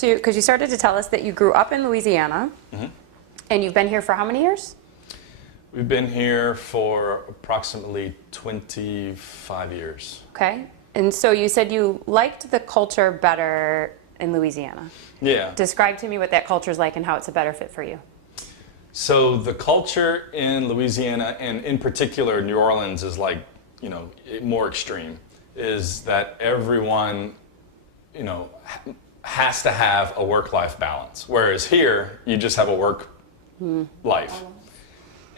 Because you started to tell us that you grew up in Louisiana, and you've been here for how many years? We've been here for approximately 25 years. Okay. And so you said you liked the culture better in Louisiana. Yeah. Describe to me what that culture is like and how it's a better fit for you. So the culture in Louisiana, and in particular New Orleans, is like, you know, more extreme. Is that everyone, you know, has to have a work-life balance. Whereas here, you just have a work life.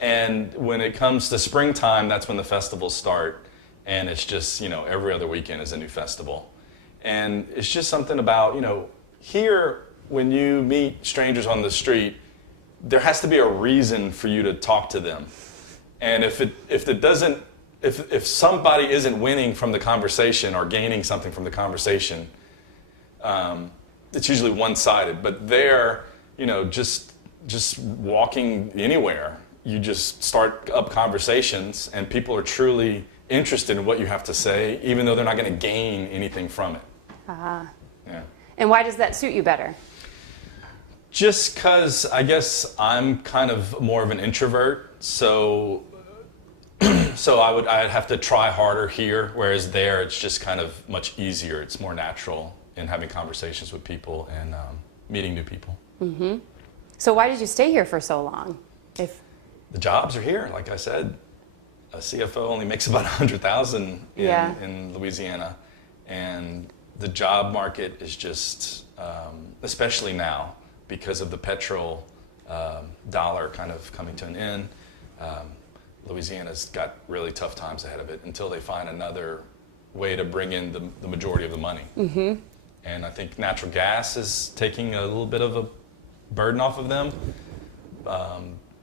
And when it comes to springtime, that's when the festivals start. And it's just, you know, every other weekend is a new festival. And it's just something about, you know, here, when you meet strangers on the street, there has to be a reason for you to talk to them. And if somebody isn't winning from the conversation or gaining something from the conversation, it's usually one-sided. But there, you know, just walking anywhere, you just start up conversations, and people are truly interested in what you have to say, even though they're not going to gain anything from it. Yeah. And why does that suit you better? Just because I guess I'm kind of more of an introvert, so I'd have to try harder here, whereas there it's just kind of much easier. It's more natural in having conversations with people and meeting new people. Mm-hmm. So why did you stay here for so long? The jobs are here, like I said. A CFO only makes about $100,000 in Louisiana, and the job market is just, especially now, because of the petrol dollar kind of coming to an end. Louisiana's got really tough times ahead of it until they find another way to bring in the majority of the money. Mm-hmm. And I think natural gas is taking a little bit of a burden off of them,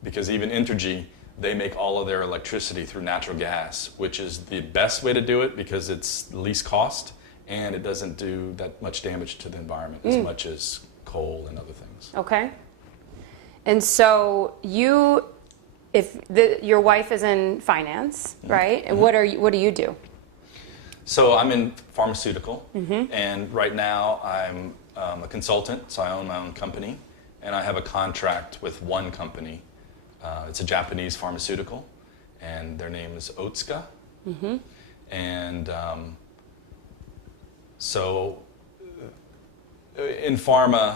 because even Entergy, they make all of their electricity through natural gas, which is the best way to do it because it's the least cost and it doesn't do that much damage to the environment as much as coal and other things. Okay. And so your wife is in finance, right? And what do you do? So I'm in pharmaceutical, and right now I'm a consultant, so I own my own company, and I have a contract with one company. It's a Japanese pharmaceutical, and their name is Otsuka. And so in pharma,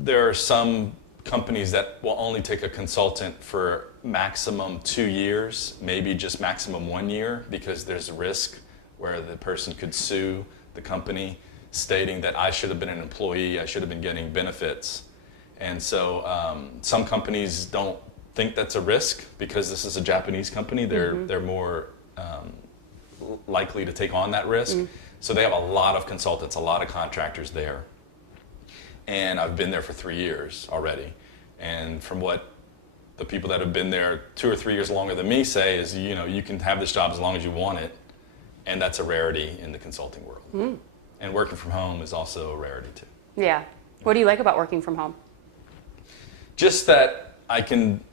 there are some companies that will only take a consultant for maximum 2 years, maybe just maximum 1 year, because there's a risk where the person could sue the company stating that I should have been an employee, I should have been getting benefits. And so some companies don't think that's a risk because this is a Japanese company. They're more likely to take on that risk. So they have a lot of consultants, a lot of contractors there. And I've been there for 3 years already. And from what the people that have been there 2 or 3 years longer than me say is, you know, you can have this job as long as you want it. And that's a rarity in the consulting world. And working from home is also a rarity too. Yeah. What do you like about working from home? Just that I can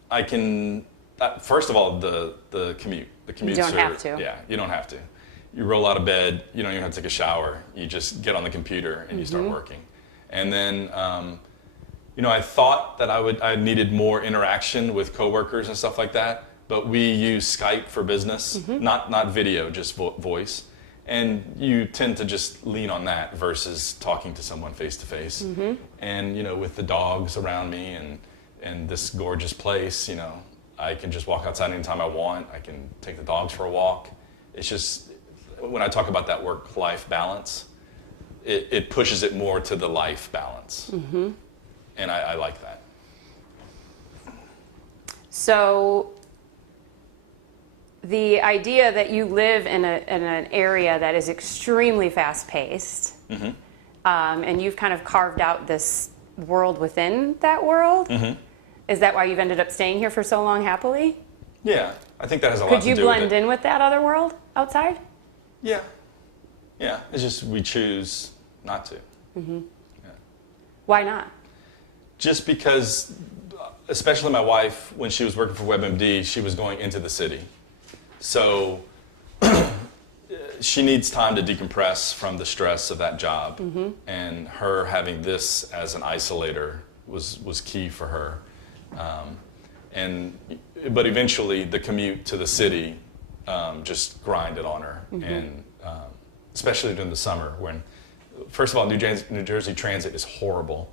first of all, the commute. The commutes you don't have to. Yeah, you don't have to. You roll out of bed, you don't even have to take a shower. You just get on the computer and you start working. And then, you know, I thought that I needed more interaction with coworkers and stuff like that, but we use Skype for business, not video, just voice. And you tend to just lean on that versus talking to someone face to face. And, you know, with the dogs around me and this gorgeous place, you know, I can just walk outside anytime I want. I can take the dogs for a walk. It's just, when I talk about that work-life balance, it pushes it more to the life balance. And I like that. So the idea that you live in an area that is extremely fast-paced, and you've kind of carved out this world within that world, is that why you've ended up staying here for so long happily? Yeah, I think that has a lot to do with it. Could you blend in with that other world outside? Yeah. Yeah, it's just we choose not to. Yeah. Why not? Just because, especially my wife, when she was working for WebMD, she was going into the city. So she needs time to decompress from the stress of that job, and her having this as an isolator was key for her. But eventually, the commute to the city just grinded on her, and especially during the summer when, first of all, New Jersey transit is horrible,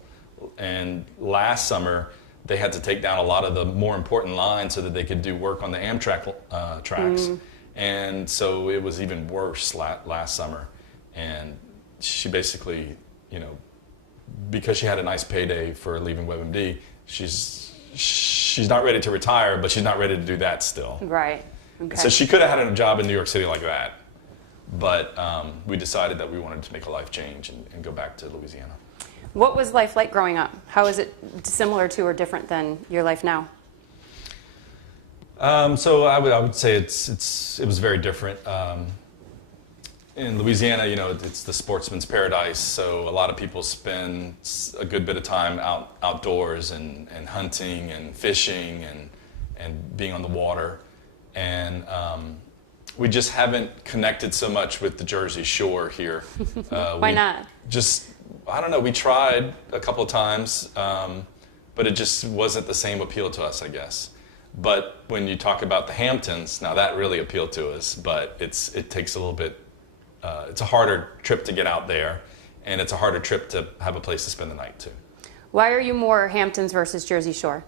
and last summer they had to take down a lot of the more important lines so that they could do work on the Amtrak tracks. And so it was even worse last summer. And she basically, because she had a nice payday for leaving WebMD, she's not ready to retire, but she's not ready to do that still. Right. Okay. So she could have had a job in New York City like that. But we decided that we wanted to make a life change and go back to Louisiana. What was life like growing up? How is it similar to or different than your life now? So I would say it was very different. In Louisiana, it's the sportsman's paradise, so a lot of people spend a good bit of time outdoors and hunting and fishing and being on the water. And we just haven't connected so much with the Jersey Shore here. Why not? I don't know, we tried a couple of times, but it just wasn't the same appeal to us, I guess. But when you talk about the Hamptons, now that really appealed to us, but it takes a little bit, it's a harder trip to get out there, and it's a harder trip to have a place to spend the night too. Why are you more Hamptons versus Jersey Shore?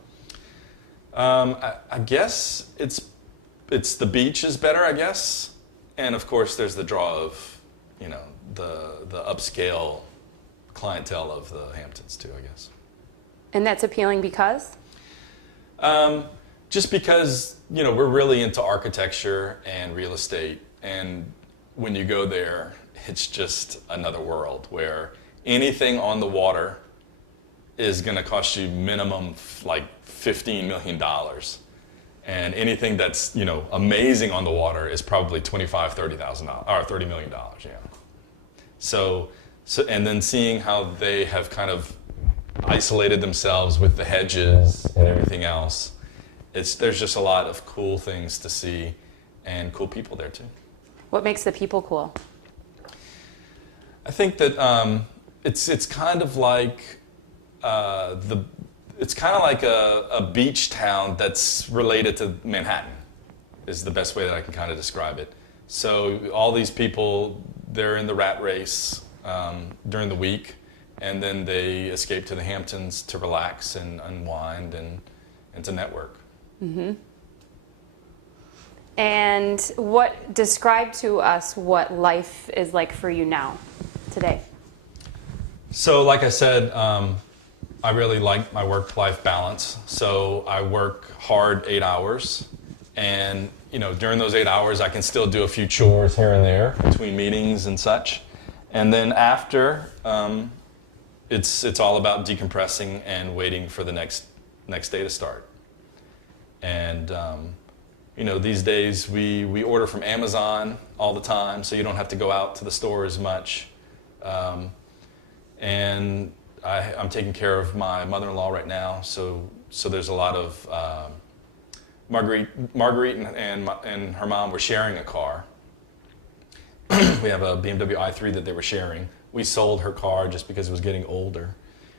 I guess it's the beach is better, I guess. And of course there's the draw of, the upscale clientele of the Hamptons too, I guess. And that's appealing because? Just because, we're really into architecture and real estate, and when you go there, it's just another world where anything on the water is going to cost you minimum like $15 million. And anything that's, amazing on the water is probably $25,000, $30,000, or $30 million, yeah. So, and then seeing how they have kind of isolated themselves with the hedges and everything else, there's just a lot of cool things to see and cool people there too. What makes the people cool? I think that it's kind of like a beach town that's related to Manhattan, is the best way that I can kind of describe it. So all these people, they're in the rat race during the week, and then they escape to the Hamptons to relax and unwind and to network. Mm-hmm. And describe to us what life is like for you now, today. So like I said, I really like my work-life balance. So I work hard 8 hours, and during those 8 hours I can still do a few chores here and there between meetings and such. And then after, it's all about decompressing and waiting for the next day to start. And these days we order from Amazon all the time, so you don't have to go out to the store as much. And I'm taking care of my mother-in-law right now, so there's a lot of Marguerite and her mom were sharing a car. We have a BMW i3 that they were sharing. We sold her car just because it was getting older,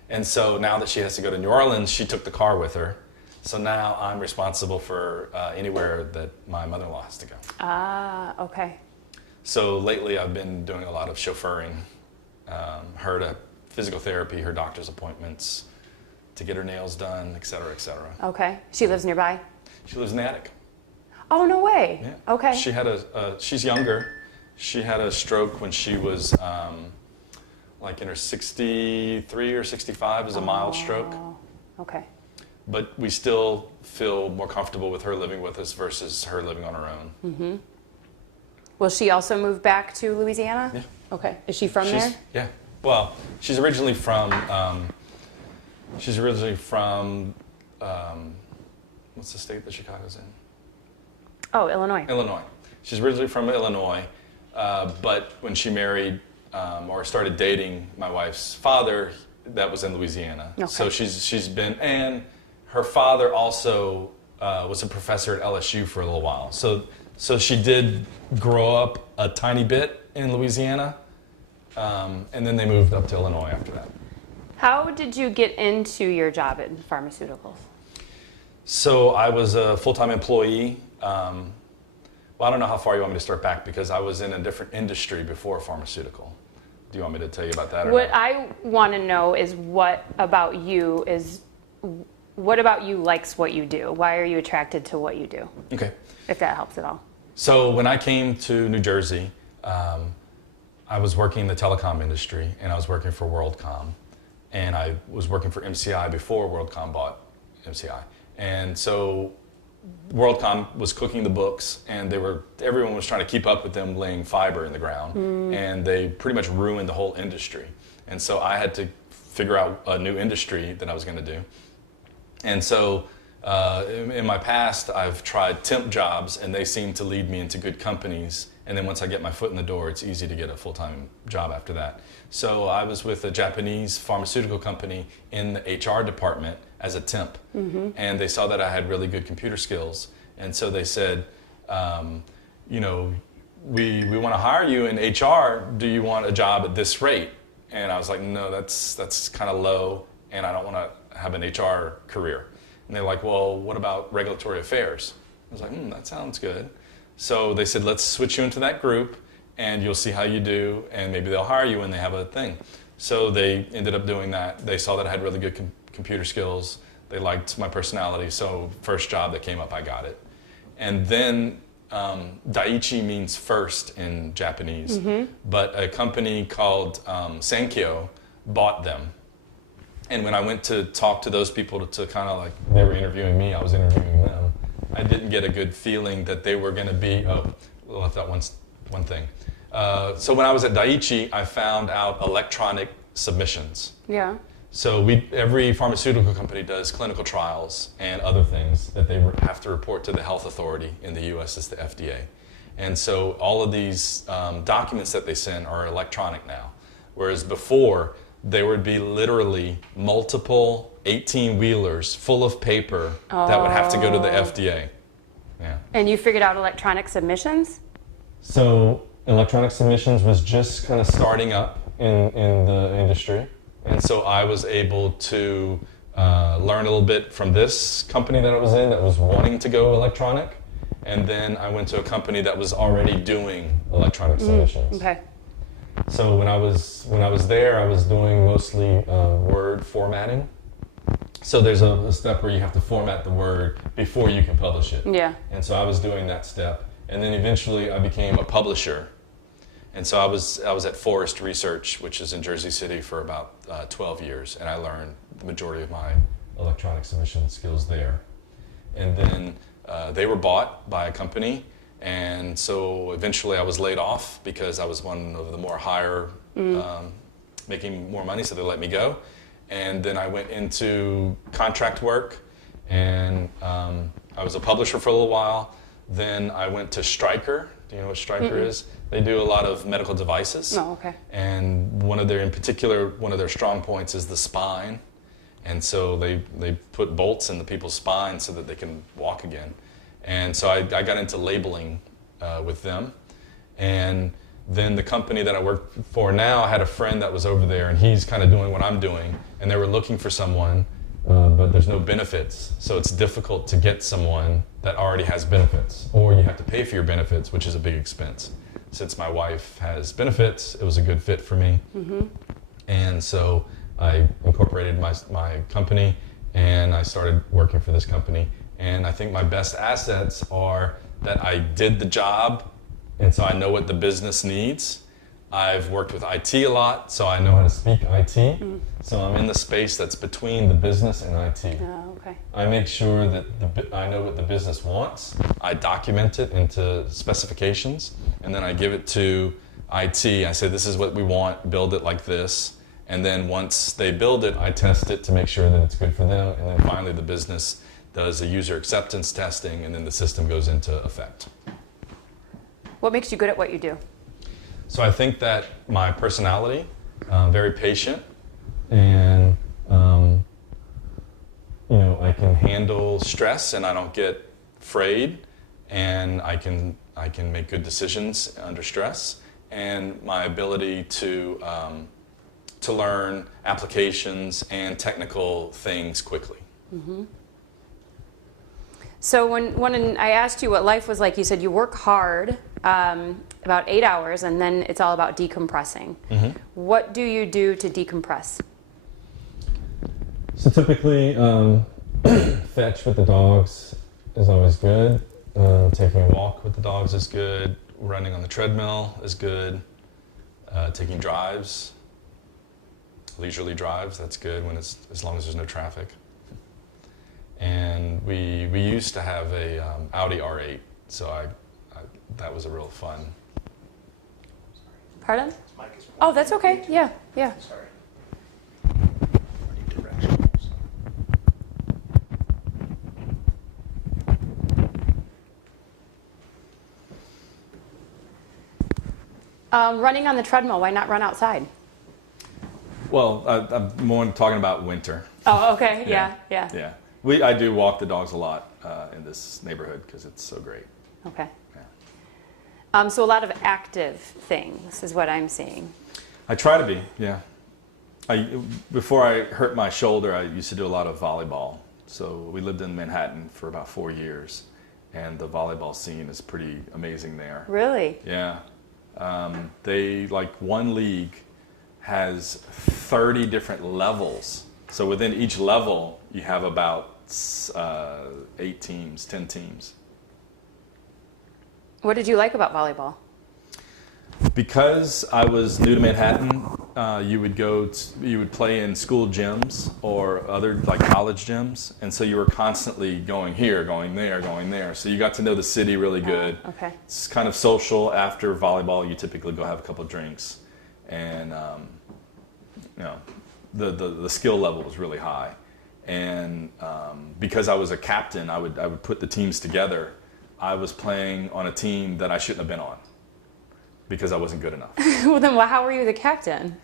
and so now that she has to go to New Orleans, she took the car with her. So now I'm responsible for anywhere that my mother-in-law has to go. Ah, okay. So lately I've been doing a lot of chauffeuring, her to physical therapy, her doctor's appointments, to get her nails done, et cetera, et cetera. Okay. She lives nearby? She lives in the attic. Oh, no way. Yeah. Okay. She had she's younger. She had a stroke when she was like in her 63 or 65, is a mild stroke. Okay. But we still feel more comfortable with her living with us versus her living on her own. Mm-hmm. Will she also move back to Louisiana? Yeah. Okay. Is she from there? Yeah. Well, she's originally from what's the state that Chicago's in? Oh, Illinois. Illinois. She's originally from Illinois, but when she married or started dating my wife's father, that was in Louisiana. Okay. So she's been, and her father also was a professor at LSU for a little while. So So she did grow up a tiny bit in Louisiana, and then they moved up to Illinois after that. How did you get into your job in pharmaceuticals? So I was a full-time employee. Well, I don't know how far you want me to start back because I was in a different industry before pharmaceutical. Do you want me to tell you about that? Or What no? I want to know is what about you likes what you do? Why are you attracted to what you do? Okay. If that helps at all. So when I came to New Jersey, I was working in the telecom industry, and I was working for WorldCom, and I was working for MCI before WorldCom bought MCI. And so WorldCom was cooking the books, and everyone was trying to keep up with them laying fiber in the ground, and they pretty much ruined the whole industry. And so I had to figure out a new industry that I was going to do. And so in my past, I've tried temp jobs, and they seem to lead me into good companies. And then once I get my foot in the door, it's easy to get a full-time job after that. So I was with a Japanese pharmaceutical company in the HR department as a temp. And they saw that I had really good computer skills. And so they said, you know, we want to hire you in HR. Do you want a job at this rate? And I was like, no, that's kind of low, and I don't want to have an HR career. And they're like, well, what about regulatory affairs? I was like, that sounds good. So they said, let's switch you into that group, and you'll see how you do, and maybe they'll hire you when they have a thing. So they ended up doing that. They saw that I had really good computer skills. They liked my personality, so first job that came up, I got it. And then Daiichi means first in Japanese, but a company called Sankyo bought them. And when I went to talk to those people to kind of like, they were interviewing me, I was interviewing them, I didn't get a good feeling that they were going to be, left out one thing. So when I was at Daiichi, I found out electronic submissions. Yeah. So every pharmaceutical company does clinical trials and other things that they have to report to the health authority. In the US, it's the FDA. And so all of these documents that they send are electronic now. Whereas before, there would be literally multiple 18-wheelers full of paper that would have to go to the FDA. Yeah. And you figured out electronic submissions? So electronic submissions was just kind of starting up in the industry. And so I was able to learn a little bit from this company that I was in that was wanting to go electronic. And then I went to a company that was already doing electronic submissions. Okay. So when I was there, I was doing mostly Word formatting. So there's a step where you have to format the Word before you can publish it. Yeah. And so I was doing that step. And then eventually I became a publisher. And so I was at Forest Research, which is in Jersey City, for about 12 years. And I learned the majority of my electronic submission skills there. And then they were bought by a company. And so eventually I was laid off because I was one of the more higher, making more money, so they let me go. And then I went into contract work, and I was a publisher for a little while. Then I went to Stryker. Do you know what Stryker is? They do a lot of medical devices. Oh, okay. And one of their strong points is the spine. And so they put bolts in the people's spine so that they can walk again. And so I got into labeling with them. And then the company that I work for now, I had a friend that was over there, and he's kind of doing what I'm doing. And they were looking for someone, but there's no benefits. So it's difficult to get someone that already has benefits. Or you have to pay for your benefits, which is a big expense. Since my wife has benefits, it was a good fit for me. And so I incorporated my company, and I started working for this company. And I think my best assets are that I did the job, and so I know what the business needs. I've worked with IT a lot, so I know how to speak IT. So I'm in the space that's between the business and IT. Oh, okay. I make sure that I know what the business wants. I document it into specifications, and then I give it to IT. I say, this is what we want, build it like this. And then once they build it, I test it to make sure that it's good for them. And then finally the business does a user acceptance testing, and then the system goes into effect. What makes you good at what you do? So I think that my personality, very patient, and I can handle stress, and I don't get afraid, and I can I can make good decisions under stress, and my ability to learn applications and technical things quickly. Mm-hmm. So when I asked you what life was like, you said you work hard, about 8 hours, and then it's all about decompressing. Mm-hmm. What do you do to decompress? So typically, fetch with the dogs is always good. Taking a walk With the dogs is good. Running on the treadmill is good. Taking drives, leisurely drives, that's good when it's, as long as there's no traffic. And we used to have a Audi R8, so I that was a real fun. Pardon? Oh, that's okay. Yeah, yeah. Sorry. Running directional, Running on the treadmill, why not run outside? Well, I'm more talking about winter. Oh, okay. Yeah. Yeah. I do walk the dogs a lot in this neighborhood because it's so great. Okay. Yeah. So a lot of active things is what I'm seeing. I try to be, yeah. Before I hurt my shoulder, I used to do a lot of volleyball. So we lived in Manhattan for about 4 years, and the volleyball scene is pretty amazing there. Really? Yeah. They, like, one league has 30 different levels. So within each level, you have about 8 teams, 10 teams. What did you like about volleyball? Because I was new to Manhattan, you would play in school gyms or other like college gyms, and so you were constantly going here, going there, going there. So you got to know the city really good. Okay. It's kind of social. After volleyball, you typically go have a couple of drinks, and the skill level was really high. And because I was a captain, I would put the teams together. I was playing on a team that I shouldn't have been on because I wasn't good enough. Well, then how were you the captain?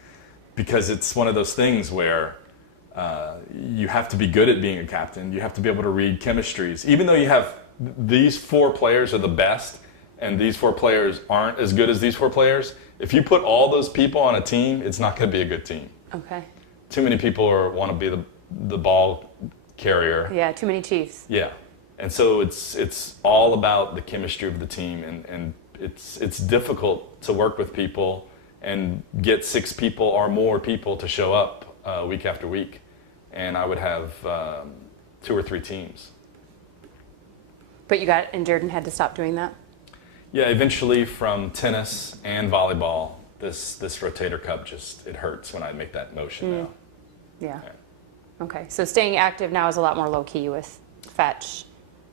Because it's one of those things where you have to be good at being a captain. You have to be able to read chemistries. Even though you have these 4 players are the best and these 4 players aren't as good as these 4 players, if you put all those people on a team, it's not going to be a good team. Okay. Too many people want to be the ball carrier. Yeah, too many Chiefs. Yeah. And so it's all about the chemistry of the team, and it's difficult to work with people and get 6 people or more people to show up week after week. And I would have 2 or 3 teams. But you got injured and had to stop doing that? Yeah, eventually from tennis and volleyball, this rotator cuff it hurts when I make that motion now. Yeah. Okay, so staying active now is a lot more low-key with fetch.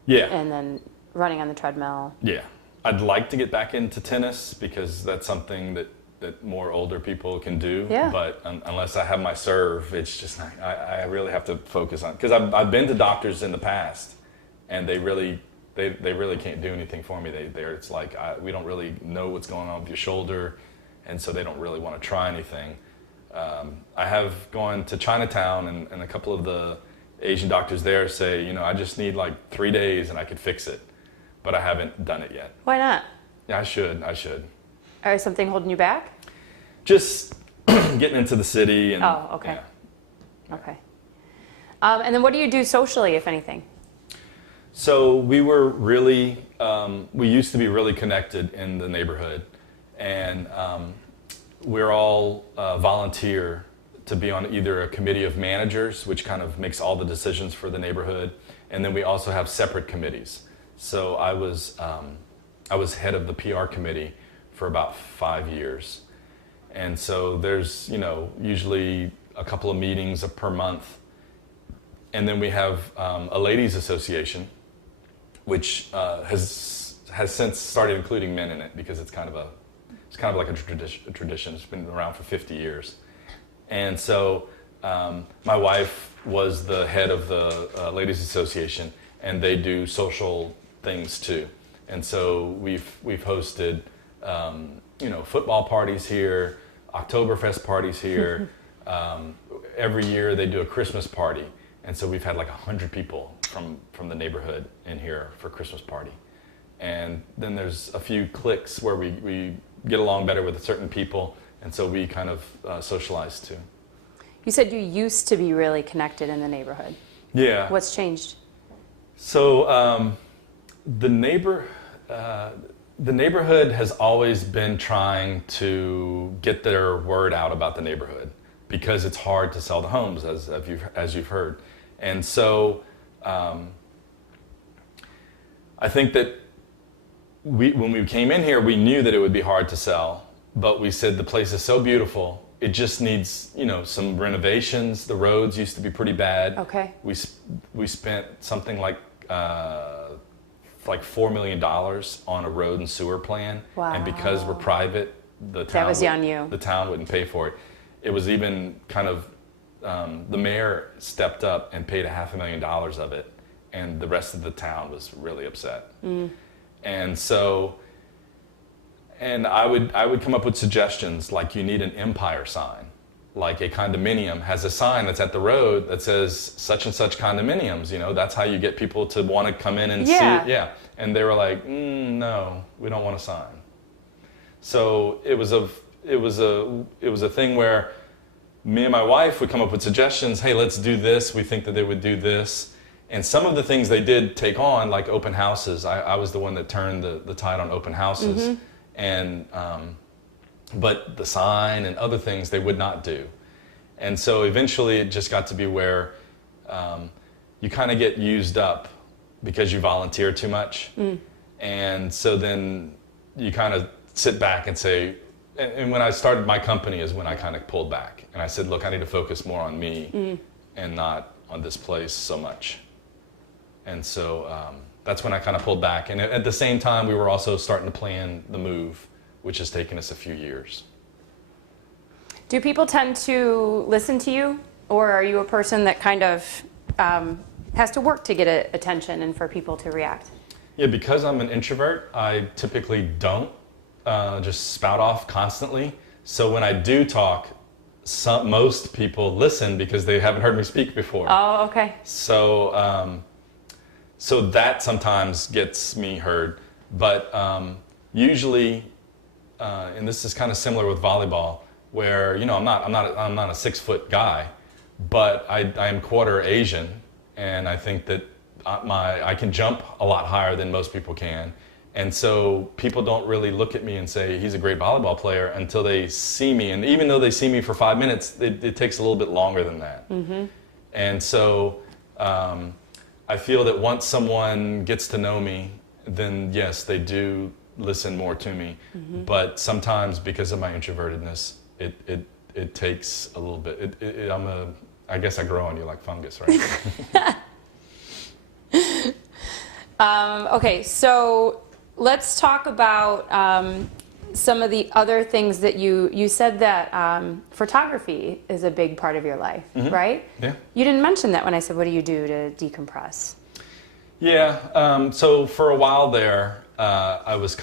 Yeah. And then running on the treadmill. Yeah. I'd like to get back into tennis because that's something that more older people can do. Yeah. But unless I have my serve, it's just not, I really have to focus on, because I've been to doctors in the past, and they really can't do anything for me. It's like we don't really know what's going on with your shoulder, and so they don't really want to try anything. I have gone to Chinatown, and a couple of the Asian doctors there say, I just need like 3 days and I could fix it. But I haven't done it yet. Why not? Yeah, I should. Is something holding you back? Just getting into the city. And, Oh, okay. Yeah. Okay. And then what do you do socially, if anything? So we were really, we used to be really connected in the neighborhood. And we're all volunteer to be on either a committee of managers, which kind of makes all the decisions for the neighborhood. And then we also have separate committees. So I was head of the PR committee for about 5 years. And so there's, usually a couple of meetings per month. And then we have a ladies association, which has since started including men in it because it's kind of like a tradition. It's been around for 50 years. And so my wife was the head of the ladies association, and they do social things too. And so we've hosted football parties here, Oktoberfest parties here. Every year they do a Christmas party, and so we've had like 100 people from the neighborhood in here for Christmas party. And then there's a few cliques where we get along better with certain people, and so we kind of socialize too. You said you used to be really connected in the neighborhood. Yeah. What's changed? So the neighborhood has always been trying to get their word out about the neighborhood because it's hard to sell the homes, as you've heard. And so I think that when we came in here, we knew that it would be hard to sell, but we said the place is so beautiful. It just needs, some renovations. The roads used to be pretty bad. Okay. We spent something like $4 million on a road and sewer plan. Wow. And because we're private, the town wouldn't pay for it. It was even kind of the mayor stepped up and paid $500,000 of it, and the rest of the town was really upset. And so, I would come up with suggestions like you need an Empire sign, like a condominium has a sign that's at the road that says such and such condominiums. That's how you get people to want to come in and see it. Yeah. And they were like, no, we don't want a sign. So it was a thing where me and my wife would come up with suggestions. Hey, let's do this. We think that they would do this. And some of the things they did take on, like open houses. I was the one that turned the tide on open houses. And but the sign and other things they would not do. And so eventually it just got to be where you kind of get used up because you volunteer too much. And so then you kind of sit back and say, and when I started my company is when I kind of pulled back. And I said, look, I need to focus more on me and not on this place so much. And so that's when I kind of pulled back. And at the same time, we were also starting to plan the move, which has taken us a few years. Do people tend to listen to you, or are you a person that kind of has to work to get attention and for people to react? Yeah, because I'm an introvert, I typically don't just spout off constantly. So when I do talk, most people listen because they haven't heard me speak before. Oh, okay. So so that sometimes gets me heard, but usually, and this is kind of similar with volleyball, where I'm not a 6-foot guy, but I am quarter Asian, and I think that I can jump a lot higher than most people can, and so people don't really look at me and say he's a great volleyball player until they see me, and even though they see me for 5 minutes, it takes a little bit longer than that, and so. I feel that once someone gets to know me, then yes, they do listen more to me. But sometimes because of my introvertedness, it takes a little bit. I guess I grow on you like fungus, right? Okay, so let's talk about some of the other things that you said that photography is a big part of your life, right? Yeah. You didn't mention that when I said, what do you do to decompress? Yeah, so for a while there, I was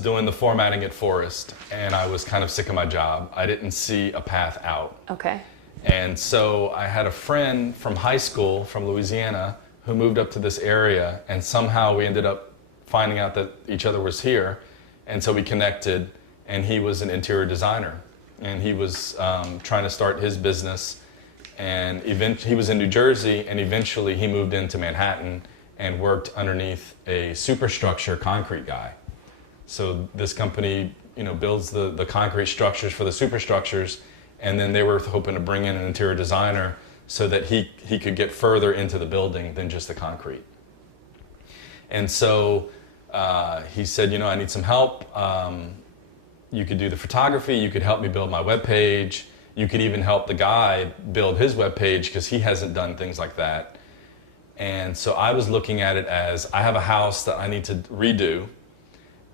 doing the formatting at Forrest, and I was kind of sick of my job. I didn't see a path out. Okay. And so I had a friend from high school from Louisiana who moved up to this area, and somehow we ended up finding out that each other was here. And so we connected, and he was an interior designer, and he was trying to start his business, and he was in New Jersey, and eventually he moved into Manhattan and worked underneath a superstructure concrete guy. So this company, builds the concrete structures for the superstructures, and then they were hoping to bring in an interior designer so that he could get further into the building than just the concrete. And so he said, I need some help. You could do the photography. You could help me build my webpage. You could even help the guy build his webpage because he hasn't done things like that. And so I was looking at it as I have a house that I need to redo,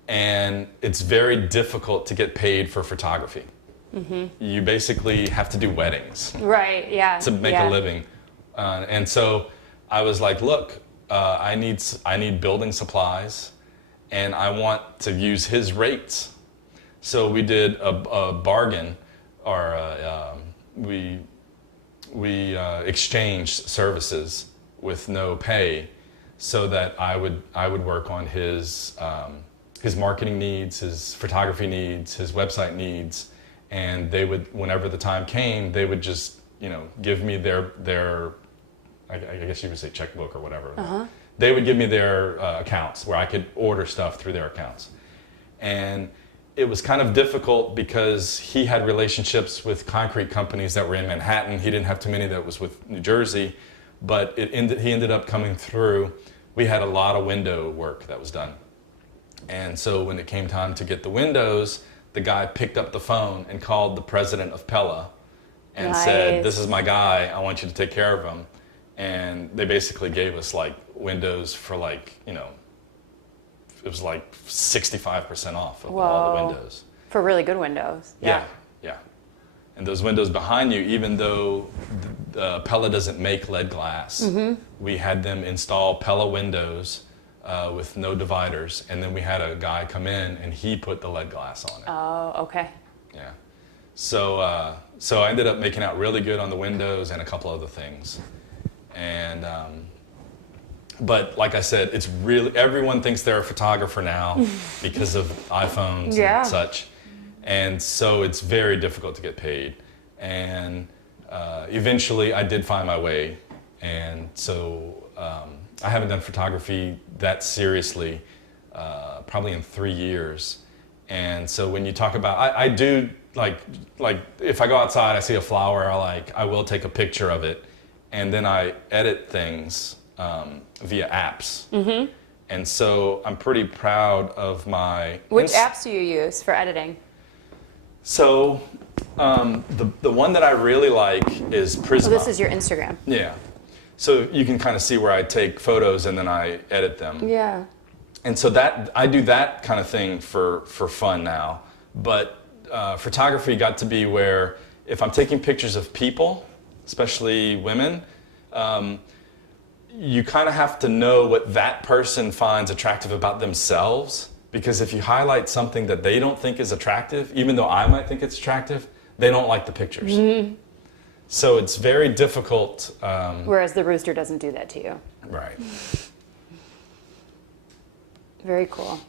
and it's very difficult to get paid for photography. You basically have to do weddings. Right, yeah. To make a living. And so I was like, look, I need building supplies, and I want to use his rates. So we did a bargain, or we exchanged services with no pay. so that I would work on his marketing needs, his photography needs, his website needs, and they would, whenever the time came, they would just, you know, give me their I guess you would say checkbook or whatever. They would give me their accounts where I could order stuff through their accounts. And it was kind of difficult because he had relationships with concrete companies that were in Manhattan. He didn't have too many that was with New Jersey, but he ended up coming through. We had a lot of window work that was done. And so when it came time to get the windows, the guy picked up the phone and called the president of Pella and said, "This is my guy, I want you to take care of him." And they basically gave us like windows for like, you know, it was like 65% off of all the windows. For really good windows. Yeah. And those windows behind you, even though Pella doesn't make lead glass, we had them install Pella windows with no dividers, and then we had a guy come in and he put the lead glass on it. Oh, okay. Yeah. So I ended up making out really good on the windows and a couple other things. And but like I said, it's really, everyone thinks they're a photographer now because of iPhones and such. And so it's very difficult to get paid. And eventually I did find my way. And so I haven't done photography that seriously probably in 3 years. And so when you talk about, I do like if I go outside, I see a flower, I will take a picture of it. And then I edit things via apps. And so I'm pretty proud of my... Which apps do you use for editing? So the one that I really like is Prisma. So this is your Instagram. Yeah. So you can kind of see where I take photos and then I edit them. Yeah. And so that I do that kind of thing for fun now. But photography got to be where if I'm taking pictures of people, especially women, you kind of have to know what that person finds attractive about themselves, because if you highlight something that they don't think is attractive, even though I might think it's attractive, they don't like the pictures. So it's very difficult. Whereas the rooster doesn't do that to you. Right. Very cool.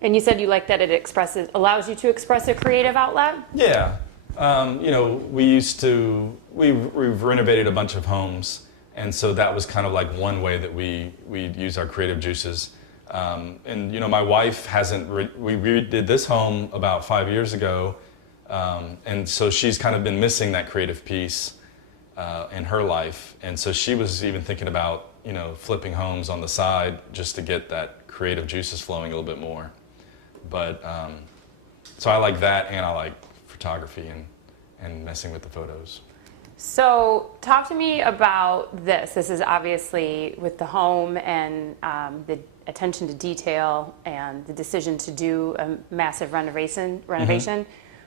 And you said you like that it allows you to express a creative outlet? Yeah. You know, we've renovated a bunch of homes, and so that was kind of like one way that we use our creative juices. And you know, my wife we redid this home about 5 years ago, and so she's kind of been missing that creative piece in her life, and so she was even thinking about, you know, flipping homes on the side just to get that creative juices flowing a little bit more. But so I like that, and I like photography and messing with the photos. So talk to me about this. This is obviously with the home and the attention to detail and the decision to do a massive renovation.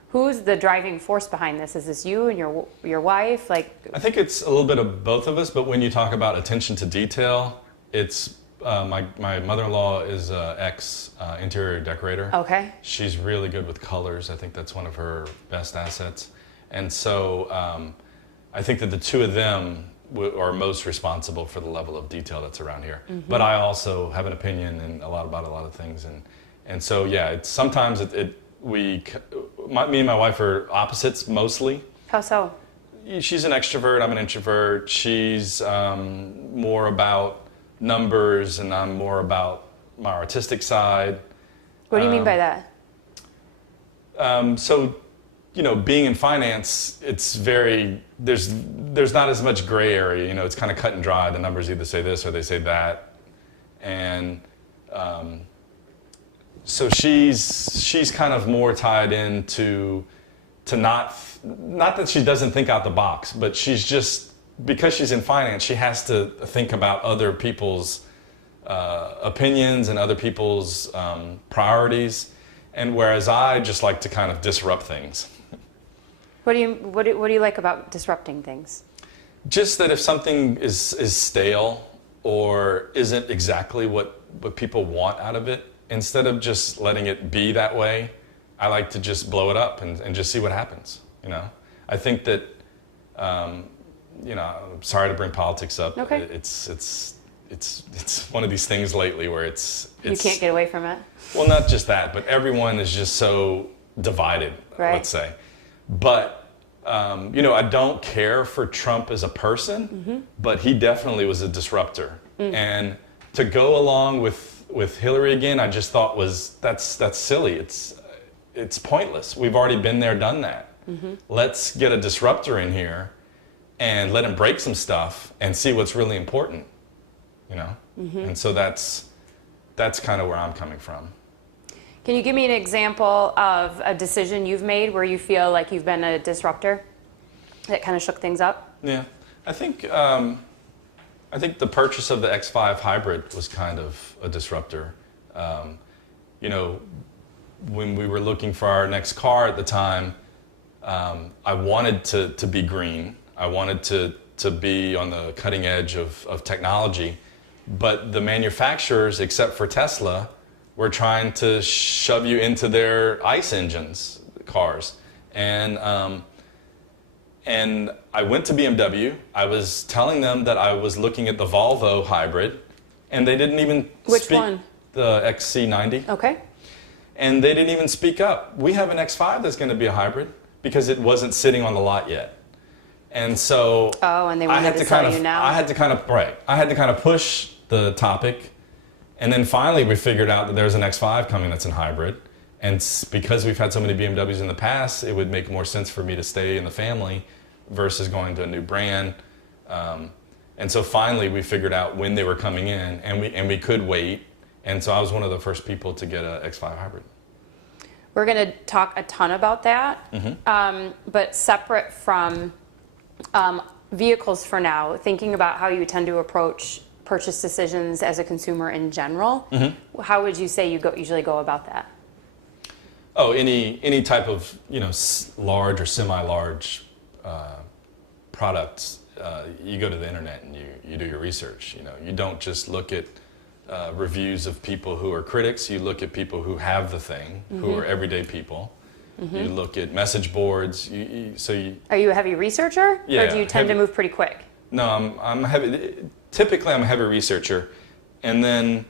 Who's the driving force behind this? Is this you and your wife? Like, I think it's a little bit of both of us, but when you talk about attention to detail, it's my mother-in-law is an ex-interior decorator. okay. She's really good with colors. I think that's one of her best assets. And so I think that the two of them are most responsible for the level of detail that's around here. But I also have an opinion and about a lot of things. And so, yeah, sometimes me and my wife are opposites mostly. How so? She's an extrovert, I'm an introvert. She's more about numbers, and I'm more about my artistic side. What do you mean by that? So, you know, being in finance, it's there's not as much gray area. You know, it's kind of cut and dry. The numbers either say this or they say that, and so she's kind of more tied into not that she doesn't think out the box, but she's just, because she's in finance, she has to think about other people's opinions and other people's priorities, and whereas I just like to kind of disrupt things. What do you like about disrupting things? Just that if something is stale or isn't exactly what people want out of it, instead of just letting it be that way, I like to just blow it up and just see what happens. You know, I think that you know, I'm sorry to bring politics up. Okay. It's it's one of these things lately where it's You can't get away from it. well, not just that, but everyone is just so divided, Right. let's say. But, I don't care for Trump as a person, but he definitely was a disruptor. And to go along with Hillary again, I just thought that's silly. It's pointless. We've already been there, done that. Let's get a disruptor in here and let him break some stuff and see what's really important, And so that's kind of where I'm coming from. Can you give me an example of a decision you've made where you feel like you've been a disruptor that kind of shook things up? Yeah, I think the purchase of the X5 hybrid was kind of a disruptor. When we were looking for our next car at the time, I wanted to be green. I wanted to be on the cutting edge of technology, but the manufacturers, except for Tesla, were trying to shove you into their ICE engines, cars. And I went to BMW. I was telling them that I was looking at the Volvo hybrid, and they didn't even Which speak. one? The XC90. Okay. And they didn't even speak up. We have an X5 that's going to be a hybrid because it wasn't sitting on the lot yet. And so Oh, and they wanted to sell you now? I had to kind of push the topic. And then finally we figured out that there's an X5 coming that's in hybrid. And because we've had so many BMWs in the past, it would make more sense for me to stay in the family versus going to a new brand. And so finally we figured out when they were coming in, and we could wait. And so I was one of the first people to get an X5 hybrid. We're going to talk a ton about that, but separate from vehicles for now, thinking about how you tend to approach purchase decisions as a consumer in general, how would you say you usually go about that? Oh, any type of large or semi-large products, you go to the internet and you do your research. You don't just look at reviews of people who are critics. You look at people who have the thing, who are everyday people. You look at message boards. Are you a heavy researcher, Yeah, or do you tend to heavy. move pretty quick? No, I'm heavy. Typically, I'm a heavy researcher, and then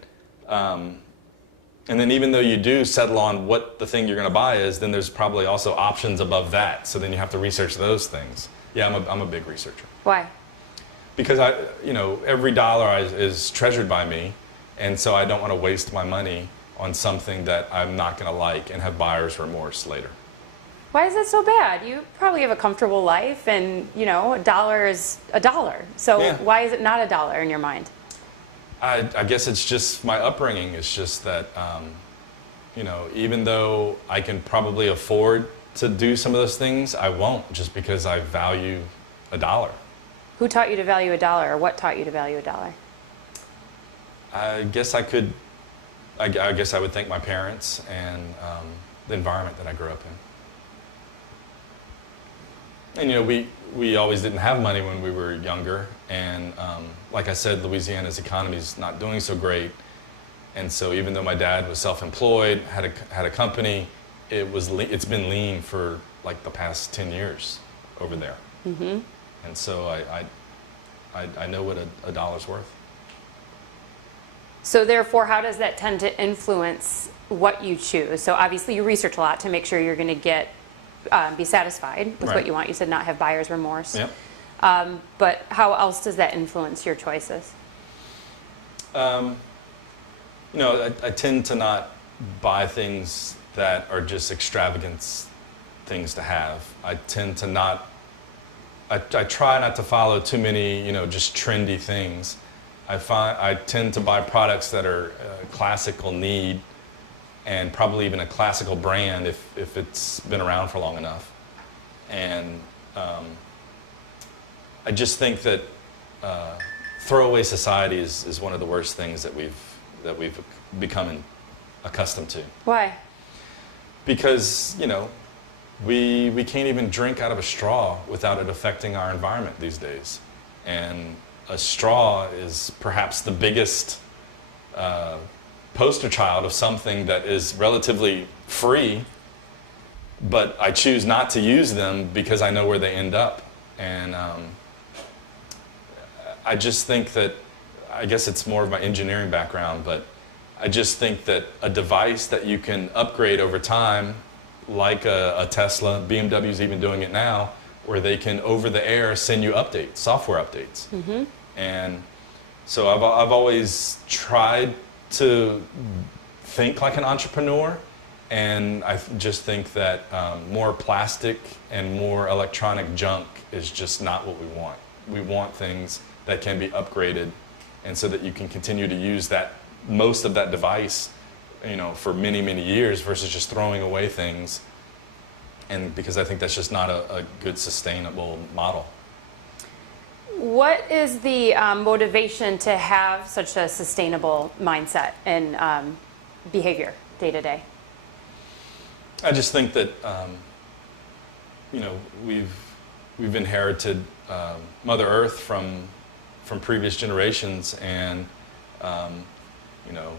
even though you do settle on what the thing you're going to buy is, then there's probably also options above that. So then you have to research those things. Yeah, I'm a big researcher Why? because every dollar is treasured by me, and so I don't want to waste my money on something that I'm not going to like and have buyer's remorse later. Why is that so bad? You probably have a comfortable life, and a dollar is a dollar. So Yeah. why is it not a dollar in your mind? I guess it's just my upbringing. It's just that, even though I can probably afford to do some of those things, I won't, just because I value a dollar. Who taught you to value a dollar, or what taught you to value a dollar? I guess I would thank my parents and the environment that I grew up in. And we always didn't have money when we were younger, and like I said, Louisiana's economy is not doing so great, and so even though my dad was self-employed, had a company, it's been lean for like the past 10 years over there, and so I know what a dollar's worth. So therefore, how does that tend to influence what you choose? So obviously you research a lot to make sure you're going to be satisfied with Right. what you want. You said not have buyer's remorse. Yep. But how else does that influence your choices? I tend to not buy things that are just extravagant things to have. I tend to not. I try not to follow too many, just trendy things. I tend to buy products that are classical need, and probably even a classical brand if it's been around for long enough. And I just think that throwaway society is one of the worst things that we've become accustomed to. Why? Because we can't even drink out of a straw without it affecting our environment these days. And a straw is perhaps the biggest poster child of something that is relatively free, but I choose not to use them because I know where they end up. And I just think that I guess it's more of my engineering background, but I just think that a device that you can upgrade over time, like a Tesla, BMW's even doing it now, where they can over the air send you updates, software updates. And so I've always tried to think like an entrepreneur, and I just think that more plastic and more electronic junk is just not what we want. We want things that can be upgraded, and so that you can continue to use that, most of that device, you know, for many, many years versus just throwing away things. And because I think that's just not a good sustainable model. What is the motivation to have such a sustainable mindset and behavior day to day? I just think that you know, we've inherited Mother Earth from previous generations, and you know,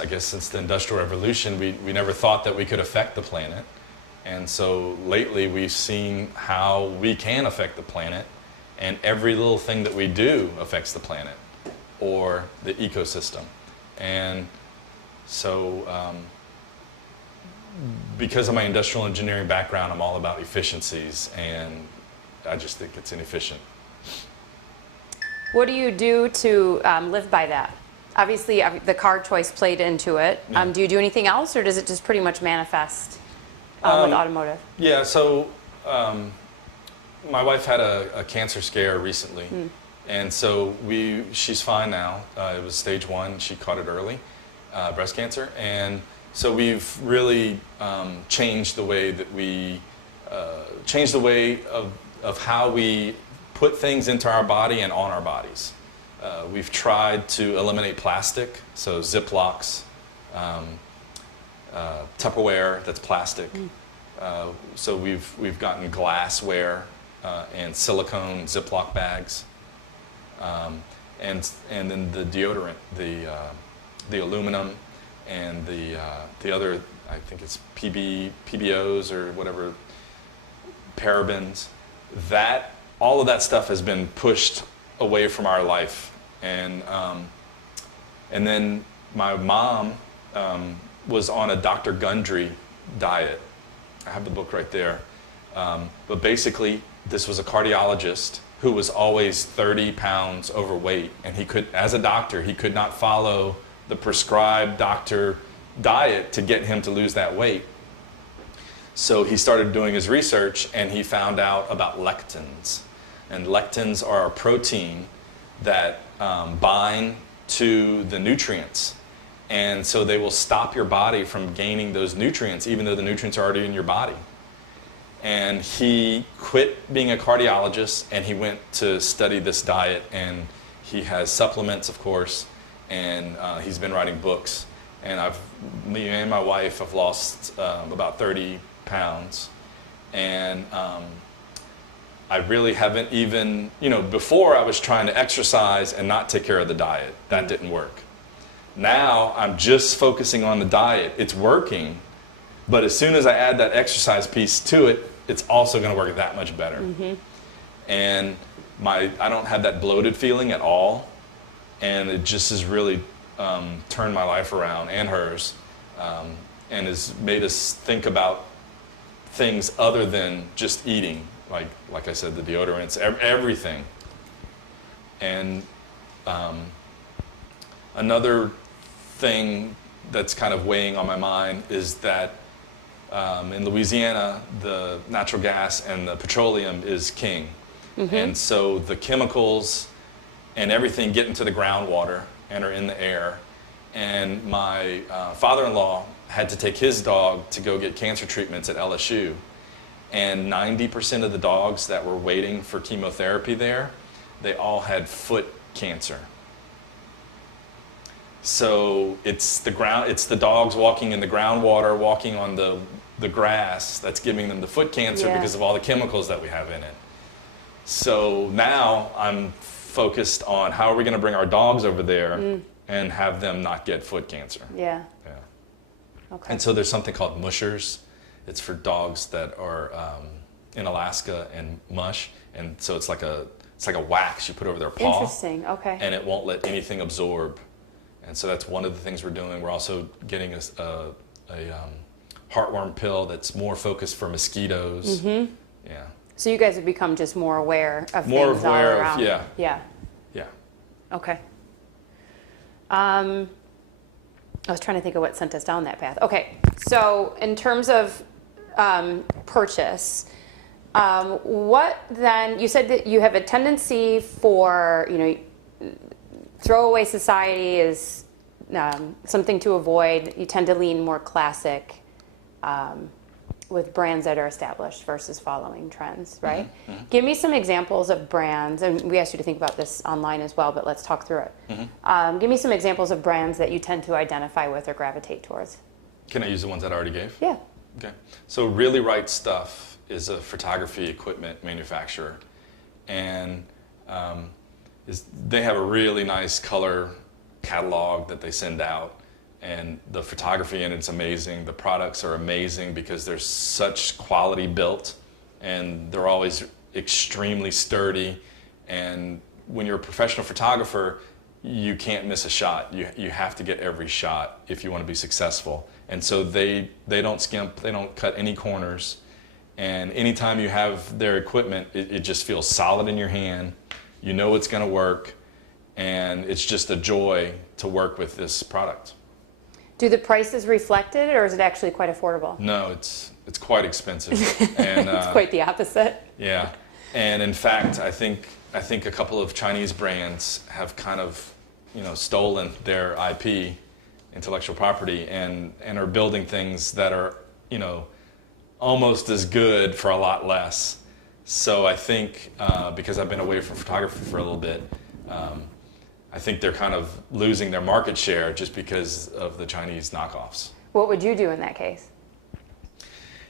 I guess since the Industrial Revolution, we never thought that we could affect the planet. And so lately we've seen how we can affect the planet, and every little thing that we do affects the planet or the ecosystem. And so because of my industrial engineering background, I'm all about efficiencies, and I just think it's inefficient. What do you do to live by that? Obviously, the car choice played into it. Yeah. Do you do anything else, or does it just pretty much manifest with automotive? Yeah, so my wife had a cancer scare recently, and so she's fine now. It was stage 1. She caught it early, breast cancer, and so we've really changed the way that we changed the way of how we put things into our body and on our bodies. We've tried to eliminate plastic, so Ziplocs, Tupperware that's plastic. So we've gotten glassware and silicone Ziploc bags, and then the deodorant, the aluminum, and the other, I think it's PBOs or whatever, parabens. That all of that stuff has been pushed away from our life, and then my mom was on a Dr. Gundry diet. I have the book right there. But basically, this was a cardiologist who was always 30 pounds overweight, and he could, as a doctor, he could not follow the prescribed doctor diet to get him to lose that weight. So he started doing his research, and he found out about lectins. And lectins are a protein that bind to the nutrients. And so they will stop your body from gaining those nutrients, even though the nutrients are already in your body. And he quit being a cardiologist, and he went to study this diet, and he has supplements, of course, and he's been writing books. And me and my wife have lost about 30 pounds. And I really haven't even, you know, before I was trying to exercise and not take care of the diet. That didn't work. Now I'm just focusing on the diet. It's working, but as soon as I add that exercise piece to it, it's also going to work that much better. And I don't have that bloated feeling at all, and it just has really turned my life around, and hers, and has made us think about things other than just eating, like I said, the deodorants, everything. And another thing that's kind of weighing on my mind is that in Louisiana, the natural gas and the petroleum is king. And so the chemicals and everything get into the groundwater and are in the air. And my father-in-law had to take his dog to go get cancer treatments at LSU. And 90% of the dogs that were waiting for chemotherapy there, they all had foot cancer. So it's the dogs walking in the groundwater, walking on the grass that's giving them the foot cancer because of all the chemicals that we have in it. So now I'm focused on how are we going to bring our dogs over there and have them not get foot cancer. Yeah. Okay. And so there's something called mushers. It's for dogs that are in Alaska and mush. And so it's like a it's like a wax you put over their paw. Interesting. Okay. And it won't let anything absorb. And so that's one of the things we're doing. We're also getting a heartworm pill that's more focused for mosquitoes. Mm-hmm. Yeah. So you guys have become just more aware of More things all aware around. of, yeah. Yeah. Yeah. Okay. I was trying to think of what sent us down that path. Okay. So in terms of purchase, what then, you said that you have a tendency for, throwaway society is something to avoid. You tend to lean more classic with brands that are established versus following trends, right? Mm-hmm. Give me some examples of brands, and we asked you to think about this online as well, but let's talk through it. Mm-hmm. Give me some examples of brands that you tend to identify with or gravitate towards. Can I use the ones that I already gave? Yeah. Okay. So Really Right Stuff is a photography equipment manufacturer, and they have a really nice color catalog that they send out, and the photography in it's amazing. The products are amazing because there's such quality built, and they're always extremely sturdy. And when you're a professional photographer, you can't miss a shot. You have to get every shot if you want to be successful. And so they don't skimp, they don't cut any corners. And anytime you have their equipment, it just feels solid in your hand. You know it's going to work, and it's just a joy to work with this product. Do the prices reflect it, or is it actually quite affordable? No, it's quite expensive. And it's quite the opposite. Yeah, and in fact, I think a couple of Chinese brands have kind of, stolen their IP, intellectual property, and are building things that are, almost as good for a lot less. So I think because I've been away from photography for a little bit, I think they're kind of losing their market share just because of the Chinese knockoffs. What would you do in that case?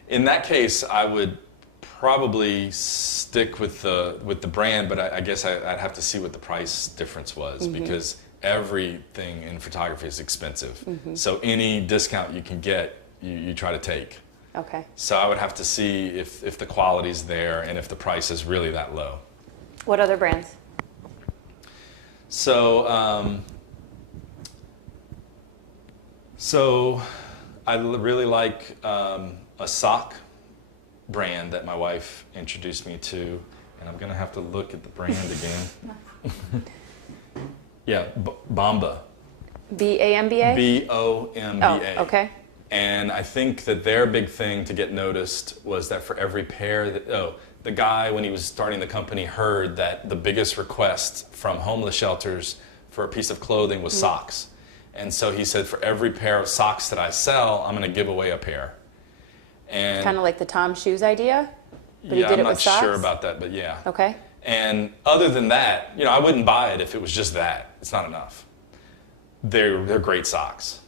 In that case, I would probably stick with the brand, but I guess I'd have to see what the price difference was, mm-hmm. because everything in photography is expensive. Mm-hmm. So any discount you can get, you try to take. Okay. So I would have to see if the quality's there and if the price is really that low. What other brands? So I really like a sock brand that my wife introduced me to, and I'm gonna have to look at the brand again. Yeah, Bomba. B-A-M-B-A? B-O-M-B-A. Oh, okay. And I think that their big thing to get noticed was that for every pair the guy, when he was starting the company, heard that the biggest request from homeless shelters for a piece of clothing was socks. And so he said, for every pair of socks that I sell, I'm going to give away a pair. And kind of like the Tom Shoes idea? But yeah, he did I'm it not with socks? sure about that, but yeah. Okay. And other than that, I wouldn't buy it if it was just that. It's not enough. They're great socks.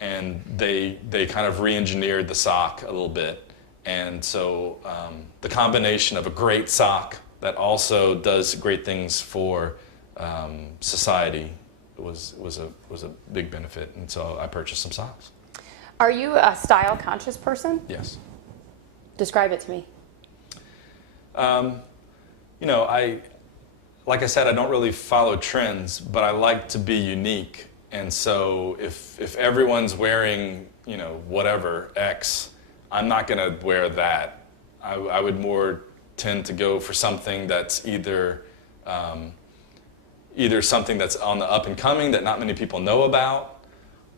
And they kind of re-engineered the sock a little bit. And so the combination of a great sock that also does great things for society was a big benefit. And so I purchased some socks. Are you a style conscious person? Yes. Describe it to me. Like I said, I don't really follow trends, but I like to be unique. And so if everyone's wearing, whatever, X, I'm not going to wear that. I would more tend to go for something that's either something that's on the up and coming that not many people know about,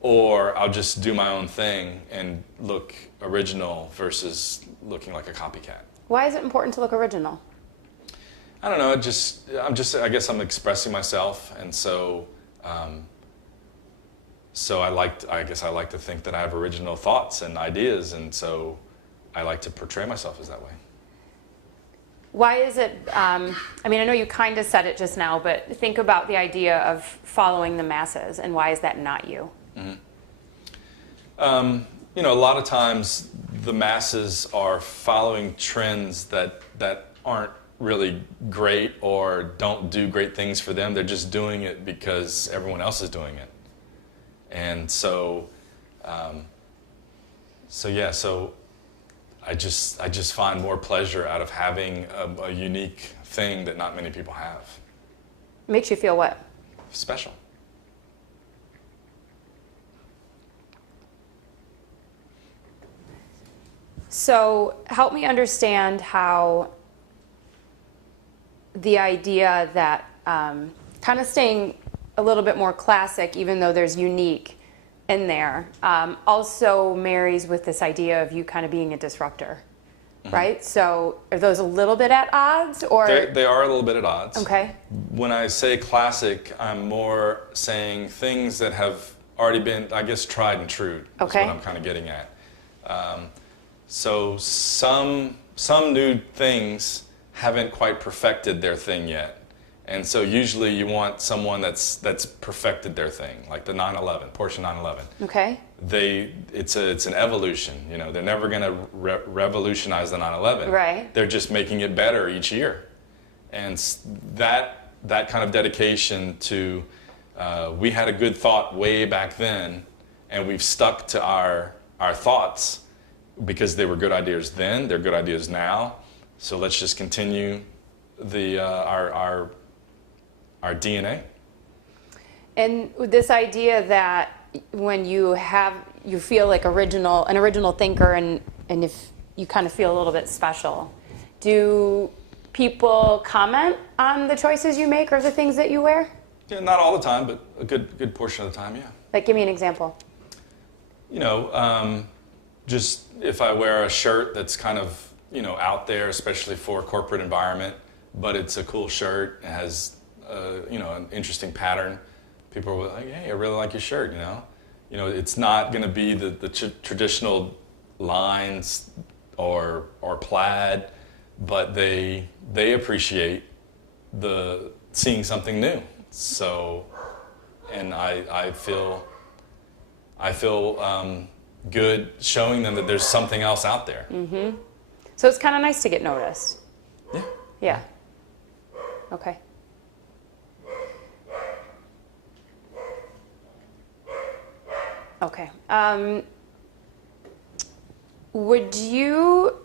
or I'll just do my own thing and look original versus looking like a copycat. Why is it important to look original? I don't know. I guess I'm expressing myself, and so I guess I like to think that I have original thoughts and ideas, and so I like to portray myself as that way. Why is it, I know you kind of said it just now, but think about the idea of following the masses, and why is that not you? Mm-hmm. A lot of times the masses are following trends that aren't really great or don't do great things for them. They're just doing it because everyone else is doing it. And so I just find more pleasure out of having a unique thing that not many people have. Makes you feel what? Special. So help me understand how the idea that kind of staying a little bit more classic, even though there's unique in there, also marries with this idea of you kind of being a disruptor, right? So are those a little bit at odds, or? They are a little bit at odds. Okay. When I say classic, I'm more saying things that have already been, I guess, tried and true. Okay. Is what I'm kind of getting at. So some new things haven't quite perfected their thing yet. And so usually you want someone that's perfected their thing, like the 911, Porsche 911. Okay. It's an evolution. You know, they're never going to revolutionize the 911. Right. They're just making it better each year, and that kind of dedication to we had a good thought way back then, and we've stuck to our thoughts because they were good ideas then. They're good ideas now. So let's just continue our DNA. And this idea that when you feel like an original thinker, and if you kind of feel a little bit special, do people comment on the choices you make or the things that you wear? Yeah, not all the time, but a good portion of the time, yeah. Like, give me an example. You know, just if I wear a shirt that's kind of, you know, out there, especially for a corporate environment, but it's a cool shirt, it has you know, an interesting pattern. People are like, "Hey, I really like your shirt." You know, it's not going to be the traditional lines or plaid, but they appreciate seeing something new. So, and I feel good showing them that there's something else out there. Mm-hmm. So it's kind of nice to get noticed. Yeah. Yeah. Okay. Okay. Would you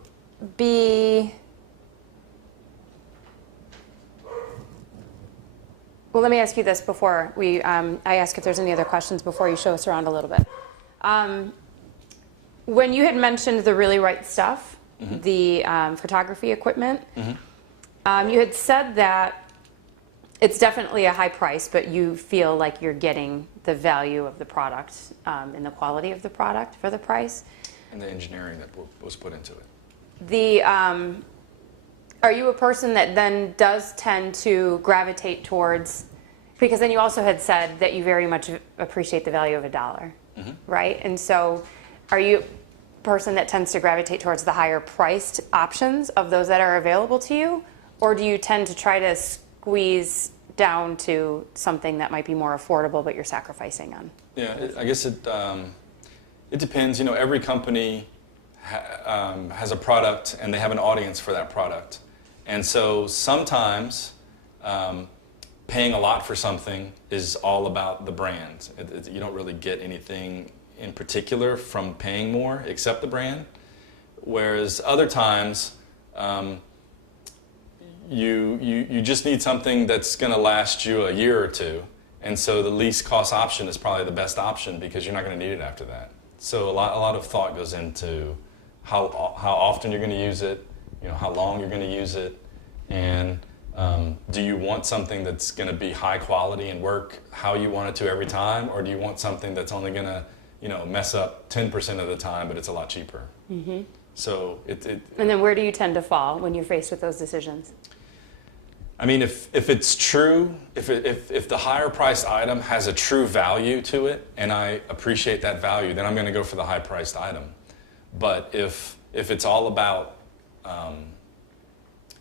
be... Well, let me ask you this before I ask if there's any other questions before you show us around a little bit. When you had mentioned the Really Right Stuff, mm-hmm. the photography equipment, mm-hmm. You had said that it's definitely a high price, but you feel like you're getting the value of the product and the quality of the product for the price. And the engineering that was put into it. Are you a person that then does tend to gravitate towards, because then you also had said that you very much appreciate the value of $1, mm-hmm. right? And so are you a person that tends to gravitate towards the higher priced options of those that are available to you? Or do you tend to try to squeeze down to something that might be more affordable but you're sacrificing on? Yeah, I guess it depends. You know, every company has a product and they have an audience for that product. And so sometimes paying a lot for something is all about the brand. You don't really get anything in particular from paying more except the brand. Whereas other times, you just need something that's going to last you a year or two, and so the least cost option is probably the best option because you're not going to need it after that. So a lot of thought goes into how often you're going to use it, you know, how long you're going to use it, and do you want something that's going to be high quality and work how you want it to every time, or do you want something that's only going to, you know, mess up 10% of the time, but it's a lot cheaper? Mm-hmm. So And then where do you tend to fall when you're faced with those decisions? I mean, if it's true, if the higher priced item has a true value to it, and I appreciate that value, then I'm going to go for the high priced item. But if it's all about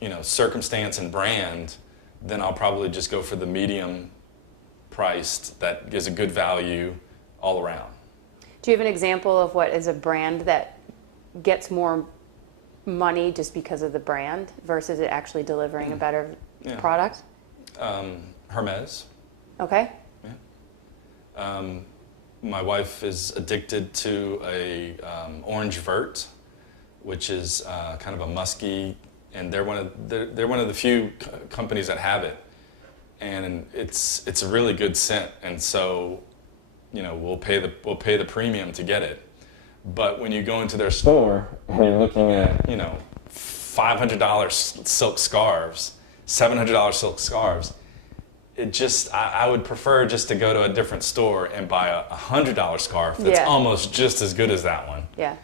you know, circumstance and brand, then I'll probably just go for the medium priced that gives a good value all around. Do you have an example of what is a brand that gets more money just because of the brand versus it actually delivering a better product? Hermes. Okay. Yeah. My wife is addicted to a orange vert, which is kind of a musky and they're one of the few companies that have it, and it's a really good scent, and so, you know, we'll pay the premium to get it. But when you go into their store and you're looking at, you know, $500 silk scarves, $700 silk scarves, it just, I would prefer just to go to a different store and buy a $100 scarf that's almost just as good as that one. Yeah.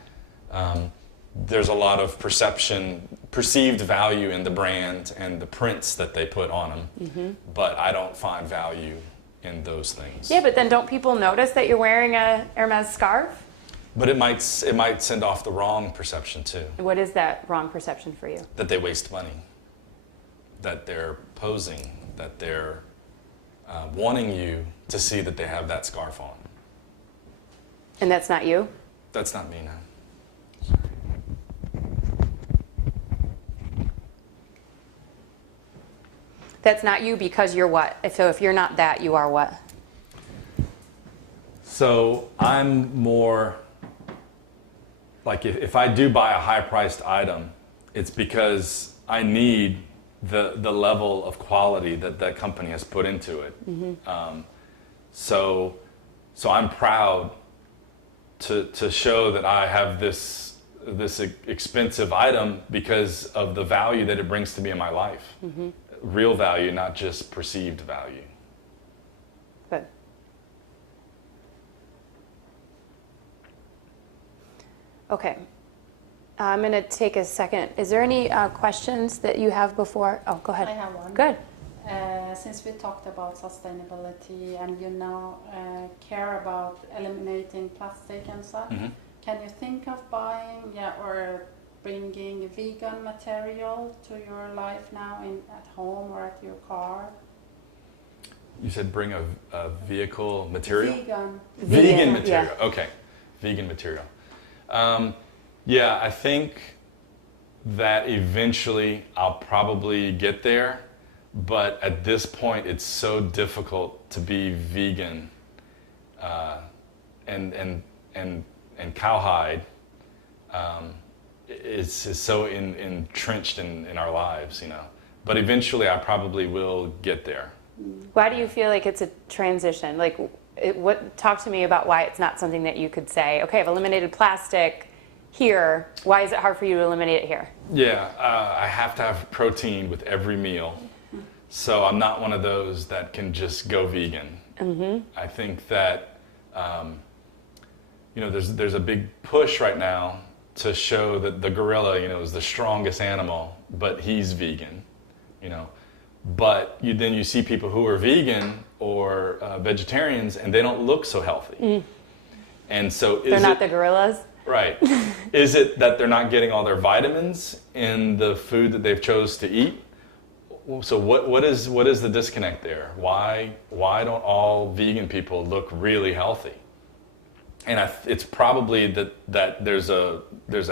There's a lot of perceived value in the brand and the prints that they put on them, but I don't find value in those things. Yeah, but then don't people notice that you're wearing a Hermes scarf? But it might send off the wrong perception too. What is that wrong perception for you? That they waste money, that they're posing, that they're wanting you to see that they have that scarf on. And that's not you? That's not me, no. That's not you because you're what? So if you're not that, you are what? So I'm more like, if I do buy a high-priced item, it's because I need the level of quality that that company has put into it. So I'm proud to show that I have this expensive item because of the value that it brings to me in my life. Real value, not just perceived value. Good. Okay. I'm going to take a second. Is there any questions that you have before? Oh, go ahead. I have one. Good. Since we talked about sustainability and you now care about eliminating plastic and such, can you think of buying or bringing vegan material to your life now at home or at your car? You said bring a vehicle material? Vegan material. Yeah. Okay. Vegan material. Yeah, I think that eventually I'll probably get there, but at this point it's so difficult to be vegan and cowhide is so entrenched in our lives, you know. But eventually I probably will get there. Why do you feel like it's a transition? Like, talk to me about why it's not something that you could say, okay, I've eliminated plastic here. Why is it hard for you to eliminate it here? Yeah, I have to have protein with every meal. So I'm not one of those that can just go vegan. I think that, you know, there's a big push right now to show that the gorilla, you know, is the strongest animal, but he's vegan, you know. But then you see people who are vegan or vegetarians, and they don't look so healthy. And so they're not the gorillas? Right. Is it that they're not getting all their vitamins in the food that they've chose to eat? So what is the disconnect there? Why don't all vegan people look really healthy? And it's probably that there's a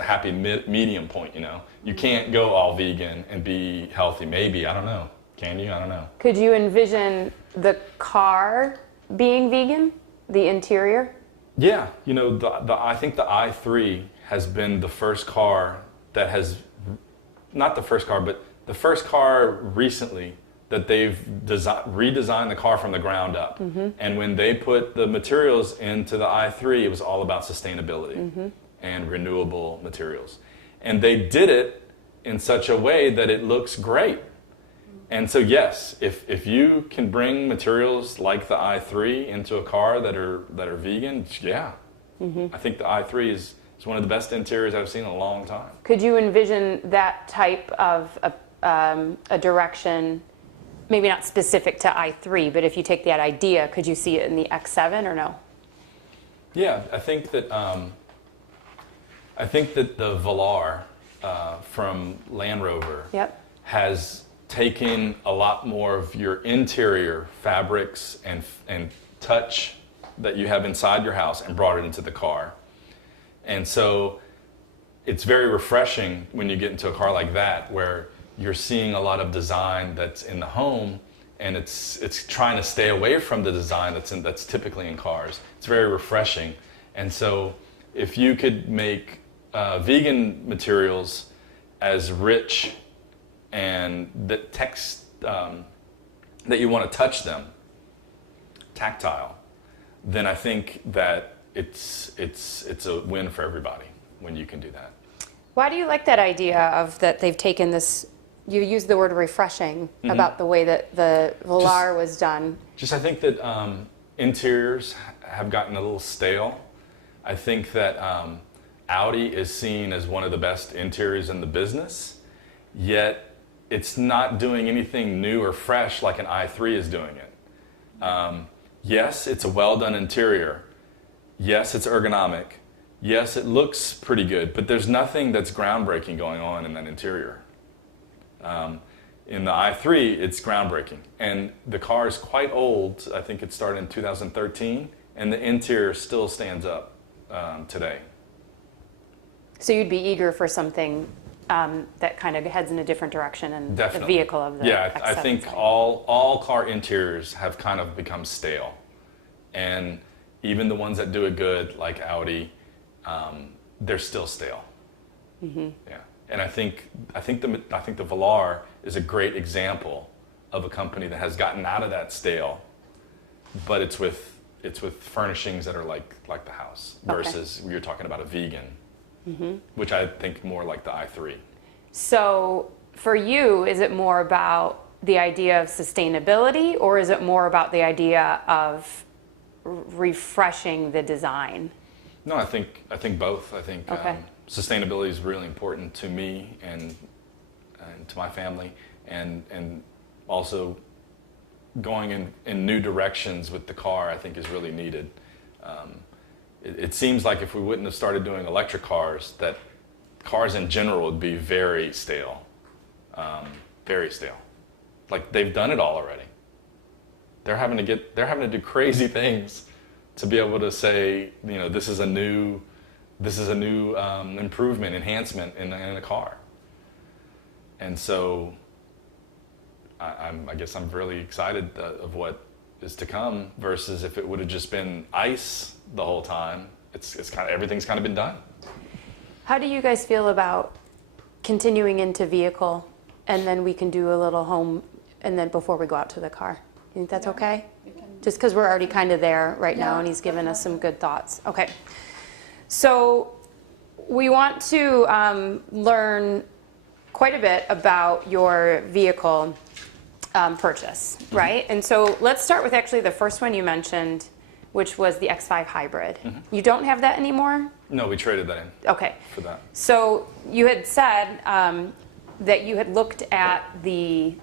happy medium point, you know. You can't go all vegan and be healthy. Maybe, I don't know. Can you? I don't know. Could you envision the car being vegan, the interior? Yeah, you know, I think the i3 has been the first car that has, not the first car, but the first car recently that they've redesigned the car from the ground up. And when they put the materials into the i3, it was all about sustainability and renewable materials. And they did it in such a way that it looks great. And so yes, if you can bring materials like the i3 into a car that are vegan, yeah. I think the i3 is one of the best interiors I've seen in a long time. Could you envision that type of a direction, maybe not specific to i3, but if you take that idea, could you see it in the X7 or no? Yeah, I think that the Velar from Land Rover has taken a lot more of your interior fabrics and touch that you have inside your house and brought it into the car. And so it's very refreshing when you get into a car like that, where you're seeing a lot of design that's in the home, and it's trying to stay away from the design that's typically in cars. It's very refreshing. And so if you could make vegan materials as rich and that that you want to touch them, tactile, then I think that it's a win for everybody when you can do that. Why do you like that idea of that they've taken this, you use the word refreshing about the way that the Velar was done? Just I think that interiors have gotten a little stale. I think that Audi is seen as one of the best interiors in the business, yet it's not doing anything new or fresh like an i3 is doing it. Yes, it's a well-done interior. Yes, it's ergonomic. Yes, it looks pretty good, but there's nothing that's groundbreaking going on in that interior. In the i3, it's groundbreaking. And the car is quite old. I think it started in 2013, and the interior still stands up today. So you'd be eager for something that kind of heads in a different direction and the vehicle of the Yeah, X7 I think side. all car interiors have kind of become stale. And even the ones that do it good, like Audi, they're still stale. Yeah, and I think the Velar is a great example of a company that has gotten out of that stale, but it's with furnishings that are like the house versus you're talking about a vegan, which I think more like the i3. So for you, is it more about the idea of sustainability, or is it more about the idea of refreshing the design? No, I think both. I think sustainability is really important to me and to my family, and also going in new directions with the car, I think is really needed. It seems like if we wouldn't have started doing electric cars, that cars in general would be very stale, very stale. Like they've done it all already. They're having to do crazy things to be able to say, you know, this is a new improvement, enhancement in a car. And so I guess I'm really excited of what is to come versus if it would have just been ICE the whole time. It's kind of, everything's kind of been done. How do you guys feel about continuing into vehicle, and then we can do a little home, and then before we go out to the car? You think that's okay? Just because we're already kind of there right now, and he's given us some good thoughts. Okay. So we want to learn quite a bit about your vehicle purchase, right? And so let's start with actually the first one you mentioned, which was the X5 Hybrid. You don't have that anymore? No, we traded that in. Okay. For that. So you had said that you had looked at the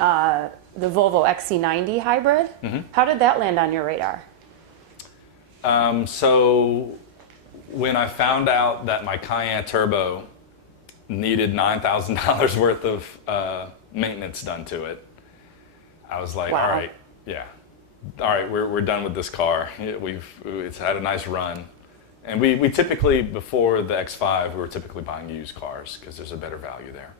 Volvo XC90 Hybrid. How did that land on your radar? So when I found out that my Cayenne Turbo needed $9,000 worth of maintenance done to it, I was like, Wow. all right, yeah. All right, we're done with this car. It's had a nice run. And we typically, before the X5, we were typically buying used cars because there's a better value there.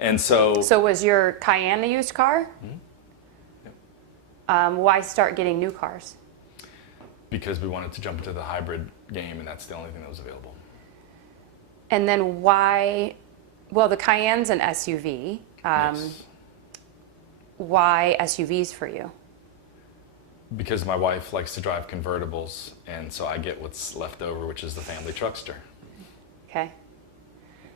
And so... So was your Cayenne a used car? Yep. Why start getting new cars? Because we wanted to jump into the hybrid game, and that's the only thing that was available. And then why, well, the Cayenne's an SUV. Yes. Why SUVs for you? Because my wife likes to drive convertibles, and so I get what's left over, which is the family truckster. Okay.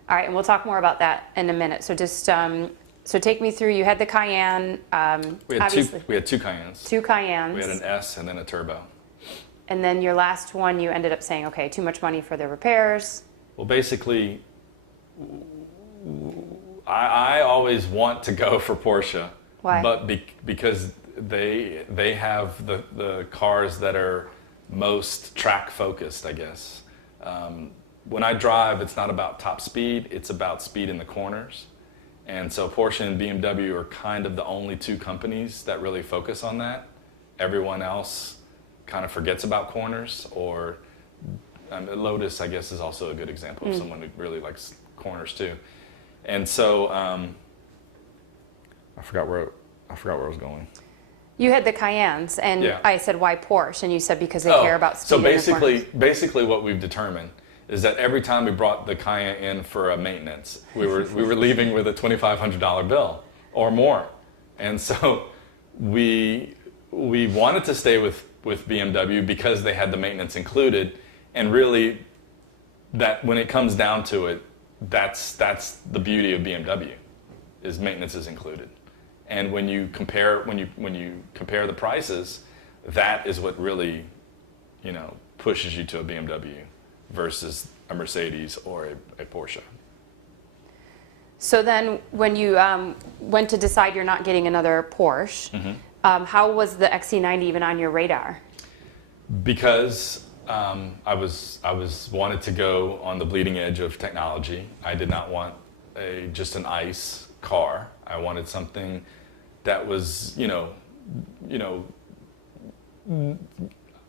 All right, and we'll talk more about that in a minute. So just, so take me through, you had the Cayenne, We had two Cayennes. Two Cayennes. We had an S and then a turbo. And then your last one, you ended up saying, okay, too much money for the repairs. Well, basically, I always want to go for Porsche. Why? But because they have the cars that are most track focused, I guess. When I drive, it's not about top speed, it's about speed in the corners. And so Porsche and BMW are kind of the only two companies that really focus on that. Everyone else kind of forgets about corners, or Lotus, I guess, is also a good example of someone who really likes corners too. And so I forgot where I was going. You had the Cayennes, and Yeah. I said, why Porsche? And you said because they care about speed So in the corners. basically what we've determined is that every time we brought the Cayenne in for a maintenance, we were leaving with a $2,500 bill or more. And so we wanted to stay with BMW because they had the maintenance included, and really that when it comes down to it, that's the beauty of BMW, is maintenance is included. And when you compare the prices, that is what really, pushes you to a BMW versus a Mercedes or a Porsche. So then when you went to decide you're not getting another Porsche, how was the XC90 even on your radar? Because I was wanted to go on the bleeding edge of technology. I did not want just an ICE car. I wanted something that was,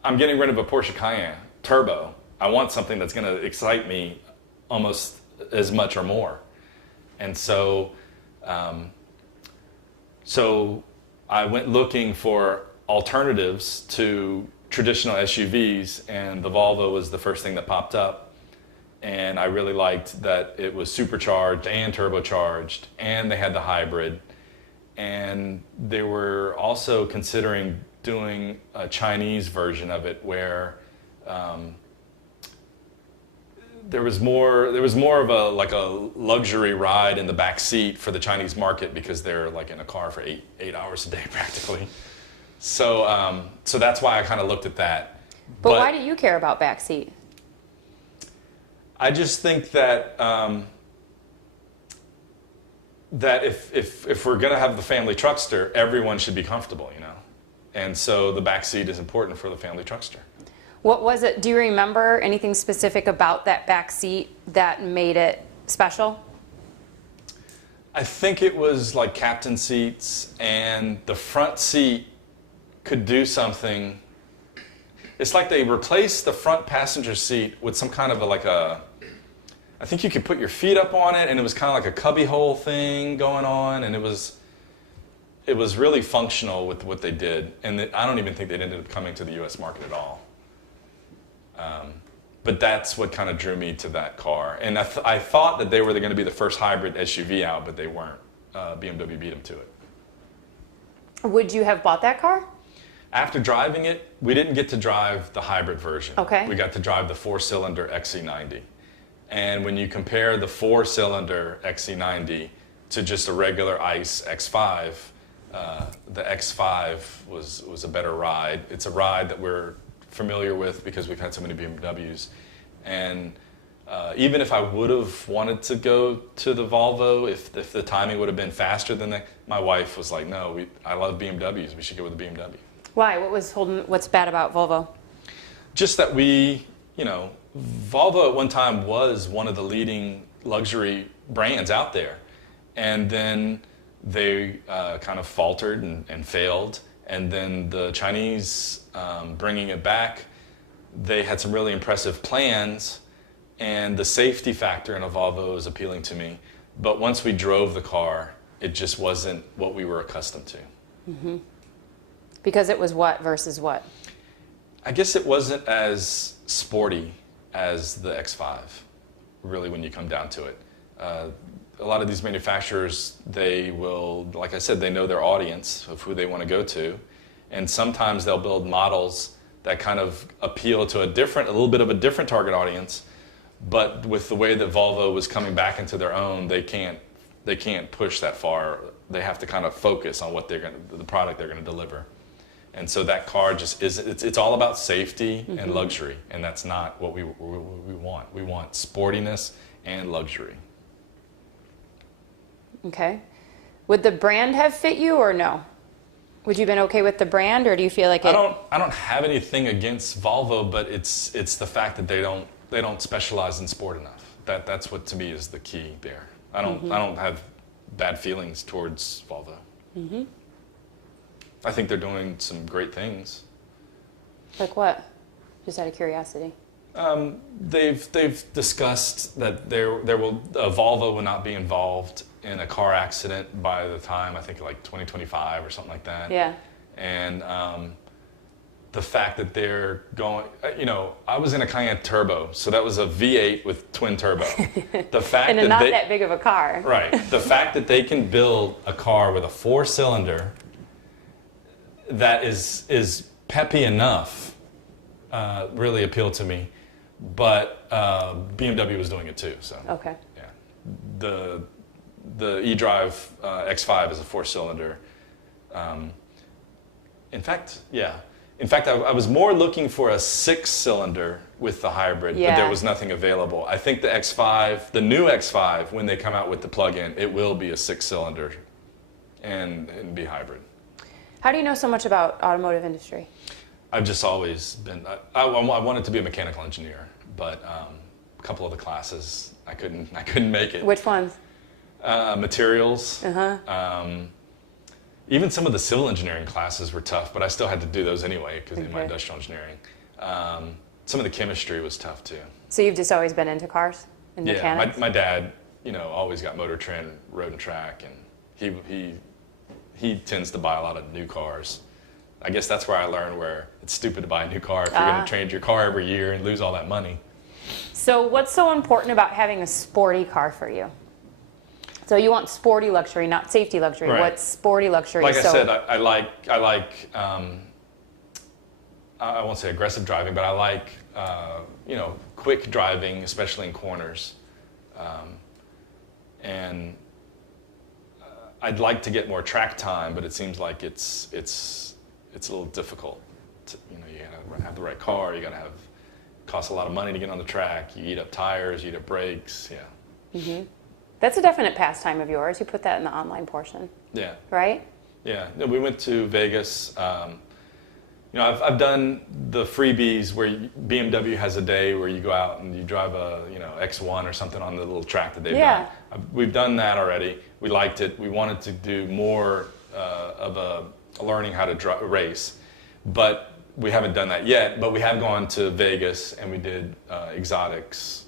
I'm getting rid of a Porsche Cayenne turbo. I want something that's going to excite me almost as much or more. And so, I went looking for alternatives to traditional SUVs, and the Volvo was the first thing that popped up. And I really liked that it was supercharged and turbocharged, and they had the hybrid. And they were also considering doing a Chinese version of it where there was more of a luxury ride in the back seat for the Chinese market, because they're like in a car for eight hours a day practically. So that's why I kind of looked at that. But why do you care about backseat? I just think that that if we're gonna have the family truckster, everyone should be comfortable, And so the back seat is important for the family truckster. What was it? Do you remember anything specific about that back seat that made it special? I think it was like captain seats, and the front seat could do something. It's like they replaced the front passenger seat with some kind of I think you could put your feet up on it, and it was kind of like a cubby hole thing going on, and it was really functional with what they did. And I don't even think they ended up coming to the U.S. market at all. But that's what kind of drew me to that car. And I thought that they were going to be the first hybrid SUV out, but they weren't. BMW beat them to it. Would you have bought that car? After driving it, we didn't get to drive the hybrid version. Okay. We got to drive the 4-cylinder XC90. And when you compare the 4-cylinder XC90 to just a regular ICE X5, the X5 was a better ride. It's a ride that we're familiar with because we've had so many BMWs. And even if I would have wanted to go to the Volvo, if the timing would have been faster than that, my wife was like, no, I love BMWs. We should go with the BMW. Why? What's bad about Volvo? Just that Volvo at one time was one of the leading luxury brands out there. And then they kind of faltered and failed. And then the Chinese, bringing it back, they had some really impressive plans, and the safety factor in a Volvo is appealing to me. But once we drove the car, it just wasn't what we were accustomed to. Mm-hmm. Because it was what versus what? I guess it wasn't as sporty as the X5, really, when you come down to it. A lot of these manufacturers, they will, like I said, they know their audience of who they want to go to. And sometimes they'll build models that kind of appeal to a little bit of a different target audience. But with the way that Volvo was coming back into their own, they can't push that far. They have to kind of focus on the product they're going to deliver. And so that car just it's all about safety and luxury, and that's not what we want. We want sportiness and luxury. Okay. Would the brand have fit you or no? Would you have been okay with the brand, or do you feel like I don't have anything against Volvo, but it's the fact that they don't specialize in sport enough. That's what to me is the key there. I don't have bad feelings towards Volvo. Mm-hmm. I think they're doing some great things. Like what? Just out of curiosity. They've discussed that Volvo will not be involved in a car accident by the time, I think, like 2025 or something like that. Yeah. And the fact that they're going, I was in a Cayenne Turbo, so that was a V8 with twin turbo. The fact And that not that big of a car. Right. The fact that they can build a car with a 4-cylinder that is peppy enough really appealed to me. But BMW was doing it too. So Okay. yeah, the eDrive X5 is a 4-cylinder. In fact, I was more looking for a 6-cylinder with the hybrid, but there was nothing available. I think the X5, the new X5, when they come out with the plug-in, it will be a 6-cylinder and be hybrid. How do you know so much about automotive industry? I've just always been, I wanted to be a mechanical engineer, but a couple of the classes, I couldn't make it. Which ones? Materials. Even some of the civil engineering classes were tough, but I still had to do those anyway because in my industrial engineering. Some of the chemistry was tough too. So you've just always been into cars and mechanics? My dad, always got Motor Trend, Road and Track, and he tends to buy a lot of new cars. I guess that's where I learned where it's stupid to buy a new car if you're going to change your car every year and lose all that money. So what's so important about having a sporty car for you? So you want sporty luxury, not safety luxury. Right. What's sporty luxury? Like I said, I like I won't say aggressive driving, but I like quick driving, especially in corners. And I'd like to get more track time, but it seems like it's a little difficult. You gotta have the right car. You gotta have costs a lot of money to get on the track. You eat up tires, you eat up brakes. Yeah. Mm-hmm. That's a definite pastime of yours. You put that in the online portion. Yeah. Right? Yeah. No, we went to Vegas. I've done the freebies where BMW has a day where you go out and you drive a X1 or something on the little track that they've done. We've done that already. We liked it. We wanted to do more of a learning how to race, but we haven't done that yet. But we have gone to Vegas and we did exotics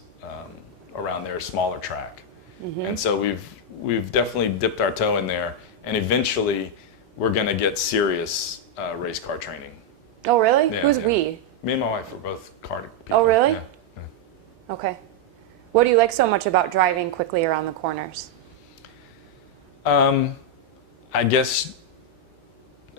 around their smaller track. Mm-hmm. And so we've definitely dipped our toe in there, and eventually we're going to get serious race car training. Oh, really? Yeah, Who's yeah. we? Me and my wife are both car people. Oh, really? Yeah. Okay. What do you like so much about driving quickly around the corners? I guess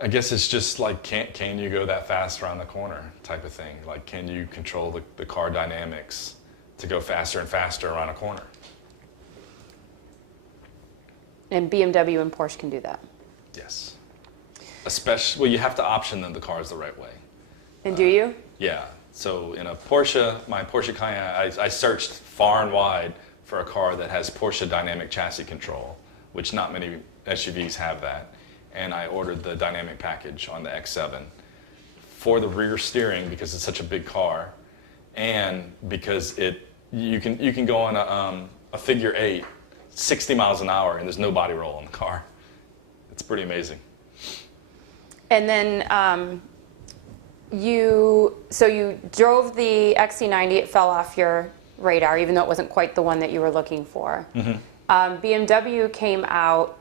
it's just like, can you go that fast around the corner type of thing? Like, can you control the car dynamics to go faster and faster around a corner? And BMW and Porsche can do that. Yes. Especially, you have to option the cars the right way. And do you? Yeah. So in a Porsche, my Porsche Cayenne, I searched far and wide for a car that has Porsche dynamic chassis control, which not many SUVs have that. And I ordered the dynamic package on the X7 for the rear steering because it's such a big car, and because you can go on a figure 8, 60 miles an hour, and there's no body roll in the car. It's pretty amazing. And then you drove the XC90. It fell off your radar, even though it wasn't quite the one that you were looking for. Mm-hmm. BMW came out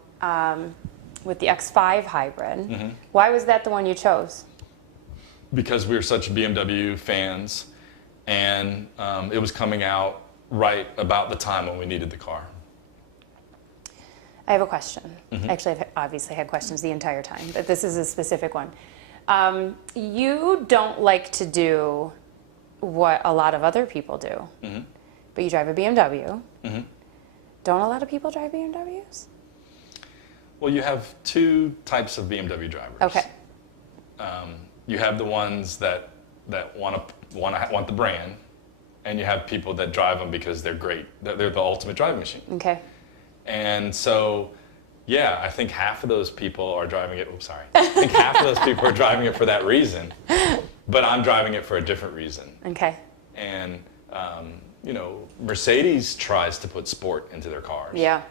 with the X5 hybrid. Mm-hmm. Why was that the one you chose? Because we were such BMW fans, and it was coming out right about the time when we needed the car. I have a question. Mm-hmm. Actually, I've obviously had questions the entire time, but this is a specific one. You don't like to do what a lot of other people do, mm-hmm. but you drive a BMW. Mm-hmm. Don't a lot of people drive BMWs? Well, you have two types of BMW drivers. Okay. You have the ones that want the brand, and you have people that drive them because they're great. They're the ultimate driving machine. Okay. And so, yeah, I think half of those people are driving it. Oops, sorry. I think half of those people are driving it for that reason, but I'm driving it for a different reason. Okay. And Mercedes tries to put sport into their cars. Yeah.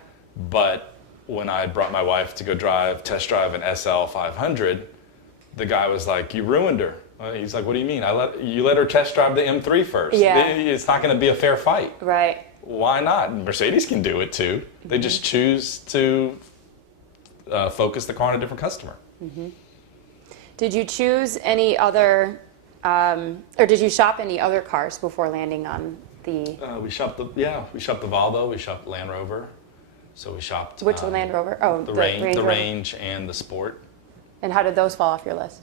But when I brought my wife to go test drive an SL 500, the guy was like, "You ruined her." He's like, "What do you mean? You let her test drive the M3 first. Yeah. It's not going to be a fair fight." Right. Why not? Mercedes can do it too. Mm-hmm. They just choose to focus the car on a different customer. Mm-hmm. Did you choose any other Or did you shop any other cars before landing on the... We shopped the Volvo, we shopped Land Rover. So we shopped... Which Land Rover? Oh, the Range Rover. Range and the Sport. And how did those fall off your list?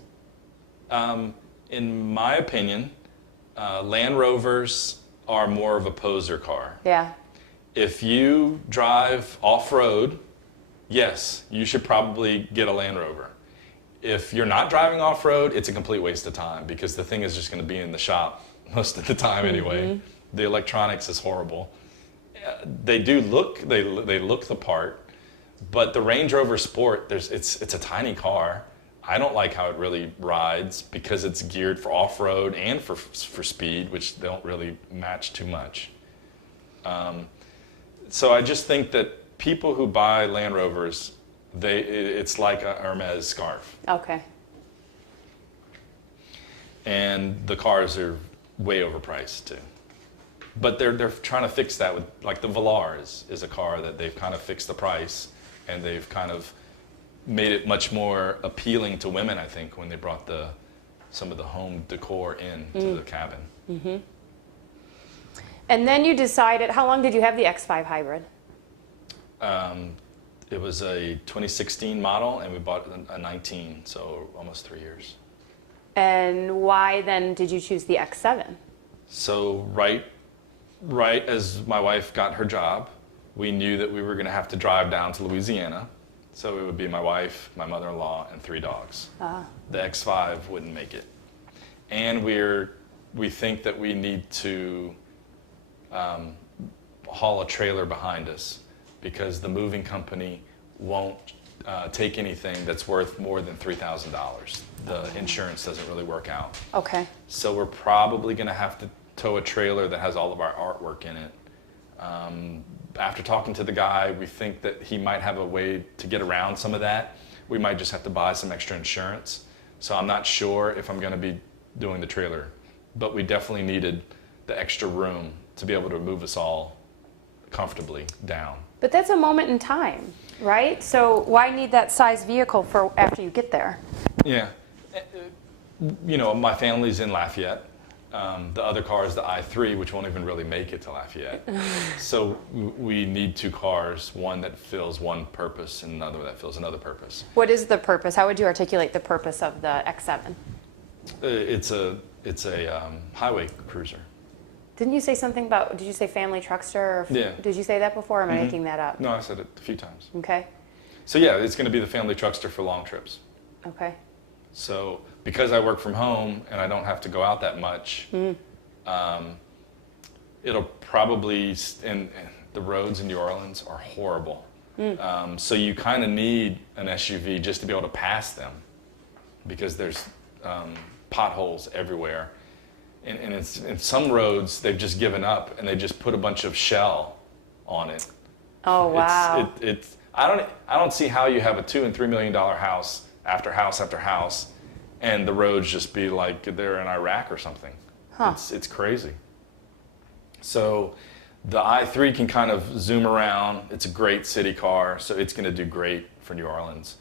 In my opinion, Land Rovers are more of a poser car. Yeah. If you drive off-road, yes, you should probably get a Land Rover. If you're not driving off-road, it's a complete waste of time because the thing is just going to be in the shop most of the time anyway. The electronics is horrible. They do look, they look the part, but the Range Rover Sport, it's a tiny car. I don't like how it really rides because it's geared for off-road and for speed, which don't really match too much. So I just think that people who buy Land Rovers, it's like a Hermes scarf. Okay. And the cars are way overpriced too. But they're trying to fix that with, like the Velar is a car that they've kind of fixed the price and they've kind of made it much more appealing to women, I think, when they brought some of the home decor into the cabin. Mm-hmm. And then you decided, how long did you have the X5 Hybrid? It was a 2016 model, and we bought a 19, so almost 3 years. And why then did you choose the X7? So right as my wife got her job, we knew that we were going to have to drive down to Louisiana. So it would be my wife, my mother-in-law, and 3 dogs. The X5 wouldn't make it. And we think that we need to haul a trailer behind us because the moving company won't take anything that's worth more than $3,000. The insurance doesn't really work out. Okay. So we're probably going to have to tow a trailer that has all of our artwork in it. After talking to the guy, we think that he might have a way to get around some of that. We might just have to buy some extra insurance. So I'm not sure if I'm going to be doing the trailer, but we definitely needed the extra room to be able to move us all comfortably down. But that's a moment in time, right? So why need that size vehicle for after you get there? Yeah. You know, my family's in Lafayette. The other car is the i3, which won't even really make it to Lafayette. So we need 2 cars, one that fills one purpose and another that fills another purpose. What is the purpose? How would you articulate the purpose of the X7? It's a highway cruiser. Didn't you say something about, did you say family truckster? Or Yeah. Did you say that before, or am I making that up? No, I said it a few times. Okay. So yeah, it's going to be the family truckster for long trips. Okay. So because I work from home and I don't have to go out that much, it'll probably, and the roads in New Orleans are horrible. So you kind of need an SUV just to be able to pass them because there's potholes everywhere. And in some roads, they've just given up and they just put a bunch of shell on it. Oh, wow. I don't see how you have a $2 and $3 million house after house after house, and the roads just be like they're in Iraq or something. Huh. It's crazy. So the i3 can kind of zoom around. It's a great city car, so it's going to do great for New Orleans.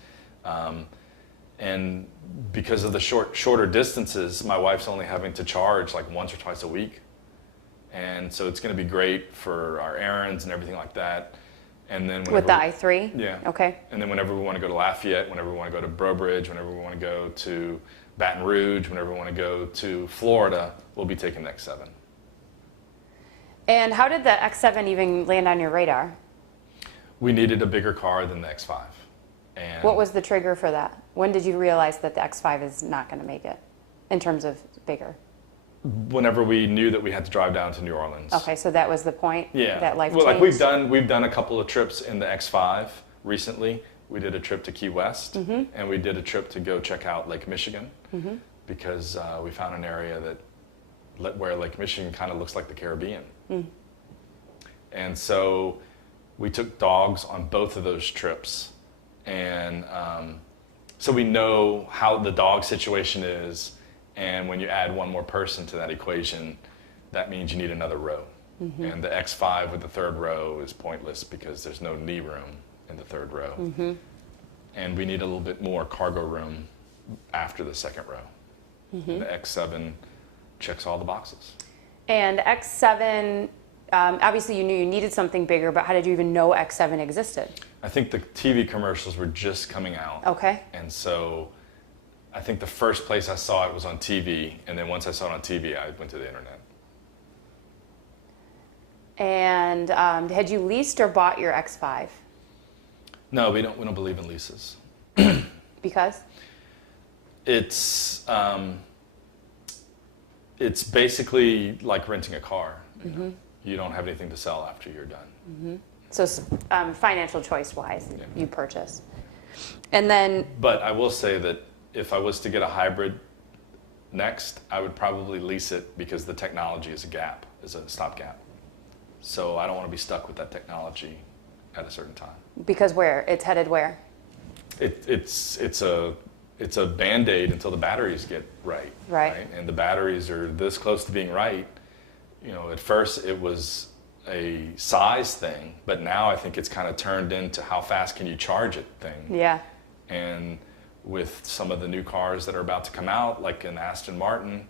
And because of the shorter distances, my wife's only having to charge like once or twice a week. And so it's going to be great for our errands and everything like that. And then With the i3? Yeah. Okay. And then whenever we want to go to Lafayette, whenever we want to go to Brobridge, whenever we want to go to Baton Rouge, whenever we want to go to Florida, we'll be taking the X7. And how did the X7 even land on your radar? We needed a bigger car than the X5. And What was the trigger for that? When did you realize that the X5 is not going to make it in terms of bigger? Whenever we knew that we had to drive down to New Orleans. Okay, so that was the point? Yeah. That life well, like changed? we've done a couple of trips in the X5 recently. We did a trip to Key West, and we did a trip to go check out Lake Michigan because we found an area where Lake Michigan kind of looks like the Caribbean. And so we took dogs on both of those trips, and so we know how the dog situation is. And when you add one more person to that equation, that means you need another row. And the X5 with the third row is pointless because there's no knee room in the third row. And we need a little bit more cargo room after the second row. And the X7 checks all the boxes. And X7, obviously you knew you needed something bigger, but how did you even know X7 existed? I think the TV commercials were just coming out. Okay. And so I think the first place I saw it was on TV, and then once I saw it on TV, I went to the internet. And had you leased or bought your X5? No, we don't believe in leases. Because? It's basically like renting a car. You know? You don't have anything to sell after you're done. So financial choice-wise, you purchase. And then... But I will say that if I was to get a hybrid next, I would probably lease it because the technology is a stopgap. So I don't want to be stuck with that technology at a certain time. Because where? It's headed where? It's a Band-Aid until the batteries get right. Right. And the batteries are this close to being right. You know, at first it was a size thing, but now I think it's kind of turned into how fast can you charge it thing. Yeah. And with some of the new cars that are about to come out, like an Aston Martin,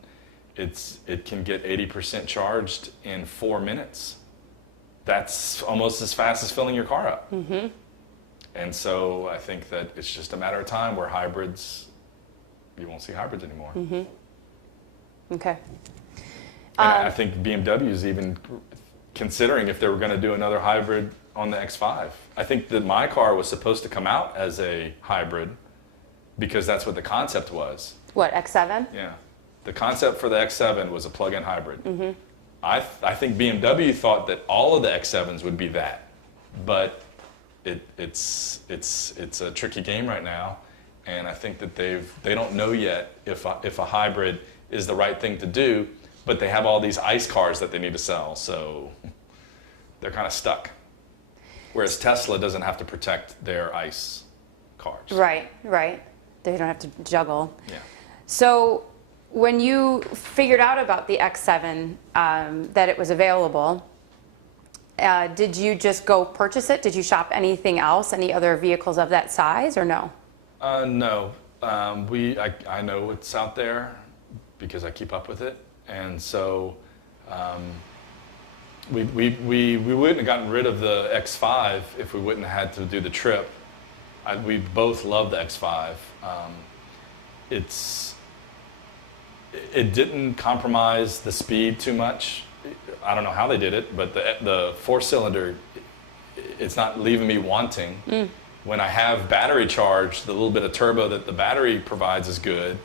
it can get 80% charged in 4 minutes. That's almost as fast as filling your car up. And so I think that it's just a matter of time where you won't see hybrids anymore. Okay. And I think BMW is even considering if they were going to do another hybrid on the X5. I think that my car was supposed to come out as a hybrid because that's what the concept was. What, X7? Yeah. The concept for the X7 was a plug-in hybrid. I think BMW thought that all of the X7s would be that, but it's a tricky game right now, and I think that they don't know yet if a hybrid is the right thing to do, but they have all these ICE cars that they need to sell, so they're kind of stuck. Whereas Tesla doesn't have to protect their ICE cars. Right. They don't have to juggle. Yeah. So when you figured out about the X7, that it was available, did you just go purchase it? Did you shop anything else, any other vehicles of that size, or no? No. I know what's out there because I keep up with it. And so we wouldn't have gotten rid of the X5 if we wouldn't have had to do the trip. We both love the X5. It didn't compromise the speed too much. I don't know how they did it, but the 4-cylinder, it's not leaving me wanting. When I have battery charge, the little bit of turbo that the battery provides is good.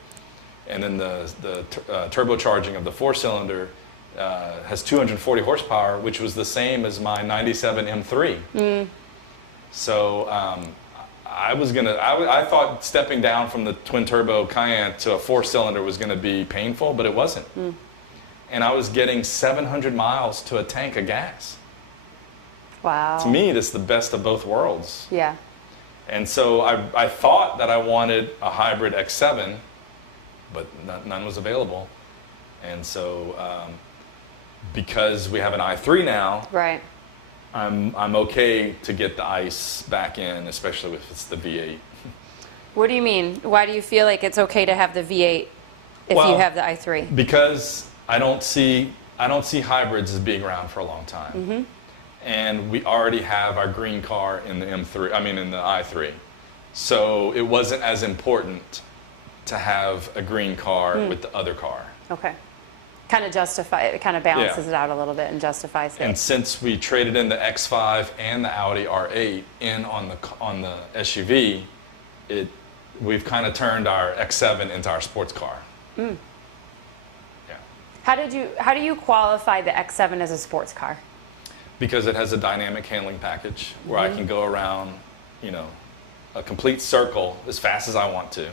And then the turbocharging of the 4-cylinder has 240 horsepower, which was the same as my 97 M3. So I thought stepping down from the twin turbo Cayenne to a 4-cylinder was going to be painful, but it wasn't. And I was getting 700 miles to a tank of gas. Wow. To me, this is the best of both worlds. Yeah. And so I thought that I wanted a hybrid X7, but none was available. And so because we have an i3 now, Right. I'm okay to get the ICE back in, especially if it's the V8. What do you mean? Why do you feel like it's okay to have the V8 if you have the i3? Because I don't see hybrids as being around for a long time. And we already have our green car in the in the i3. So it wasn't as important to have a green car with the other car. Okay. Kind of balances it out a little bit and justifies it. And since we traded in the X5 and the Audi R8 in on the SUV, we've kind of turned our X7 into our sports car. Yeah. How do you qualify the X7 as a sports car? Because it has a dynamic handling package where I can go around, a complete circle as fast as I want to.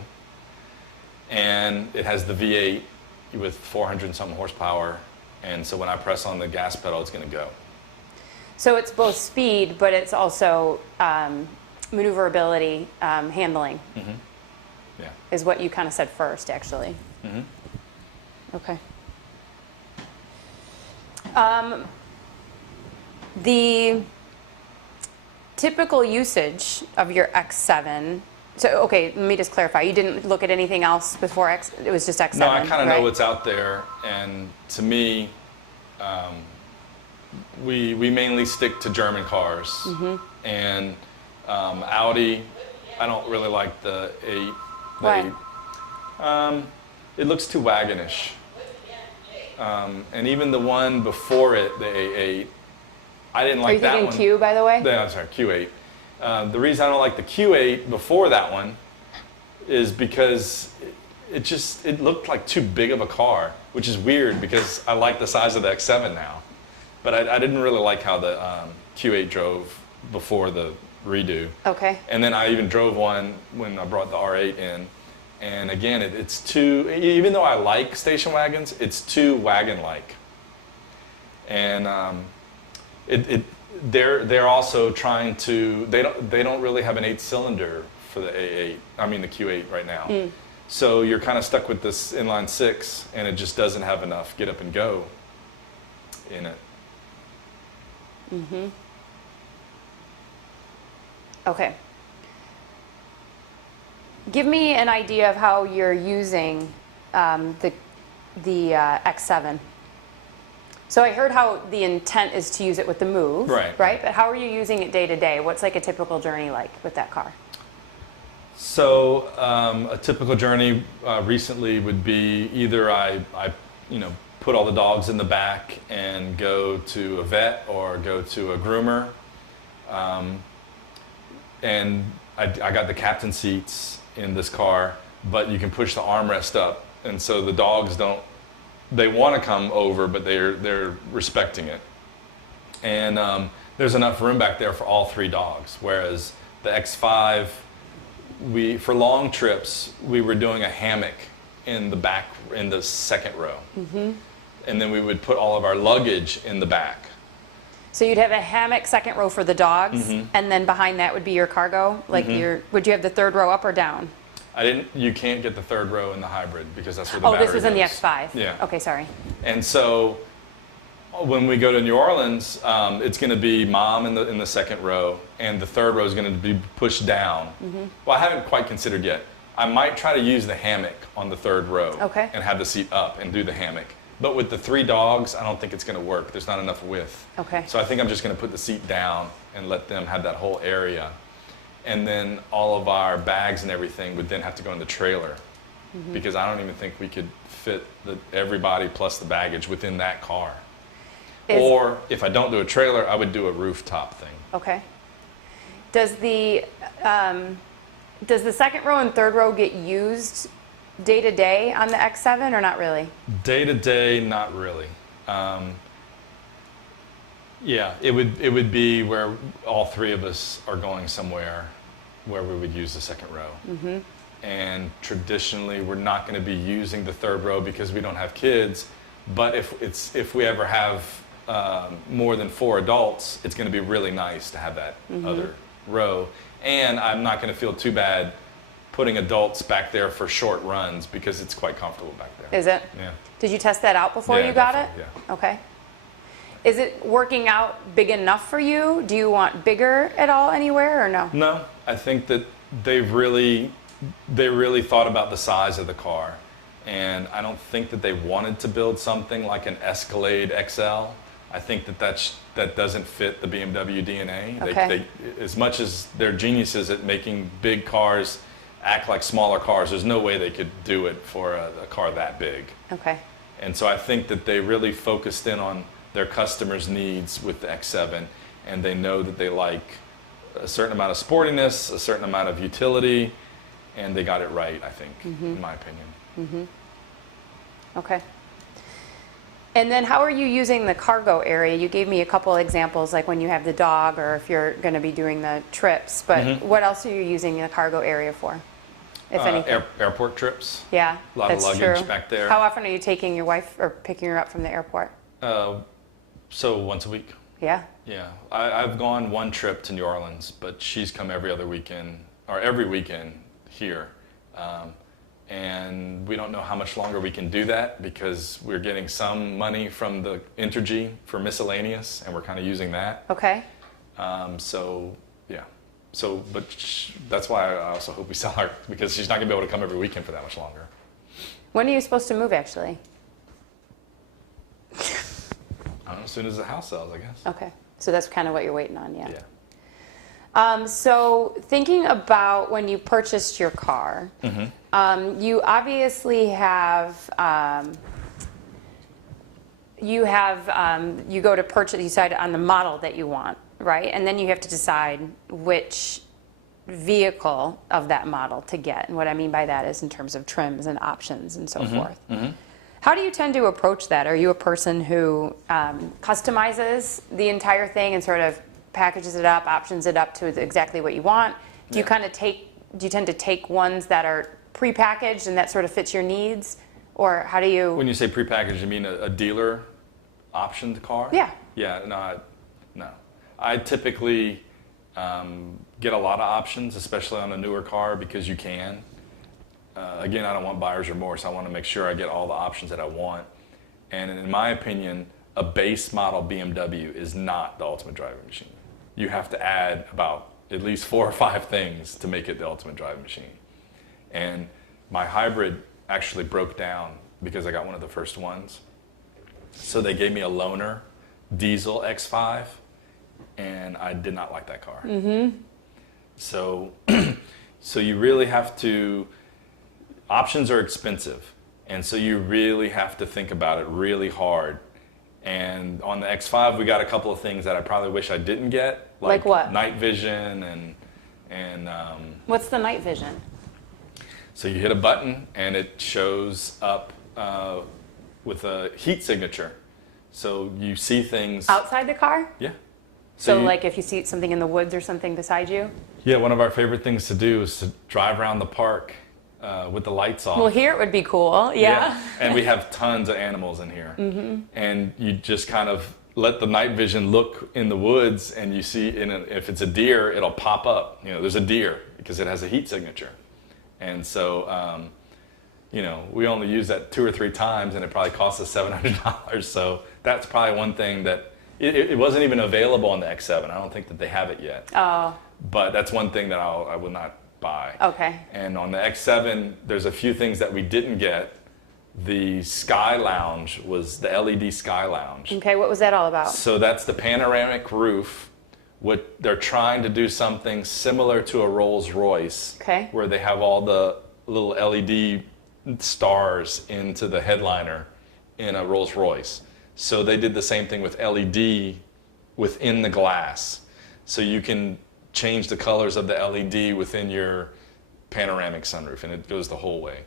And it has the V8 with 400 and something horsepower. And so when I press on the gas pedal, it's going to go. So it's both speed, but it's also maneuverability, handling. Yeah. Is what you kind of said first, actually. Okay. The typical usage of your X7, So, okay, let me just clarify. You didn't look at anything else before it was just X7, No, I kind of know right? what's out there, and to me, we mainly stick to German cars, and Audi. I don't really like the 8. Why? It looks too wagonish, and even the one before it, the A8, I didn't Are like you that thinking one. Q, by the way? I'm sorry, Q8. The reason I don't like the Q8 before that one is because it looked like too big of a car, which is weird because I like the size of the X7 now. But I didn't really like how the Q8 drove before the redo. Okay. And then I even drove one when I brought the R8 in. And again, it's too, even though I like station wagons, it's too wagon-like. And they're also trying to, they don't really have an 8-cylinder for the A8, I mean the Q8 right now. So you're kind of stuck with this inline 6, and it just doesn't have enough get up and go in it. Okay. Give me an idea of how you're using the X7. So I heard how the intent is to use it with the Move, Right. Right? But how are you using it day to day? What's like a typical journey like with that car? So a typical journey recently would be either I put all the dogs in the back and go to a vet or go to a groomer, and I got the captain seats in this car, but you can push the armrest up, and so the dogs don't. They want to come over, but they're respecting it, and there's enough room back there for all 3 dogs. Whereas the X5, for long trips, we were doing a hammock in the back, in the second row. And then we would put all of our luggage in the back. So you'd have a hammock second row for the dogs, and then behind that would be your cargo? Like would you have the 3rd row up or down? You can't get the 3rd row in the hybrid because that's where the battery this was in the goes. X5? Yeah. Okay, sorry. And so when we go to New Orleans, it's going to be mom in the second row, and the 3rd row is going to be pushed down. Well, I haven't quite considered yet. I might try to use the hammock on the 3rd row and have the seat up and do the hammock. But with the 3 dogs, I don't think it's going to work. There's not enough width. Okay. So I think I'm just going to put the seat down and let them have that whole area. And then all of our bags and everything would then have to go in the trailer because I don't even think we could fit everybody plus the baggage within that car. Or if I don't do a trailer, I would do a rooftop thing. Okay. Does the 2nd row and 3rd row get used day to day on the X7 or not really? Day to day, not really. Yeah, it would be where all 3 of us are going somewhere where we would use the 2nd row. And traditionally, we're not going to be using the 3rd row because we don't have kids. But if we ever have more than 4 adults, it's going to be really nice to have that other row. And I'm not going to feel too bad putting adults back there for short runs because it's quite comfortable back there. Is it? Yeah. Did you test that out before Yeah, you got it? definitely, yeah. Okay. Is it working out big enough for you? Do you want bigger at all anywhere or no? No, I think that they really thought about the size of the car. And I don't think that they wanted to build something like an Escalade XL. I think that doesn't fit the BMW DNA. Okay. As much as they're geniuses at making big cars act like smaller cars, there's no way they could do it for a car that big. Okay. And so I think that they really focused in on their customers' needs with the X7, and they know that they like a certain amount of sportiness, a certain amount of utility, and they got it right, I think, in my opinion. Okay. And then how are you using the cargo area? You gave me a couple examples, like when you have the dog or if you're going to be doing the trips, but what else are you using the cargo area for, if anything? Airport trips. Yeah, A lot of that's luggage true. back there. How often are you taking your wife or picking her up from the airport? So once a week. Yeah. Yeah, I've gone one trip to New Orleans, but she's come every other weekend, or every weekend here. And we don't know how much longer we can do that because we're getting some money from the Intergy for miscellaneous, and we're kind of using that. Okay. So, yeah. That's why I also hope we sell her, because she's not going to be able to come every weekend for that much longer. When are you supposed to move, actually? I don't know, as soon as the house sells, I guess. Okay, so that's kind of what you're waiting on, yeah. Yeah. So thinking about when you purchased your car, you obviously have, you go to purchase, you decide on the model that you want, right? And then you have to decide which vehicle of that model to get. And what I mean by that is in terms of trims and options and so forth. How do you tend to approach that? Are you a person who customizes the entire thing and sort of packages it up, options it up to exactly what you want? Do you kind of do you tend to take ones that are prepackaged and that sort of fits your needs? Or how do you... When you say prepackaged, you mean a dealer optioned car? Yeah. Yeah, no. I typically get a lot of options, especially on a newer car, because you can. Again, I don't want buyer's remorse. I want to make sure I get all the options that I want. And in my opinion, a base model BMW is not the ultimate driving machine. You have to add about at least 4 or 5 things to make it the ultimate driving machine. And my hybrid actually broke down because I got one of the first ones. So they gave me a loaner diesel X5, and I did not like that car. So you really have to... Options are expensive, and so you really have to think about it really hard. And on the X5, we got a couple of things that I probably wish I didn't get, like what? Night vision and What's the night vision? so you hit a button and it shows up with a heat signature, so you see things Outside the car? Yeah. So like if you see something in the woods or something beside you? Yeah, one of our favorite things to do is to drive around the park with the lights off. Well, here it would be cool, yeah. And we have tons of animals in here. And you just kind of let the night vision look in the woods, and you see, if it's a deer, it'll pop up. There's a deer because it has a heat signature. And so, we only use that 2 or 3 times, and it probably costs us $700. So that's probably one thing that, it wasn't even available on the X7. I don't think that they have it yet. Oh. But that's one thing that I will not buy. Okay. And on the X7, there's a few things that we didn't get. The Sky Lounge was the LED Sky Lounge. Okay, what was that all about? So that's the panoramic roof. They're trying to do something similar to a Rolls Royce, Okay. where they have all the little LED stars into the headliner in a Rolls Royce. So they did the same thing with LED within the glass. So you can change the colors of the LED within your panoramic sunroof, and it goes the whole way.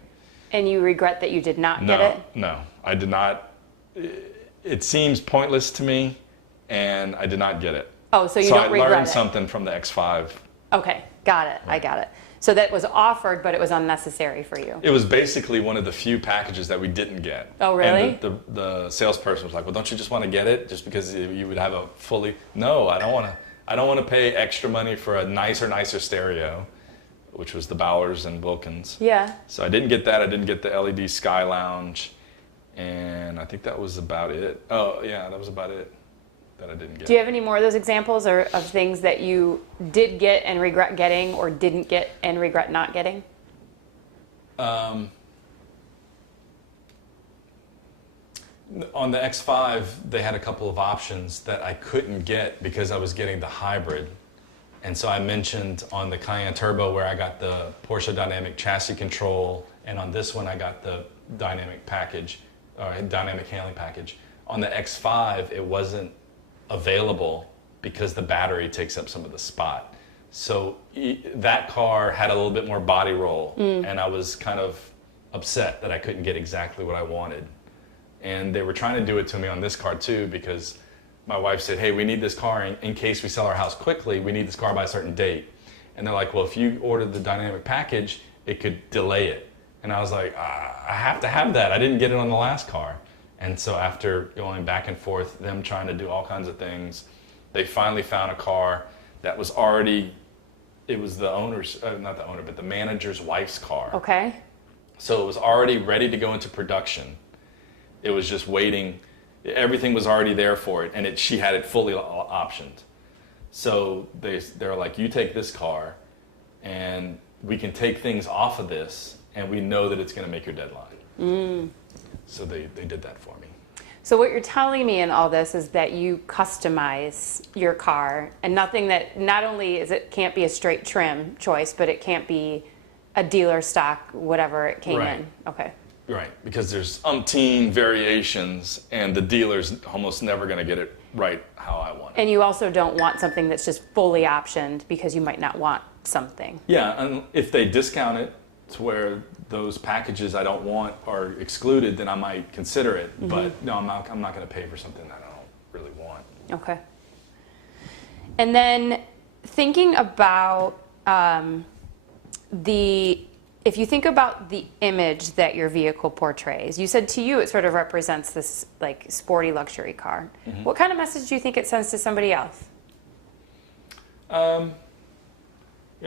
And you regret that you did not get it? No, I did not. It seems pointless to me, and I did not get it. Oh, so you don't regret it? So I learned something from the X5. Okay, got it. I got it. So that was offered, but it was unnecessary for you. It was basically one of the few packages that we didn't get. Oh, really? And the salesperson was like, "Well, don't you just want to get it just because you would have a fully?" No, I don't want to. I don't want to pay extra money for a nicer stereo, which was the Bowers and Wilkins. Yeah. So I didn't get that. I didn't get the LED Sky Lounge, and I think that was about it. Oh, yeah, that was about it that I didn't get. Do you have any more of those examples or of things that you did get and regret getting, or didn't get and regret not getting? On the X5, they had a couple of options that I couldn't get because I was getting the hybrid. And so I mentioned on the Cayenne Turbo where I got the Porsche Dynamic Chassis Control, and on this one I got the dynamic package, or dynamic handling package. On the X5, it wasn't available because the battery takes up some of the spot. So that car had a little bit more body roll, and I was kind of upset that I couldn't get exactly what I wanted. And they were trying to do it to me on this car too, because my wife said, "Hey, we need this car in case we sell our house quickly. We need this car by a certain date." And they're like, "Well, if you ordered the dynamic package, it could delay it." And I was like, "I have to have that. I didn't get it on the last car." And so after going back and forth, them trying to do all kinds of things, they finally found a car that was already, it was the owner's, not the owner, but the manager's wife's car. Okay. So it was already ready to go into production. It was just waiting. Everything was already there for it, and she had it fully optioned. So they're like, you take this car, and we can take things off of this, and we know that it's going to make your deadline. So they did that for me. So what you're telling me in all this is that you customize your car, and nothing that, not only is it can't be a straight trim choice, but it can't be a dealer stock, whatever it came Right. in. Okay. Right, because there's umpteen variations, and the dealer's almost never going to get it right how I want it. And you also don't want something that's just fully optioned because you might not want something. Yeah, and if they discount it to where those packages I don't want are excluded, then I might consider it. But no, I'm not going to pay for something that I don't really want. Okay. And then thinking about if you think about the image that your vehicle portrays, you said to you it sort of represents this like sporty luxury car. What kind of message do you think it sends to somebody else? You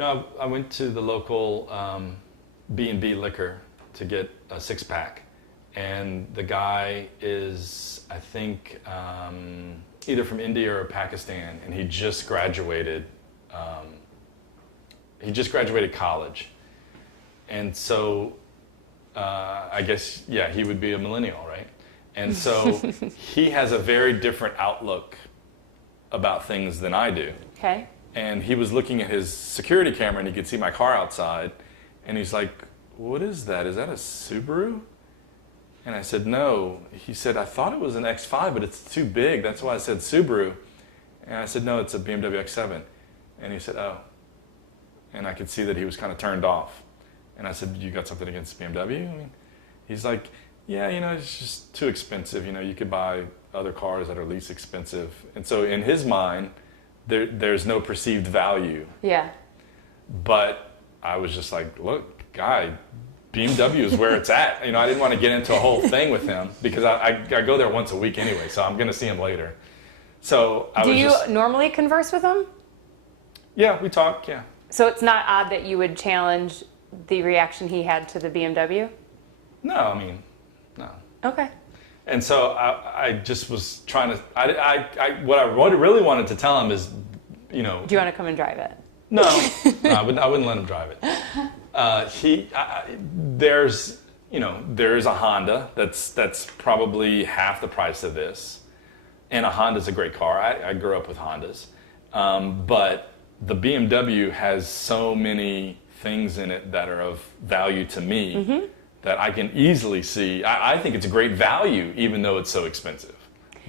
know, I went to the local B&B liquor to get a 6-pack, and the guy is, I think, either from India or Pakistan, and he just graduated. He just graduated college, and so I guess he would be a millennial, right? And so he has a very different outlook about things than I do. Okay. And he was looking at his security camera, and he could see my car outside. And he's like, "What is that? Is that a Subaru?" And I said, "No." He said, "I thought it was an X5, but it's too big. That's why I said Subaru." And I said, "No, it's a BMW X7." And he said, "Oh." And I could see that he was kind of turned off. And I said, "You got something against BMW?" I mean, he's like, "Yeah, you know, it's just too expensive. You know, you could buy other cars that are least expensive." And so in his mind, there's no perceived value. Yeah. But I was just like, "Look, guy, BMW is where it's at." You know, I didn't want to get into a whole thing with him because I go there once a week anyway, so I'm going to see him later. So Do you normally converse with him? Yeah, we talk, yeah. So it's not odd that you would challenge the reaction he had to the BMW? No, I mean, no. Okay. And so I just was trying to, what I really wanted to tell him is, you know. Do you want to come and drive it? No, I wouldn't let him drive it. There's a Honda that's probably half the price of this. And a Honda's a great car. I grew up with Hondas. But the BMW has so many things in it that are of value to me that I can easily see. I think it's a great value, even though it's so expensive.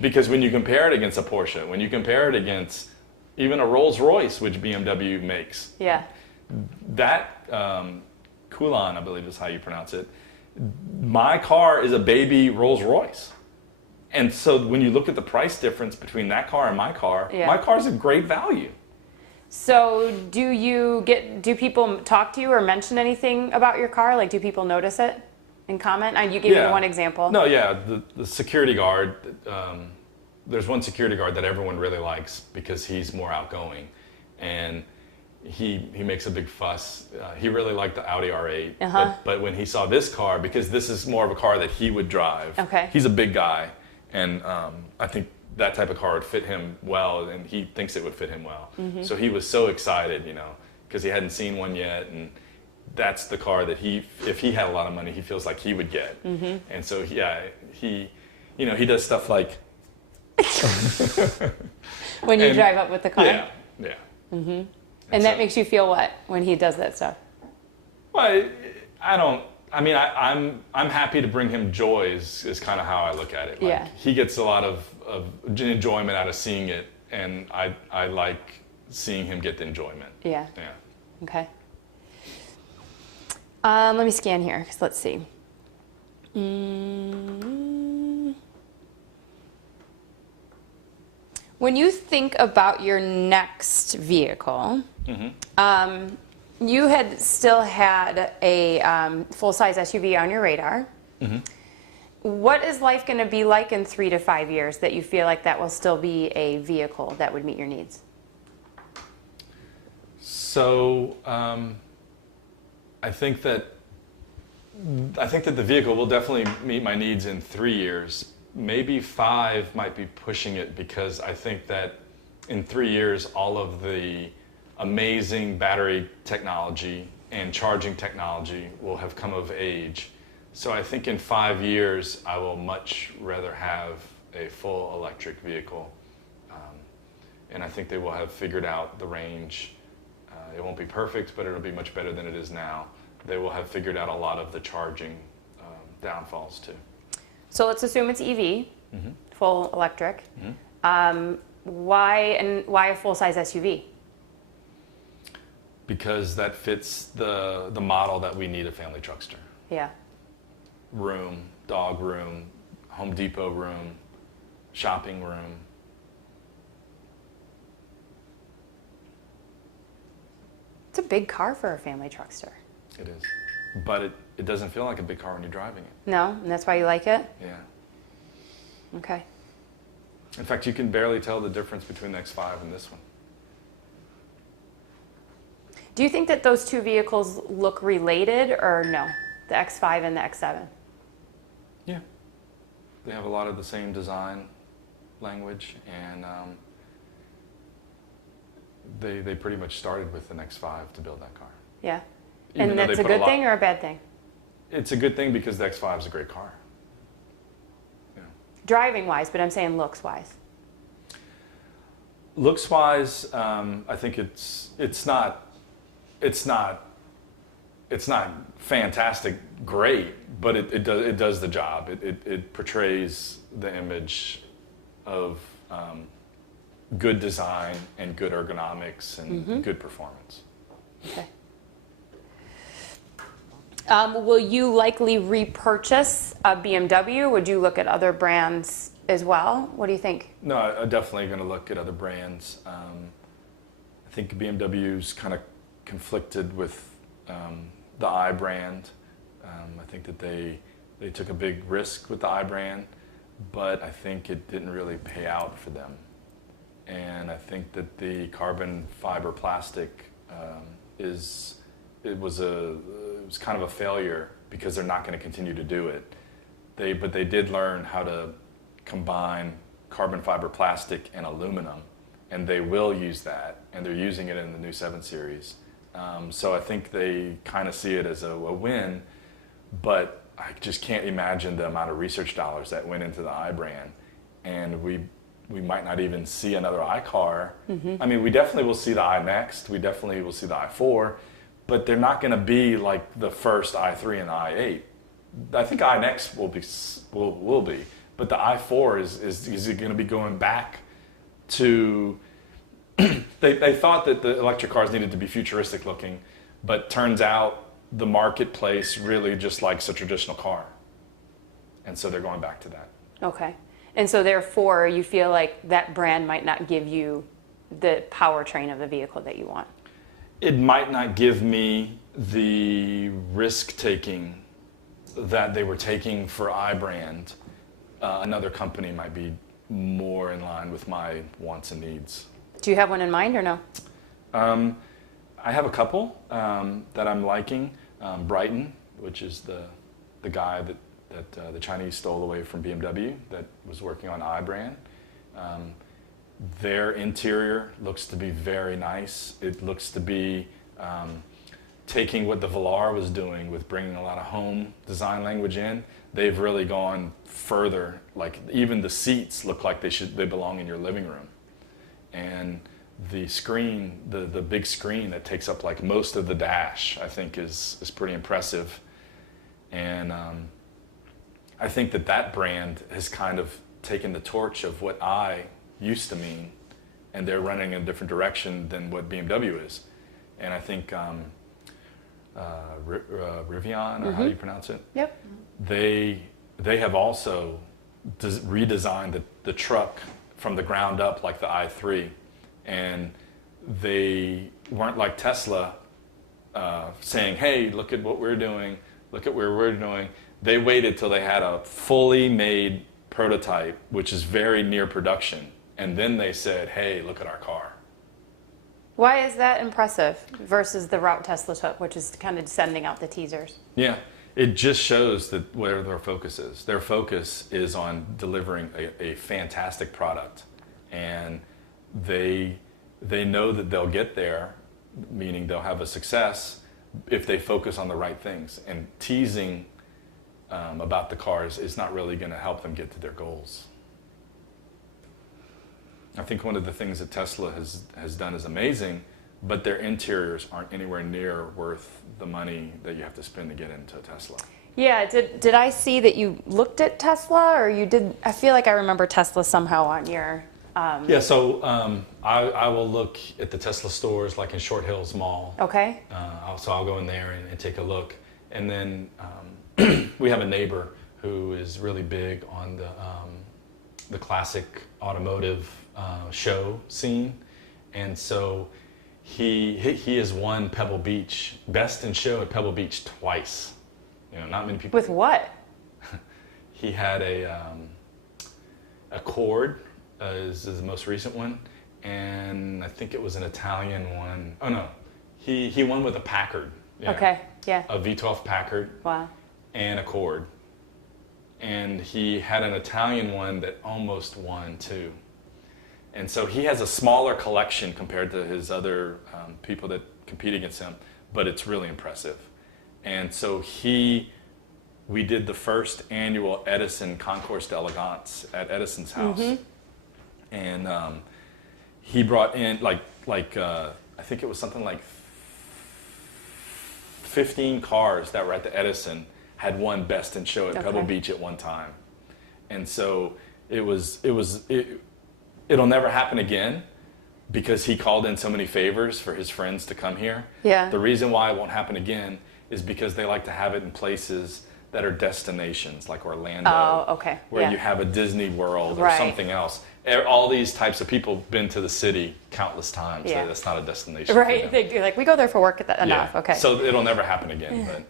Because when you compare it against a Porsche, when you compare it against even a Rolls Royce, which BMW makes, that Coulon, I believe is how you pronounce it, my car is a baby Rolls Royce. And so when you look at the price difference between that car and my car's a great value. So do people talk to you or mention anything about your car? Like, do people notice it and comment? You gave me one example. No, yeah, the security guard, there's one security guard that everyone really likes because he's more outgoing. And he makes a big fuss. He really liked the Audi R8. But when he saw this car, because this is more of a car that he would drive, he's a big guy. And I think that type of car would fit him well, and he thinks it would fit him well. So he was so excited, you know, because he hadn't seen one yet, and that's the car that if he had a lot of money, he feels like he would get. And so, he does stuff like... when you drive up with the car? Yeah. And that makes you feel what when he does that stuff? Well, I'm happy to bring him joy is kind of how I look at it. Like, he gets a lot of enjoyment out of seeing it, and I like seeing him get the enjoyment. Yeah. Okay. Let me scan here, because let's see. When you think about your next vehicle, you had still had a full-size SUV on your radar. What is life going to be like in 3 to 5 years that you feel like that will still be a vehicle that would meet your needs? So I think that the vehicle will definitely meet my needs in 3 years. Maybe 5 might be pushing it, because I think that in 3 years, all of the amazing battery technology and charging technology will have come of age. So I think in 5 years, I will much rather have a full electric vehicle. And I think they will have figured out the range. It won't be perfect, but it'll be much better than it is now. They will have figured out a lot of the charging downfalls too. So let's assume it's EV, full electric. Why a full-size SUV? Because that fits the model that we need a family truckster. Yeah. Room, dog room, Home Depot room, shopping room. It's a big car for a family truckster. It is. But it doesn't feel like a big car when you're driving it. No? And that's why you like it? Yeah. Okay. In fact, you can barely tell the difference between the X5 and this one. Do you think that those two vehicles look related or no? The X5 and the X7? Yeah. They have a lot of the same design language, and they pretty much started with an X5 to build that car. Yeah. Even And though that's they a put good thing or a bad thing? It's a good thing because the X5 is a great car. Yeah. Driving-wise, but I'm saying looks-wise. Looks-wise, I think it's not fantastic, great, but it does the job. It portrays the image of good design and good ergonomics and good performance. Okay. Will you likely repurchase a BMW? Would you look at other brands as well? What do you think? No, I'm definitely going to look at other brands. I think BMW's kind of conflicted with the I brand. I think that they took a big risk with the I brand, but I think it didn't really pay out for them. And I think that the carbon fiber plastic was kind of a failure because they're not going to continue to do it. But they did learn how to combine carbon fiber plastic and aluminum, and they will use that, and they're using it in the new 7 Series. So I think they kind of see it as a win, but I just can't imagine the amount of research dollars that went into the I brand, and we might not even see another I car. I mean, we definitely will see the I next, we definitely will see the I4, but they're not going to be like the first i3 and the i8. I think I next will be, but the i4 is going to be going back to. They thought that the electric cars needed to be futuristic looking, but turns out the marketplace really just likes a traditional car, and so they're going back to that. Okay. And so therefore, you feel like that brand might not give you the powertrain of the vehicle that you want? It might not give me the risk-taking that they were taking for iBrand. Another company might be more in line with my wants and needs. Do you have one in mind or no? I have a couple that I'm liking. Brighton, which is the guy that the Chinese stole away from BMW that was working on iBrand. Their interior looks to be very nice. It looks to be taking what the Velar was doing with bringing a lot of home design language in. They've really gone further. Like even the seats look like they belong in your living room. And the screen, the big screen that takes up like most of the dash, I think is pretty impressive. And I think that brand has kind of taken the torch of what I used to mean, and they're running in a different direction than what BMW is. And I think Rivian, or how do you pronounce it? Yep. They have also redesigned the truck from the ground up like the i3, and they weren't like Tesla saying, hey, look at what we're doing, look at where we're doing. They waited till they had a fully made prototype, which is very near production, and then they said, hey, look at our car. Why is that impressive versus the route Tesla took, which is kind of sending out the teasers? Yeah, it just shows that where their focus is. Their focus is on delivering a fantastic product, and they know that they'll get there, meaning they'll have a success if they focus on the right things. And teasing about the cars is not really going to help them get to their goals. I think one of the things that Tesla has done is amazing, but their interiors aren't anywhere near worth the money that you have to spend to get into a Tesla. Yeah, did I see that you looked at Tesla, or you did? I feel like I remember Tesla somehow on your... Yeah, so I will look at the Tesla stores like in Short Hills Mall. Okay. So I'll go in there and take a look. And then we have a neighbor who is really big on the classic automotive show scene. And so he has won Pebble Beach, Best in Show at Pebble Beach twice. You know, not many people. With what? He had a Accord is the most recent one, and I think it was an Italian one. Oh no, he won with a Packard. Yeah. Okay, yeah. A V12 Packard. Wow. And Accord. And he had an Italian one that almost won too. And so he has a smaller collection compared to his other people that compete against him, but it's really impressive. And so we did the first annual Edison Concours d'Elegance at Edison's house. Mm-hmm. And he brought in I think it was something like 15 cars that were at the Edison had won Best in Show at Pebble Beach at one time. And so it'll never happen again because he called in so many favors for his friends to come here. Yeah. The reason why it won't happen again is because they like to have it in places that are destinations, like Orlando, where you have a Disney World or something else. All these types of people have been to the city countless times. Yeah. That's not a destination. Right. They're like, we go there for work enough. Yeah. Okay. So it'll never happen again. But.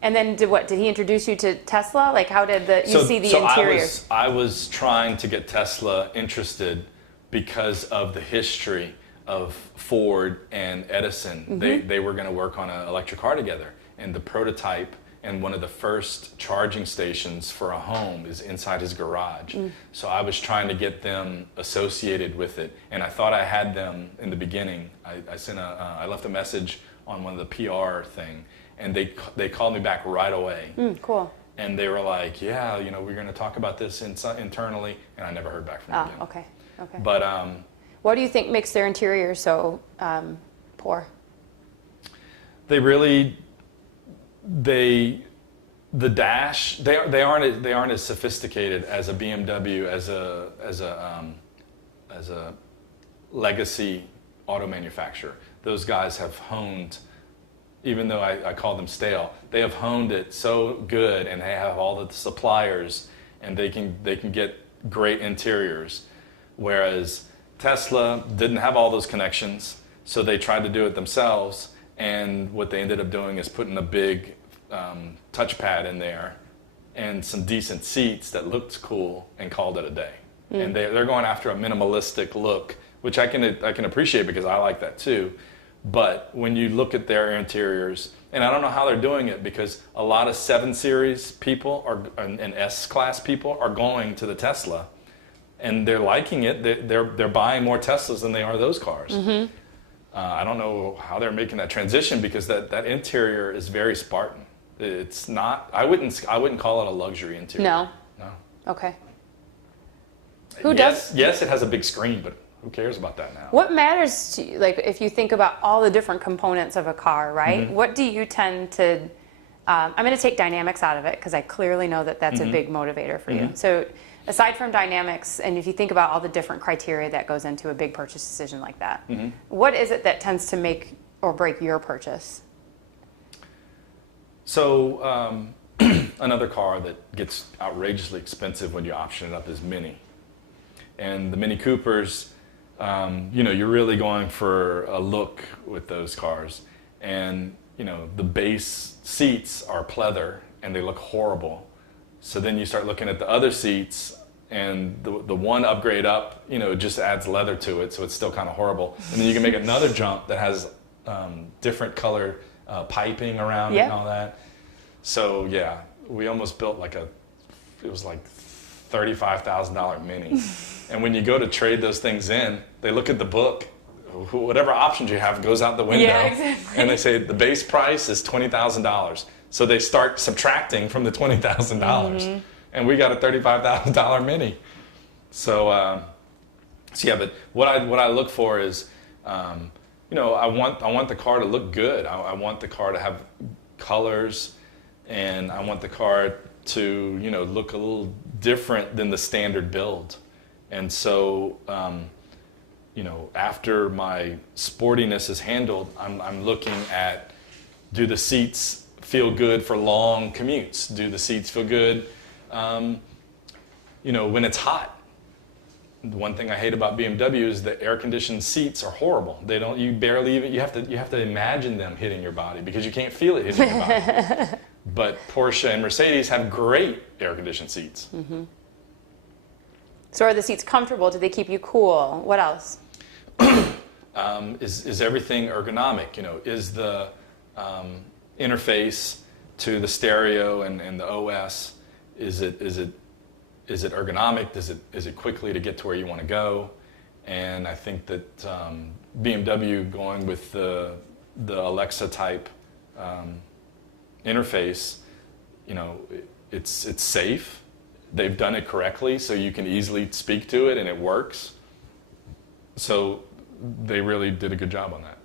And then did he introduce you to Tesla? Like, how did you see the interior? I was trying to get Tesla interested because of the history of Ford and Edison. Mm-hmm. They were going to work on an electric car together. And the prototype and one of the first charging stations for a home is inside his garage. Mm. So I was trying to get them associated with it. And I thought I had them in the beginning. I left a message on one of the PR thing, and they called me back right away. Cool. And they were like, yeah, we're going to talk about this internally. And I never heard back from them again. Okay. But what do you think makes their interior so poor? The dash, they aren't as sophisticated as a BMW, as a legacy auto manufacturer. Those guys have honed, even though I call them stale, they have honed it so good, and they have all the suppliers, and they can get great interiors. Whereas Tesla didn't have all those connections, so they tried to do it themselves. And what they ended up doing is putting a big touchpad in there and some decent seats that looked cool and called it a day. Mm. And they're going after a minimalistic look, which I can appreciate because I like that too. But when you look at their interiors, and I don't know how they're doing it because a lot of 7 Series people and S-Class people are going to the Tesla, and they're liking it. They're buying more Teslas than they are those cars. Mm-hmm. I don't know how they're making that transition because that interior is very Spartan. It's not. I wouldn't call it a luxury interior. No. Okay. Who does? Yes, it has a big screen, but who cares about that now? What matters to you? Like, if you think about all the different components of a car, right? Mm-hmm. What do you tend to? I'm going to take dynamics out of it because I clearly know that's mm-hmm. a big motivator for mm-hmm. you. So, aside from dynamics, and if you think about all the different criteria that goes into a big purchase decision like that, mm-hmm. what is it that tends to make or break your purchase? So another car that gets outrageously expensive when you option it up is Mini. And the Mini Coopers, you're really going for a look with those cars. And, the base seats are pleather and they look horrible. So then you start looking at the other seats, and the one upgrade up, just adds leather to it, so it's still kind of horrible. And then you can make another jump that has different color piping around it and all that. So yeah, we almost built it was like $35,000 Mini. And when you go to trade those things in, they look at the book, whatever options you have goes out the window. Yeah, exactly. And they say the base price is $20,000. So they start subtracting from the $20,000. And we got a $35,000 Mini. So yeah, but what I look for is, you know, I want the car to look good. I want the car to have colors, and I want the car to, you know, look a little different than the standard build. And so, you know, after my sportiness is handled, I'm looking at, do the seats feel good for long commutes? Do the seats feel good, you know, when it's hot? The one thing I hate about BMW is the air-conditioned seats are horrible. They don't, you barely even, you have to imagine them hitting your body because you can't feel it hitting your body. But Porsche and Mercedes have great air-conditioned seats. So are the seats comfortable? Do they keep you cool? What else? Is everything ergonomic? You know, is the interface to the stereo and the OS, is it ergonomic? Is it quickly to get to where you want to go? And I think that BMW going with the Alexa type interface, you know, it's safe. They've done it correctly, so you can easily speak to it and it works. So they really did a good job on that.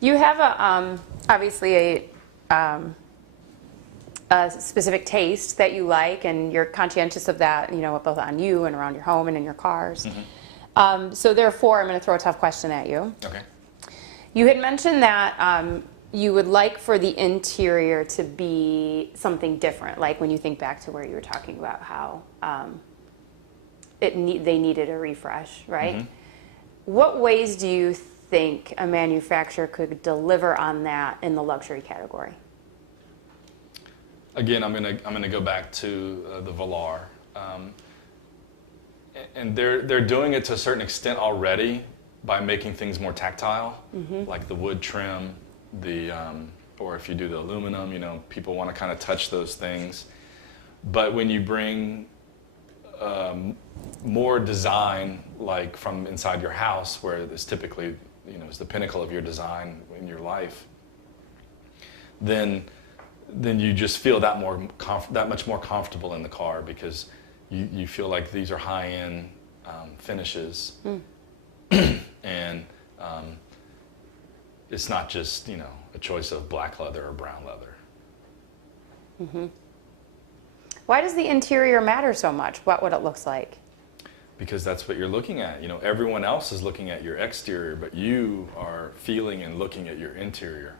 You have obviously a specific taste that you like, and you're conscientious of that, you know, both on you and around your home and in your cars. So therefore, I'm going to throw a tough question at you. Okay. You had mentioned that you would like for the interior to be something different, like when you think back to where you were talking about how they needed a refresh, right? What ways do you think a manufacturer could deliver on that in the luxury category? Again, I'm gonna go back to the Velar, and they're doing it to a certain extent already by making things more tactile, like the wood trim, or if you do the aluminum, you know, people want to kind of touch those things. But when you bring more design, like from inside your house, where it's typically, you know, is the pinnacle of your design in your life, then you just feel that much more comfortable in the car, because you feel like these are high-end finishes, and it's not just, you know, a choice of black leather or brown leather. Why does the interior matter so much? What it looks like? Because that's what you're looking at. You know, everyone else is looking at your exterior, but you are feeling and looking at your interior.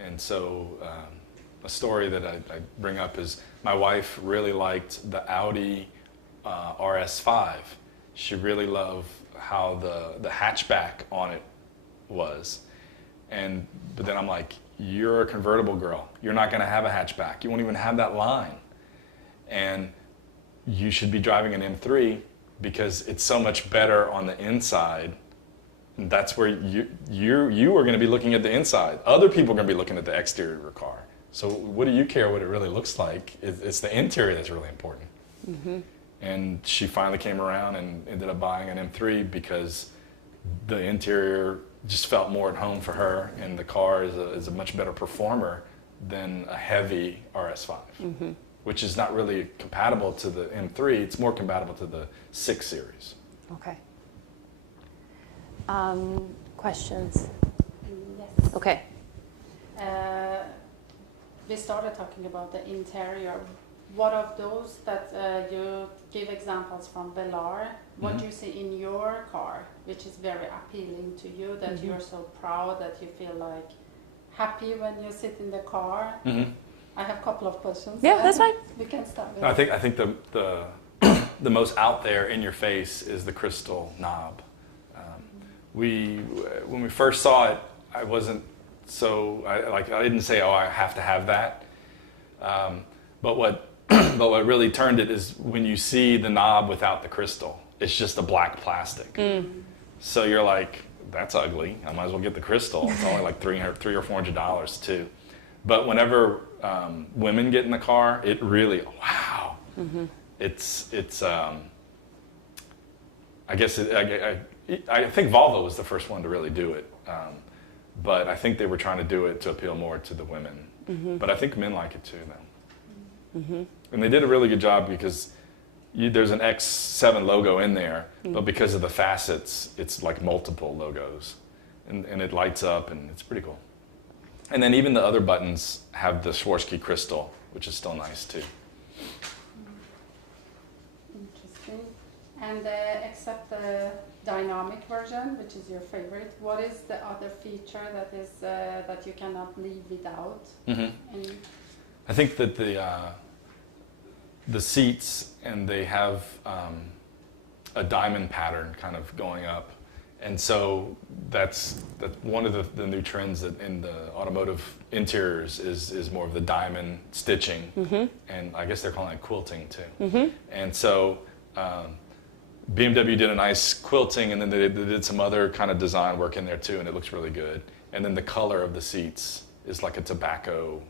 And so a story that I bring up is my wife really liked the Audi RS5. She really loved how the hatchback on it was. But then I'm like, you're a convertible girl. You're not going to have a hatchback. You won't even have that line. And you should be driving an M3 because it's so much better on the inside. And that's where you are going to be looking at the inside. Other people are going to be looking at the exterior of your car. So what do you care what it really looks like? It's the interior that's really important. And she finally came around and ended up buying an M3 because the interior just felt more at home for her, and the car is a much better performer than a heavy RS5, which is not really compatible to the M3. It's more compatible to the 6 Series. Okay. Questions? Yes. Okay. We started talking about the interior. What of those that you give examples from Velar? What do you see in your car, which is very appealing to you, that you're so proud, that you feel like happy when you sit in the car? I have a couple of questions. Yeah, that's fine. We can start with. I think the most out there in your face is the crystal knob. When we first saw it, I wasn't so I didn't say, oh, I have to have that. But what really turned it is when you see the knob without the crystal. It's just a black plastic. So you're like, that's ugly. I might as well get the crystal. It's only like $300 or $400 too. But whenever women get in the car, it really, wow. it's I guess I think Volvo was the first one to really do it, but I think they were trying to do it to appeal more to the women. But I think men like it too now. And they did a really good job because there's an X7 logo in there, but because of the facets, it's like multiple logos, and it lights up, and it's pretty cool. And then even the other buttons have the Swarovski crystal, which is still nice too. Interesting. And except the dynamic version, which is your favorite, what is the other feature that is that you cannot live without? I think that the seats, and they have a diamond pattern kind of going up, and so that's one of the new trends that in the automotive interiors is more of the diamond stitching, and I guess they're calling it quilting too. And so BMW did a nice quilting, and then they did some other kind of design work in there too, and it looks really good. And then the color of the seats is like a tobacco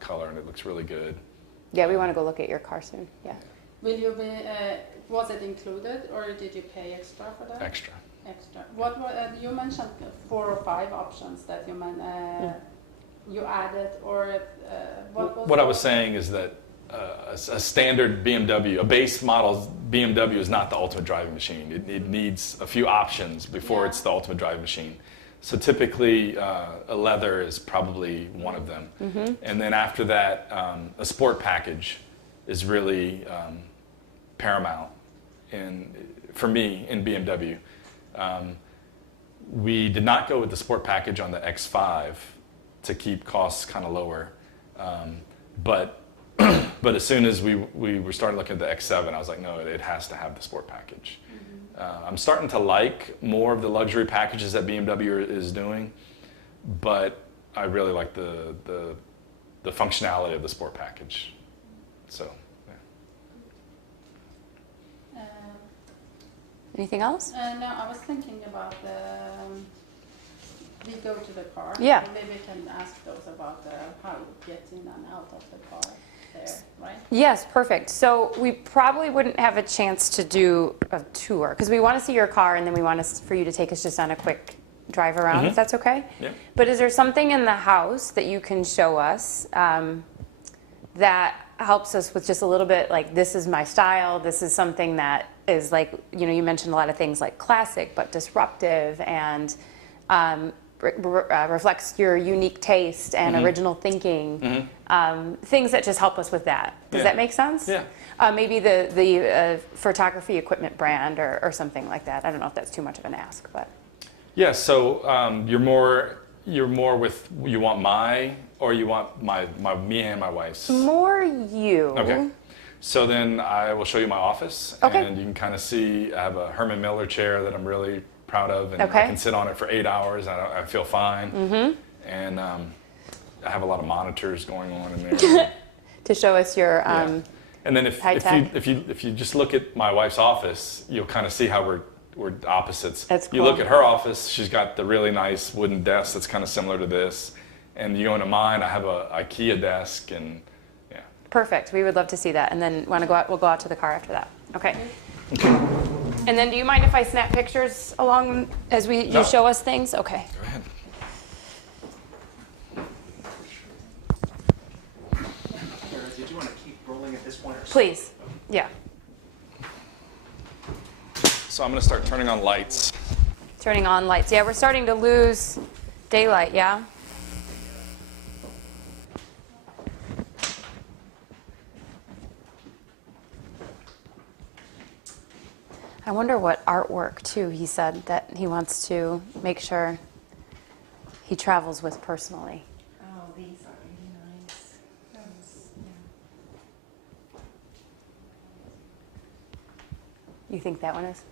color, and it looks really good. Yeah, we want to go look at your car soon. Yeah. Will you be? Was it included, or did you pay extra for that? Extra. Extra. What you mentioned 4 or 5 options that you added, or what was? What I was saying is that a standard BMW, a base model BMW, is not the ultimate driving machine. It needs a few options before it's the ultimate driving machine. So typically, a leather is probably one of them. And then after that, a sport package is really paramount for me in BMW. We did not go with the sport package on the X5 to keep costs kind of lower. But as soon as we were starting looking at the X7, I was like, no, it has to have the sport package. I'm starting to like more of the luxury packages that BMW is doing, but I really like the functionality of the sport package. So, yeah. Anything else? No, I was thinking about we go to the car. Yeah. Maybe we can ask those about how you get in and out of the car. There, right? Yes, perfect. So we probably wouldn't have a chance to do a tour because we want to see your car, and then we want for you to take us just on a quick drive around, if that's okay. Yeah. But is there something in the house that you can show us that helps us with just a little bit, like, this is my style, this is something that is like, you mentioned a lot of things like classic but disruptive, and reflects your unique taste and original thinking, things that just help us with that. Does that make sense? Yeah. Maybe the photography equipment brand or something like that. I don't know if that's too much of an ask, but. Yeah, so you're more with, you want or you want me and my wife's? More you. Okay. So then I will show you my office, and you can kind of see I have a Herman Miller chair that I'm really proud of, and I can sit on it for 8 hours, and I feel fine. And I have a lot of monitors going on in there. To show us your And then if you just look at my wife's office, you'll kind of see how we're opposites. That's cool. You look at her office, she's got the really nice wooden desk that's kind of similar to this. And you go into mine, I have a IKEA desk, and yeah. Perfect. We would love to see that. And then we'll go out to the car after that. Okay. And then do you mind if I snap pictures along as you show us things? Okay. Go ahead. Did you want to keep rolling at this point? Please. Yeah. So I'm going to start turning on lights. Turning on lights. Yeah, we're starting to lose daylight, yeah? I wonder what artwork, too, he said that he wants to make sure he travels with personally. Oh, these are really nice. You think that one is?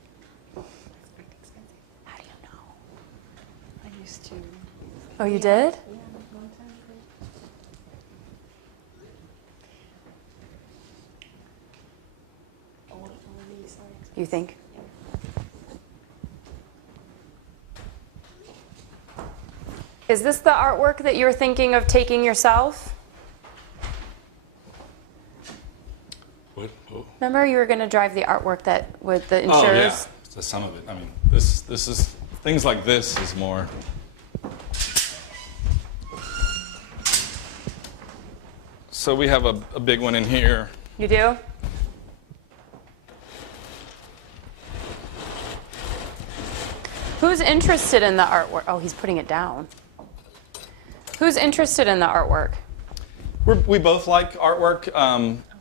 It's pretty expensive. How do you know? I used to. Oh, you did? Yeah, one time ago. All these are expensive. You think? Is this the artwork that you're thinking of taking yourself? What? Oh. Remember you were going to drive the artwork that with the insurers? Oh yeah, so some of it. I mean, this is things like this is more. So we have a big one in here. You do? Who's interested in the artwork? Oh, he's putting it down. Who's interested in the artwork? We both like artwork.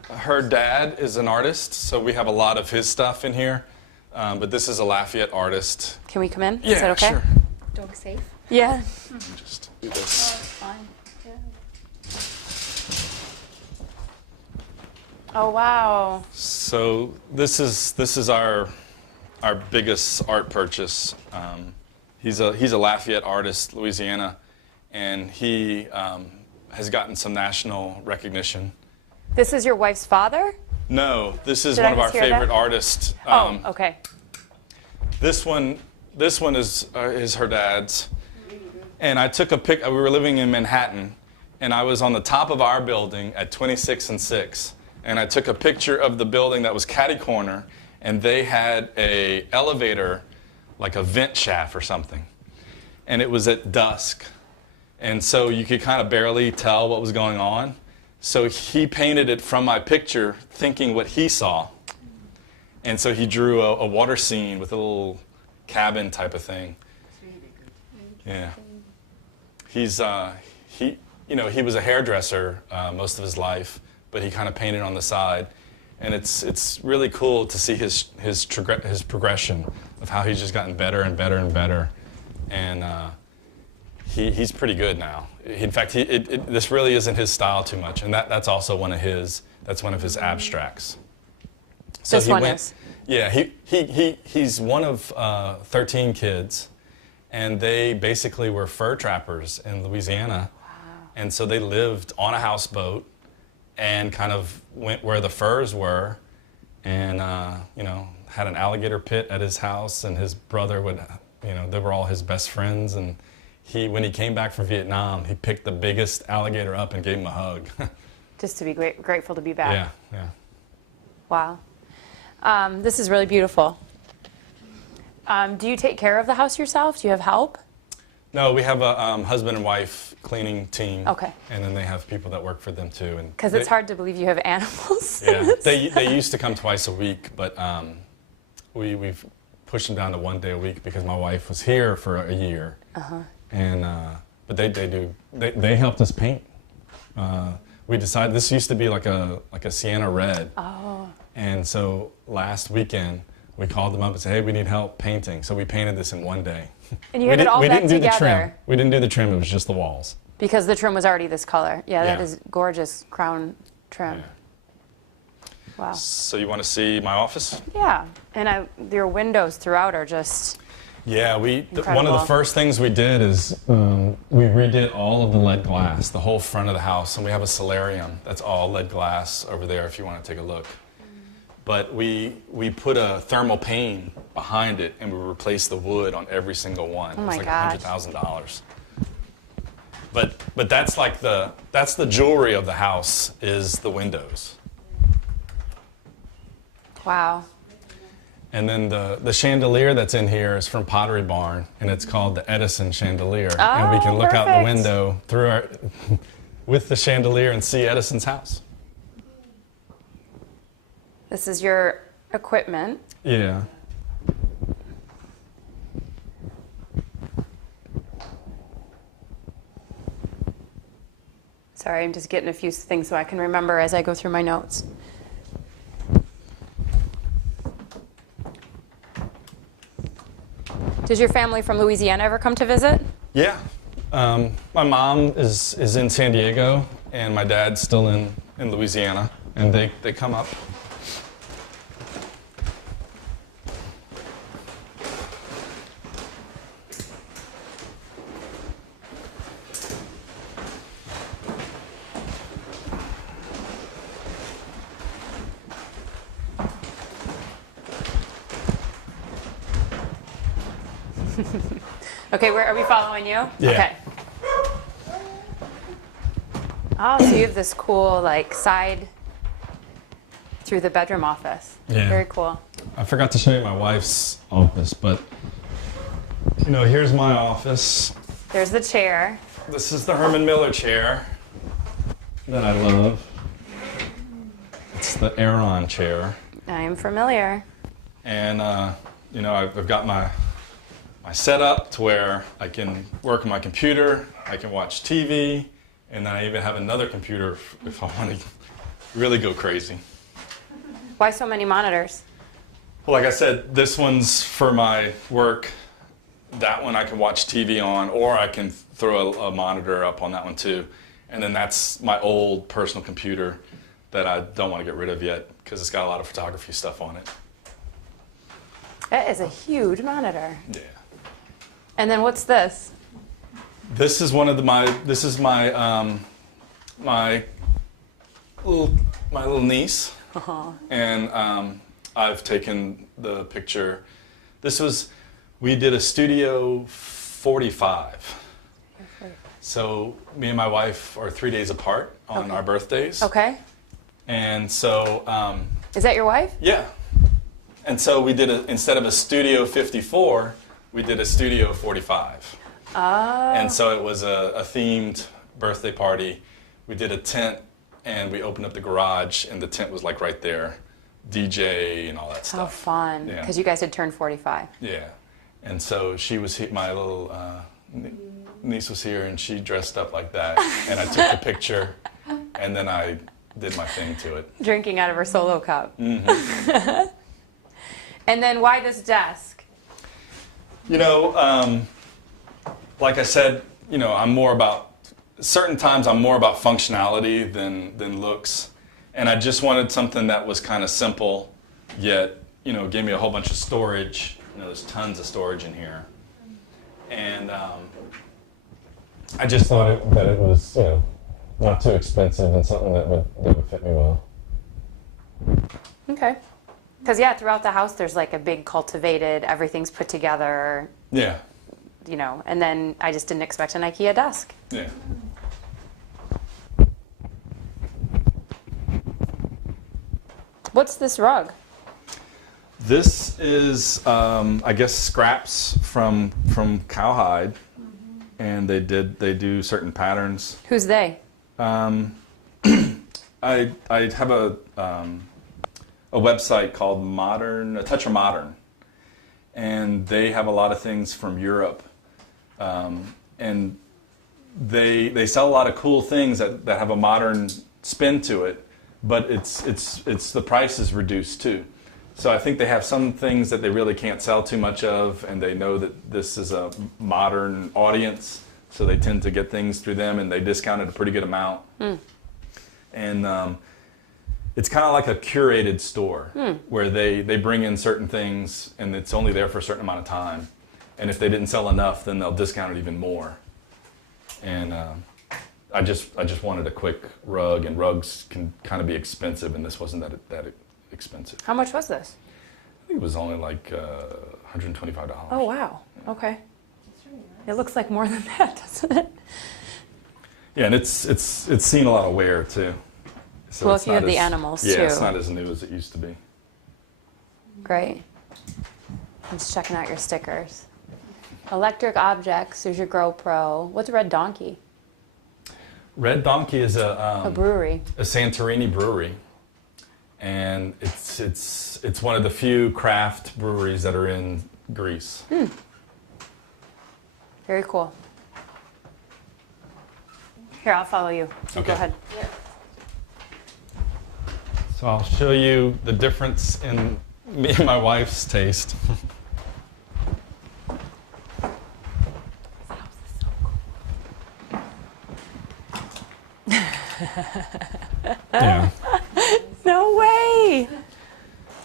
Her dad is an artist, so we have a lot of his stuff in here. But this is a Lafayette artist. Can we come in? Yeah, Is that okay? sure. Dog safe? Yeah. Just do this. Fine. Yeah. Oh, wow. So this is our biggest art purchase. He's a Lafayette artist, Louisiana, and he has gotten some national recognition. This is your wife's father? No, this is Did I one of our mishear that? favorite artists. Oh, okay. This one is her dad's, and I took a pic. We were living in Manhattan, and I was on the top of our building at 26 and 6, and I took a picture of the building that was catty corner, and they had a elevator, like a vent shaft or something, and it was at dusk, and so you could kind of barely tell what was going on. So he painted it from my picture, thinking what he saw. And so he drew a water scene with a little cabin type of thing. Yeah. He was a hairdresser most of his life, but he kind of painted on the side. And it's really cool to see his progression of how he's just gotten better and better and better. And he's pretty good now. In fact, this really isn't his style too much, and that's also one of his abstracts. So This one is? Yeah, he's one of 13 kids, and they basically were fur trappers in Louisiana. Wow. And so they lived on a houseboat and kind of went where the furs were, and had an alligator pit at his house, and his brother they were all his best friends, and when he came back from Vietnam, he picked the biggest alligator up and gave him a hug. Just to be grateful to be back. Yeah. Wow. This is really beautiful. Do you take care of the house yourself? Do you have help? No, we have a husband and wife cleaning team. Okay. And then they have people that work for them too. Because it's hard to believe you have animals. Yeah, they used to come twice a week, but we've pushed them down to 1 day a week because my wife was here for a year. Uh-huh. And but they helped us paint. We decided this used to be like a sienna red. Oh. And so last weekend we called them up and said, hey, we need help painting. So we painted this in 1 day. And you had it all back didn't do together. the trim. We didn't do the trim. It was just the walls. Because the trim was already this color. Yeah, that Yeah. is gorgeous crown trim. Yeah. Wow. So you want to see my office? Yeah, and your windows throughout are just. Yeah, one of Incredible. the first things we did is we redid all of the lead glass, the whole front of the house, and we have a solarium that's all lead glass over there if you want to take a look. But we put a thermal pane behind it, and we replaced the wood on every single one. Oh my it was gosh. like $100,000. But that's the jewelry of the house is the windows. Wow. And then the chandelier that's in here is from Pottery Barn, and it's called the Edison chandelier. And we can look out the perfect. window through with the chandelier and see Edison's house. This is your equipment. Yeah. Sorry, I'm just getting a few things so I can remember as I go through my notes. Does your family from Louisiana ever come to visit? Yeah. My mom is in San Diego, and my dad's still in Louisiana, and they come up. Okay, where are we following you? Yeah. Okay. Oh, so you have this cool like side through the bedroom office. Yeah. Very cool. I forgot to show you my wife's office, but you know, here's my office. There's the chair. This is the Herman Miller chair that I love. It's the Aeron chair. I am familiar. And, you know, I've got my setup to where I can work on my computer, I can watch TV, and then I even have another computer if I want to really go crazy. Why so many monitors? Well, like I said, this one's for my work. That one I can watch TV on, or I can throw a monitor up on that one too. And then that's my old personal computer that I don't want to get rid of yet because it's got a lot of photography stuff on it. That is a huge monitor. Yeah. And then what's this? This is one of this is my my little niece. And I've taken the picture. We did a Studio 45. So me and my wife are 3 days apart on our birthdays. Okay. And so, Is that your wife? yeah. And so we did instead of a Studio 54, we did a Studio 45. Oh. And so it was a themed birthday party. We did a tent and we opened up the garage and the tent was like right there. DJ and all that stuff. How fun. Yeah. Because you guys had turned 45. Yeah. And so she was my little niece was here and she dressed up like that. And I took the picture and then I did my thing to it. Drinking out of her solo cup. Mm-hmm. And then why this desk? You know, like I said, you know, certain times I'm more about functionality than looks. And I just wanted something that was kind of simple, yet, you know, gave me a whole bunch of storage. You know, there's tons of storage in here. And I just thought that it was, you know, not too expensive and something that would fit me well. Okay. Because, yeah, throughout the house there's like a big cultivated, everything's put together, Yeah. you know, and then I just didn't expect an IKEA desk. Yeah. What's this rug? This is, I guess, scraps from cowhide, and they do certain patterns. Who's they? I have a website called A Touch of Modern, and they have a lot of things from Europe, and they sell a lot of cool things that have a modern spin to it, but it's the price is reduced too. So I think they have some things that they really can't sell too much of, and they know that this is a modern audience, so they tend to get things through them, and they discount it a pretty good amount. And it's kind of like a curated store where they bring in certain things, and it's only there for a certain amount of time. And if they didn't sell enough, then they'll discount it even more. And I just wanted a quick rug, and rugs can kind of be expensive, and this wasn't that expensive. How much was this? I think it was only like $125. Oh, wow. Okay. It looks like more than that, doesn't it? Yeah, and it's seen a lot of wear too. So Well, it's if you have not the as- animals, yeah, too. it's not as new as it used to be. Great. I'm just checking out your stickers. Electric Objects, there's your GoPro. What's Red Donkey? Red Donkey is A brewery. a Santorini brewery, and it's one of the few craft breweries that are in Greece. Very cool. Here, I'll follow you. So Okay. Go ahead. So I'll show you the difference in me and my wife's taste. Yeah. No way!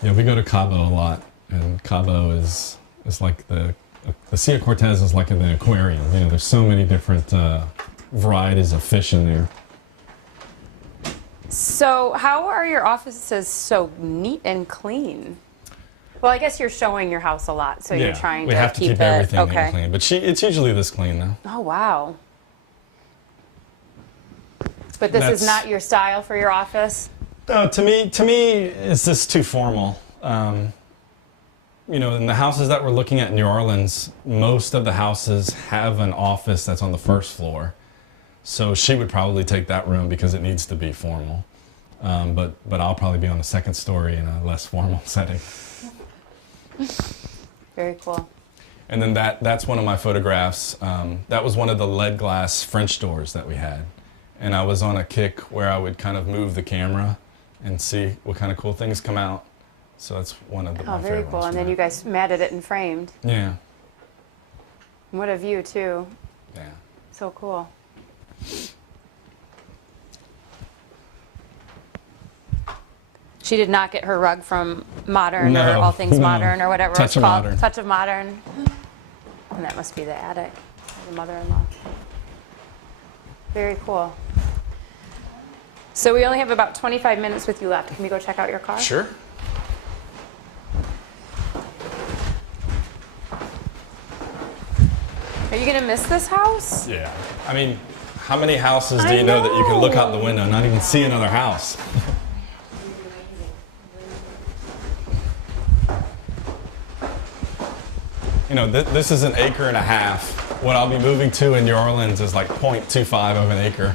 Yeah, we go to Cabo a lot, and Cabo is like the Sea Cortez is like in the aquarium. You know, there's so many different varieties of fish in there. So, how are your offices so neat and clean? Well, I guess you're showing your house a lot, so you're trying we to have to keep it everything neat okay. and clean. But it's usually this clean though. Oh, wow. But this is That's- not your style for your office? No, to me, it's just too formal. You know, in the houses that we're looking at in New Orleans, most of the houses have an office that's on the first floor. So she would probably take that room because it needs to be formal. But I'll probably be on the second story in a less formal setting. Very cool. And then that's one of my photographs. That was one of the lead glass French doors that we had. And I was on a kick where I would kind of move the camera and see what kind of cool things come out. So that's one of the my Very favorite cool. ones And from then you that. guys matted it and framed. Yeah, What a view, too. yeah. So cool. She did not get her rug from Modern or No, All Things no. Modern or whatever Touch it's of called. Modern. Touch of Modern. And that must be the attic, the mother-in-law. Very cool. So we only have about 25 minutes with you left. Can we go check out your car? Sure. Are you gonna miss this house? Yeah. I mean, how many houses do I you know that you can look out the know. window and not even see another house? You know, this is an acre and a half. What I'll be moving to in New Orleans is like 0.25 of an acre.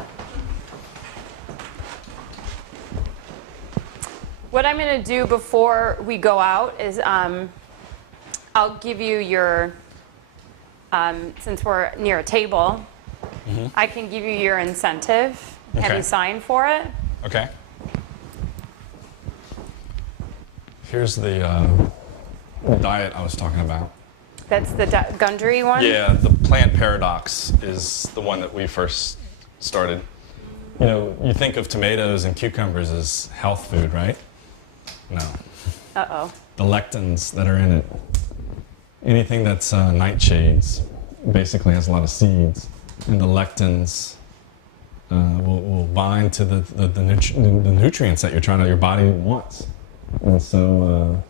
What I'm going to do before we go out is I'll give you your, since we're near a table, I can give you your incentive, have Okay. you sign for it. Okay. Here's the diet I was talking about. That's the Gundry one? Yeah, the plant paradox is the one that we first started. You know, you think of tomatoes and cucumbers as health food, right? No. Uh-oh. The lectins that are in it. Anything that's nightshades basically has a lot of seeds. And the lectins will bind to the nutrients that your body wants. And so,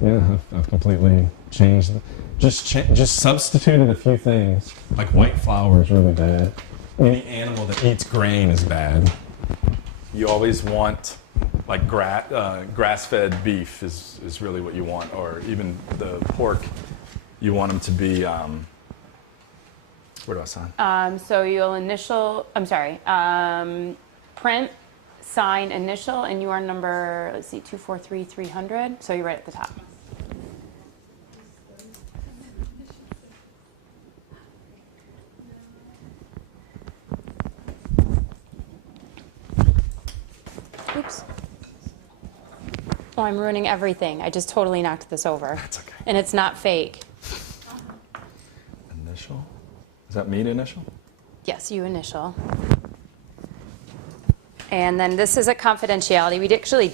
yeah, I've completely changed. Just substituted a few things. Like white flour is really bad. Any animal that eats grain is bad. You always want like grass-fed beef is really what you want, or even the pork. You want them to be. Where do I sign? So you'll print, sign, initial, and you are number, let's see, 243-300. So you're right at the top. Oops. Oh, I'm ruining everything. I just totally knocked this over. That's okay. And it's not fake. Initial? Is that meat initial? Yes, you initial. And then this is a confidentiality. We actually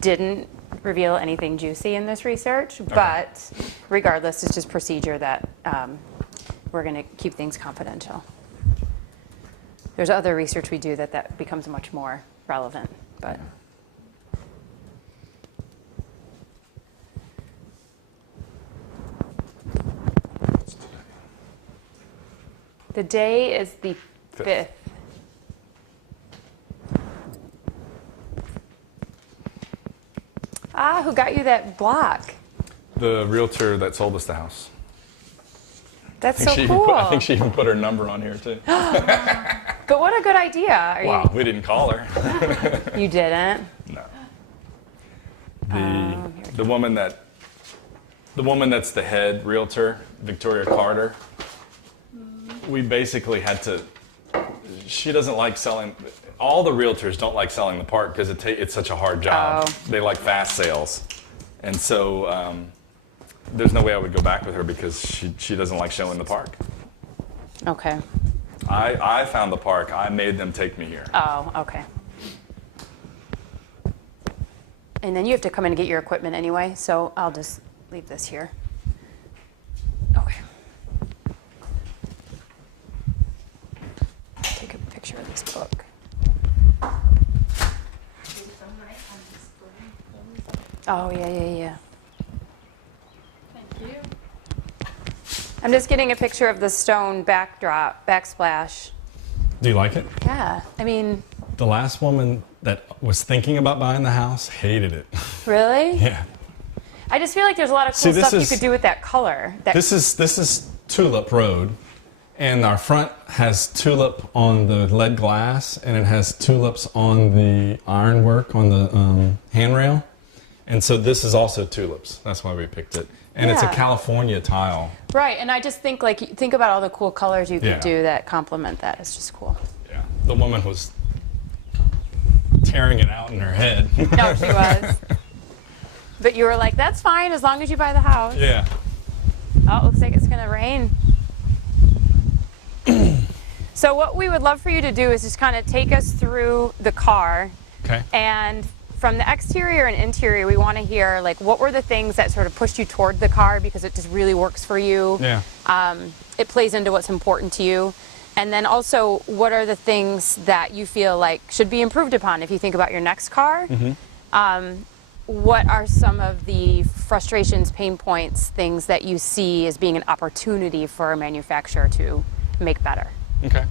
didn't reveal anything juicy in this research, but regardless, it's just procedure that we're going to keep things confidential. There's other research we do that becomes much more relevant, but. The day is the 5th. Ah, who got you that block? The realtor that sold us the house. That's so I cool. think she even put her number on here too. But what a good idea. Are Wow, we didn't call her. You didn't? No. Here The woman that's the head realtor, Victoria Carter. We basically had to. She doesn't like selling. All the realtors don't like selling the park because it's such a hard job. Oh. They like fast sales, and so there's no way I would go back with her because she doesn't like showing the park. Okay. I found the park. I made them take me here. Oh, okay. And then you have to come in and get your equipment anyway, so I'll just leave this here. Okay. Take a picture of this book. Oh, yeah. Thank you. I'm just getting a picture of the stone backsplash. Do you like it? Yeah, I mean, The last woman that was thinking about buying the house hated it. Really? Yeah. I just feel like there's a lot of See, cool this stuff you is- could do with that color. This is Tulip Road, and our front has tulip on the lead glass, and it has tulips on the ironwork on the handrail, and so this is also tulips. That's why we picked it, and it's a Yeah. California tile. Right, and I just think like think about all the cool colors you could Yeah. do that complement that. It's just cool. Yeah, the woman was tearing it out in her head. No, she was. But you were like, that's fine as long as you buy the house. Yeah. Oh, it looks like it's gonna rain. So what we would love for you to do is just kind of take us through the car, Okay. and from the exterior and interior, we want to hear like what were the things that sort of pushed you toward the car because it just really works for you. Yeah. It plays into what's important to you. And then also, what are the things that you feel like should be improved upon if you think about your next car? What are some of the frustrations, pain points, things that you see as being an opportunity for a manufacturer to make better? Okay.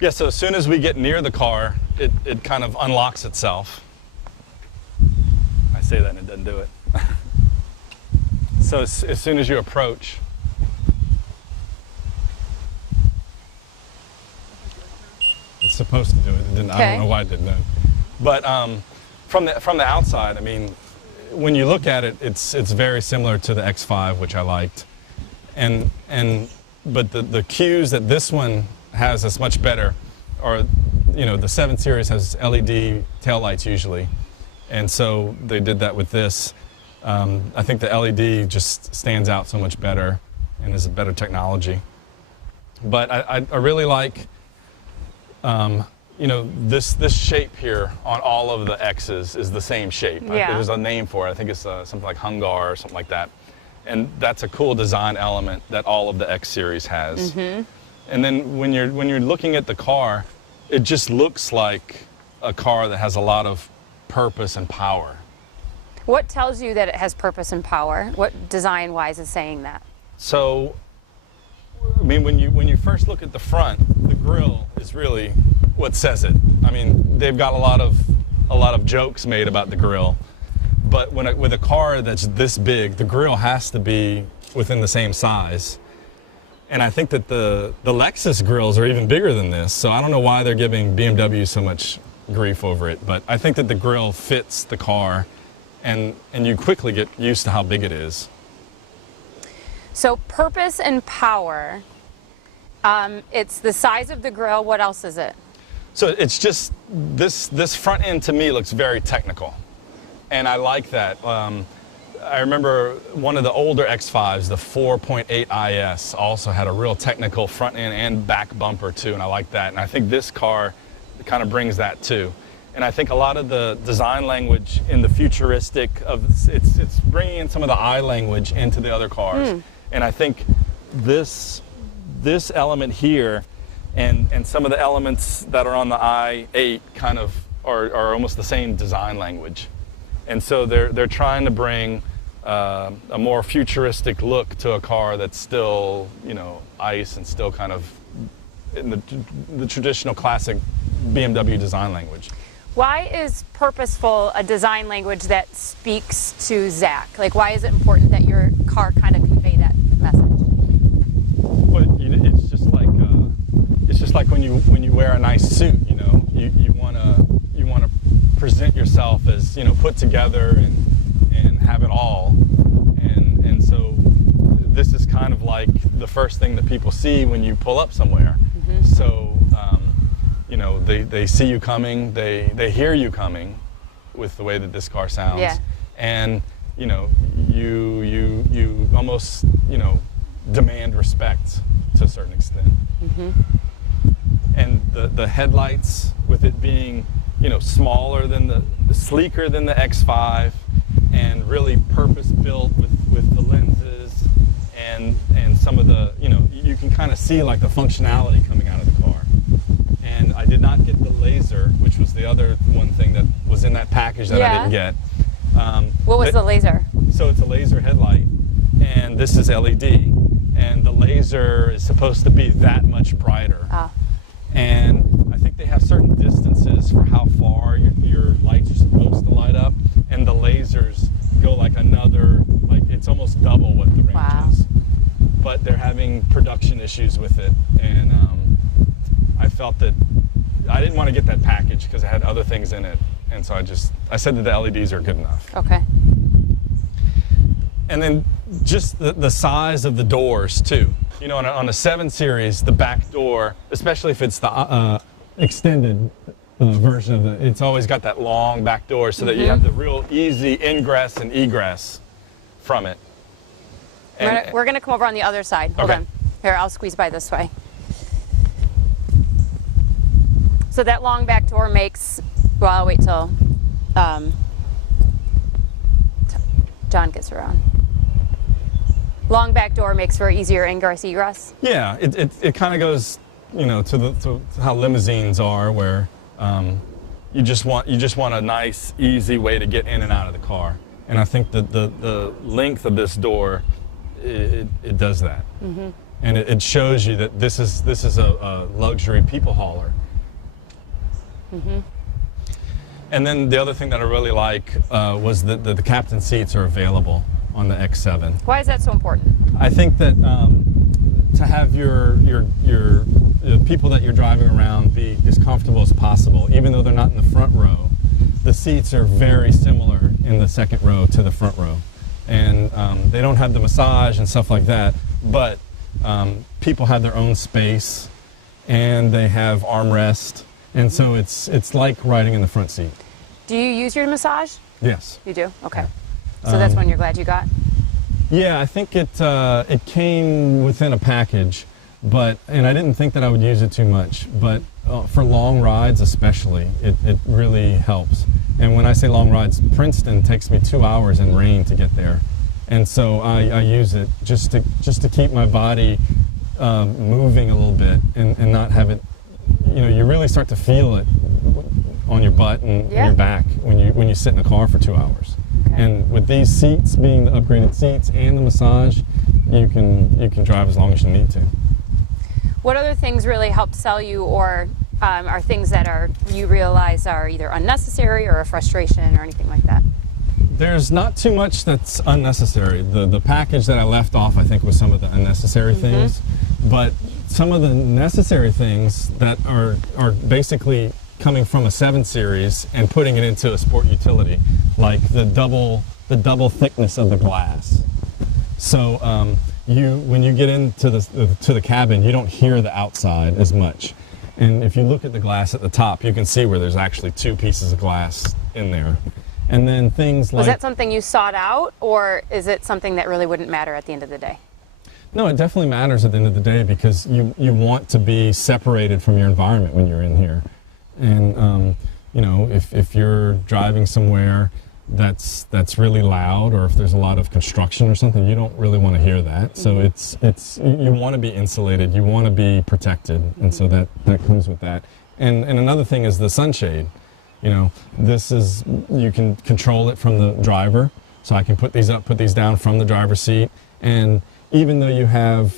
Yeah, so as soon as we get near the car, it kind of unlocks itself. I say that and it doesn't do it. So as soon as you approach, it's supposed to do it. It didn't. I Okay. don't know why it didn't do it. But from the outside, I mean, when you look at it, it's very similar to the X5, which I liked, but the cues that this one has is much better, or the 7 Series has LED taillights usually, and so they did that with this. I think the LED just stands out so much better and is a better technology. But I really like this shape here on all of the X's is the same shape. Yeah. There's a name for it. I think it's something like Hungar or something like that. And that's a cool design element that all of the X series has. And then when you're looking at the car, it just looks like a car that has a lot of purpose and power. What tells you that it has purpose and power? What design-wise is saying that? So, I mean, when you first look at the front, the grille is really what says it. I mean, they've got a lot of jokes made about the grille, but with a car that's this big, the grille has to be within the same size. And I think that the Lexus grills are even bigger than this, so I don't know why they're giving BMW so much grief over it, but I think that the grille fits the car, and you quickly get used to how big it is. So purpose and power, it's the size of the grille. What else is it? So it's just, this front end to me looks very technical, and I like that. I remember one of the older X5s, the 4.8 IS, also had a real technical front end and back bumper too, and I like that. And I think this car kind of brings that too. And I think a lot of the design language in the futuristic it's bringing in some of the I language into the other cars. And I think this element here and some of the elements that are on the i8 kind of are almost the same design language. And so they're trying to bring a more futuristic look to a car that's still, ICE and still kind of in the traditional classic BMW design language. Why is purposeful a design language that speaks to Zach? Like, why is it important that your car kind of convey that message? But it's just like when you wear a nice suit, you want to present yourself as put together and have it all, and so this is kind of like the first thing that people see when you pull up somewhere. So they see you coming, they hear you coming with the way that this car sounds. Yeah. And you almost demand respect to a certain extent. And the headlights, with it being smaller than sleeker than the X5, and really purpose built with the lenses and some of the you can kind of see like the functionality coming out of the car. And I did not get the laser, which was the other one thing that was in that package that I didn't get. What was the laser? So it's a laser headlight, and this is LED, and the laser is supposed to be that much brighter. Oh. And I think like they have certain distances for how far your lights are supposed to light up, and the lasers go like another, like it's almost double what the range Wow. is. But they're having production issues with it, and I felt that I didn't want to get that package because it had other things in it, and so I said that the LEDs are good enough. Okay. And then just the size of the doors too. You know, on a 7 Series, the back door, especially if it's the extended version of it's always got that long back door so that you have the real easy ingress and egress from it. And, We're gonna come over on the other side. Hold Okay. on. Here, I'll squeeze by this way. So that long back door makes, well, I'll wait till John gets around. Long back door makes for easier ingress egress. yeah, it kind of goes, you know, to how limousines are, where you just want a nice, easy way to get in and out of the car. And I think that the length of this door, it does that. And it shows you that this is a luxury people hauler. And then the other thing that I really like was that the captain seats are available on the X7. Why is that so important? I think that to have your people that you're driving around be as comfortable as possible, even though they're not in the front row, the seats are very similar in the second row to the front row. And they don't have the massage and stuff like that, but people have their own space and they have armrest, and so it's like riding in the front seat. Do you use your massage? Yes. You do? Okay. So that's one you're glad you got? Yeah, I think it came within a package, and I didn't think that I would use it too much, but for long rides especially, it really helps. And when I say long rides, Princeton takes me 2 hours in rain to get there, and so I use it just to keep my body moving a little bit and not have it. You know, you really start to feel it on your butt and your back when you sit in a car for 2 hours. Okay. And with these seats being the upgraded seats and the massage, you can drive as long as you need to. What other things really helped sell you, or are things that you realize are either unnecessary or a frustration or anything like that? There's not too much that's unnecessary. The package that I left off, I think, was some of the unnecessary things, but some of the necessary things that are basically coming from a 7 Series and putting it into a sport utility, like the double thickness of the glass. So when you get into the cabin, you don't hear the outside as much. And if you look at the glass at the top, you can see where there's actually 2 pieces of glass in there. And then things like... Was that something you sought out, or is it something that really wouldn't matter at the end of the day? No, it definitely matters at the end of the day, because you want to be separated from your environment when you're in here. And you know, if you're driving somewhere that's really loud, or if there's a lot of construction or something, you don't really want to hear that. So you want to be insulated, you want to be protected, and so that comes with that. And another thing is the sunshade. You know, you can control it from the driver, so I can put these up, put these down from the driver's seat, and even though you have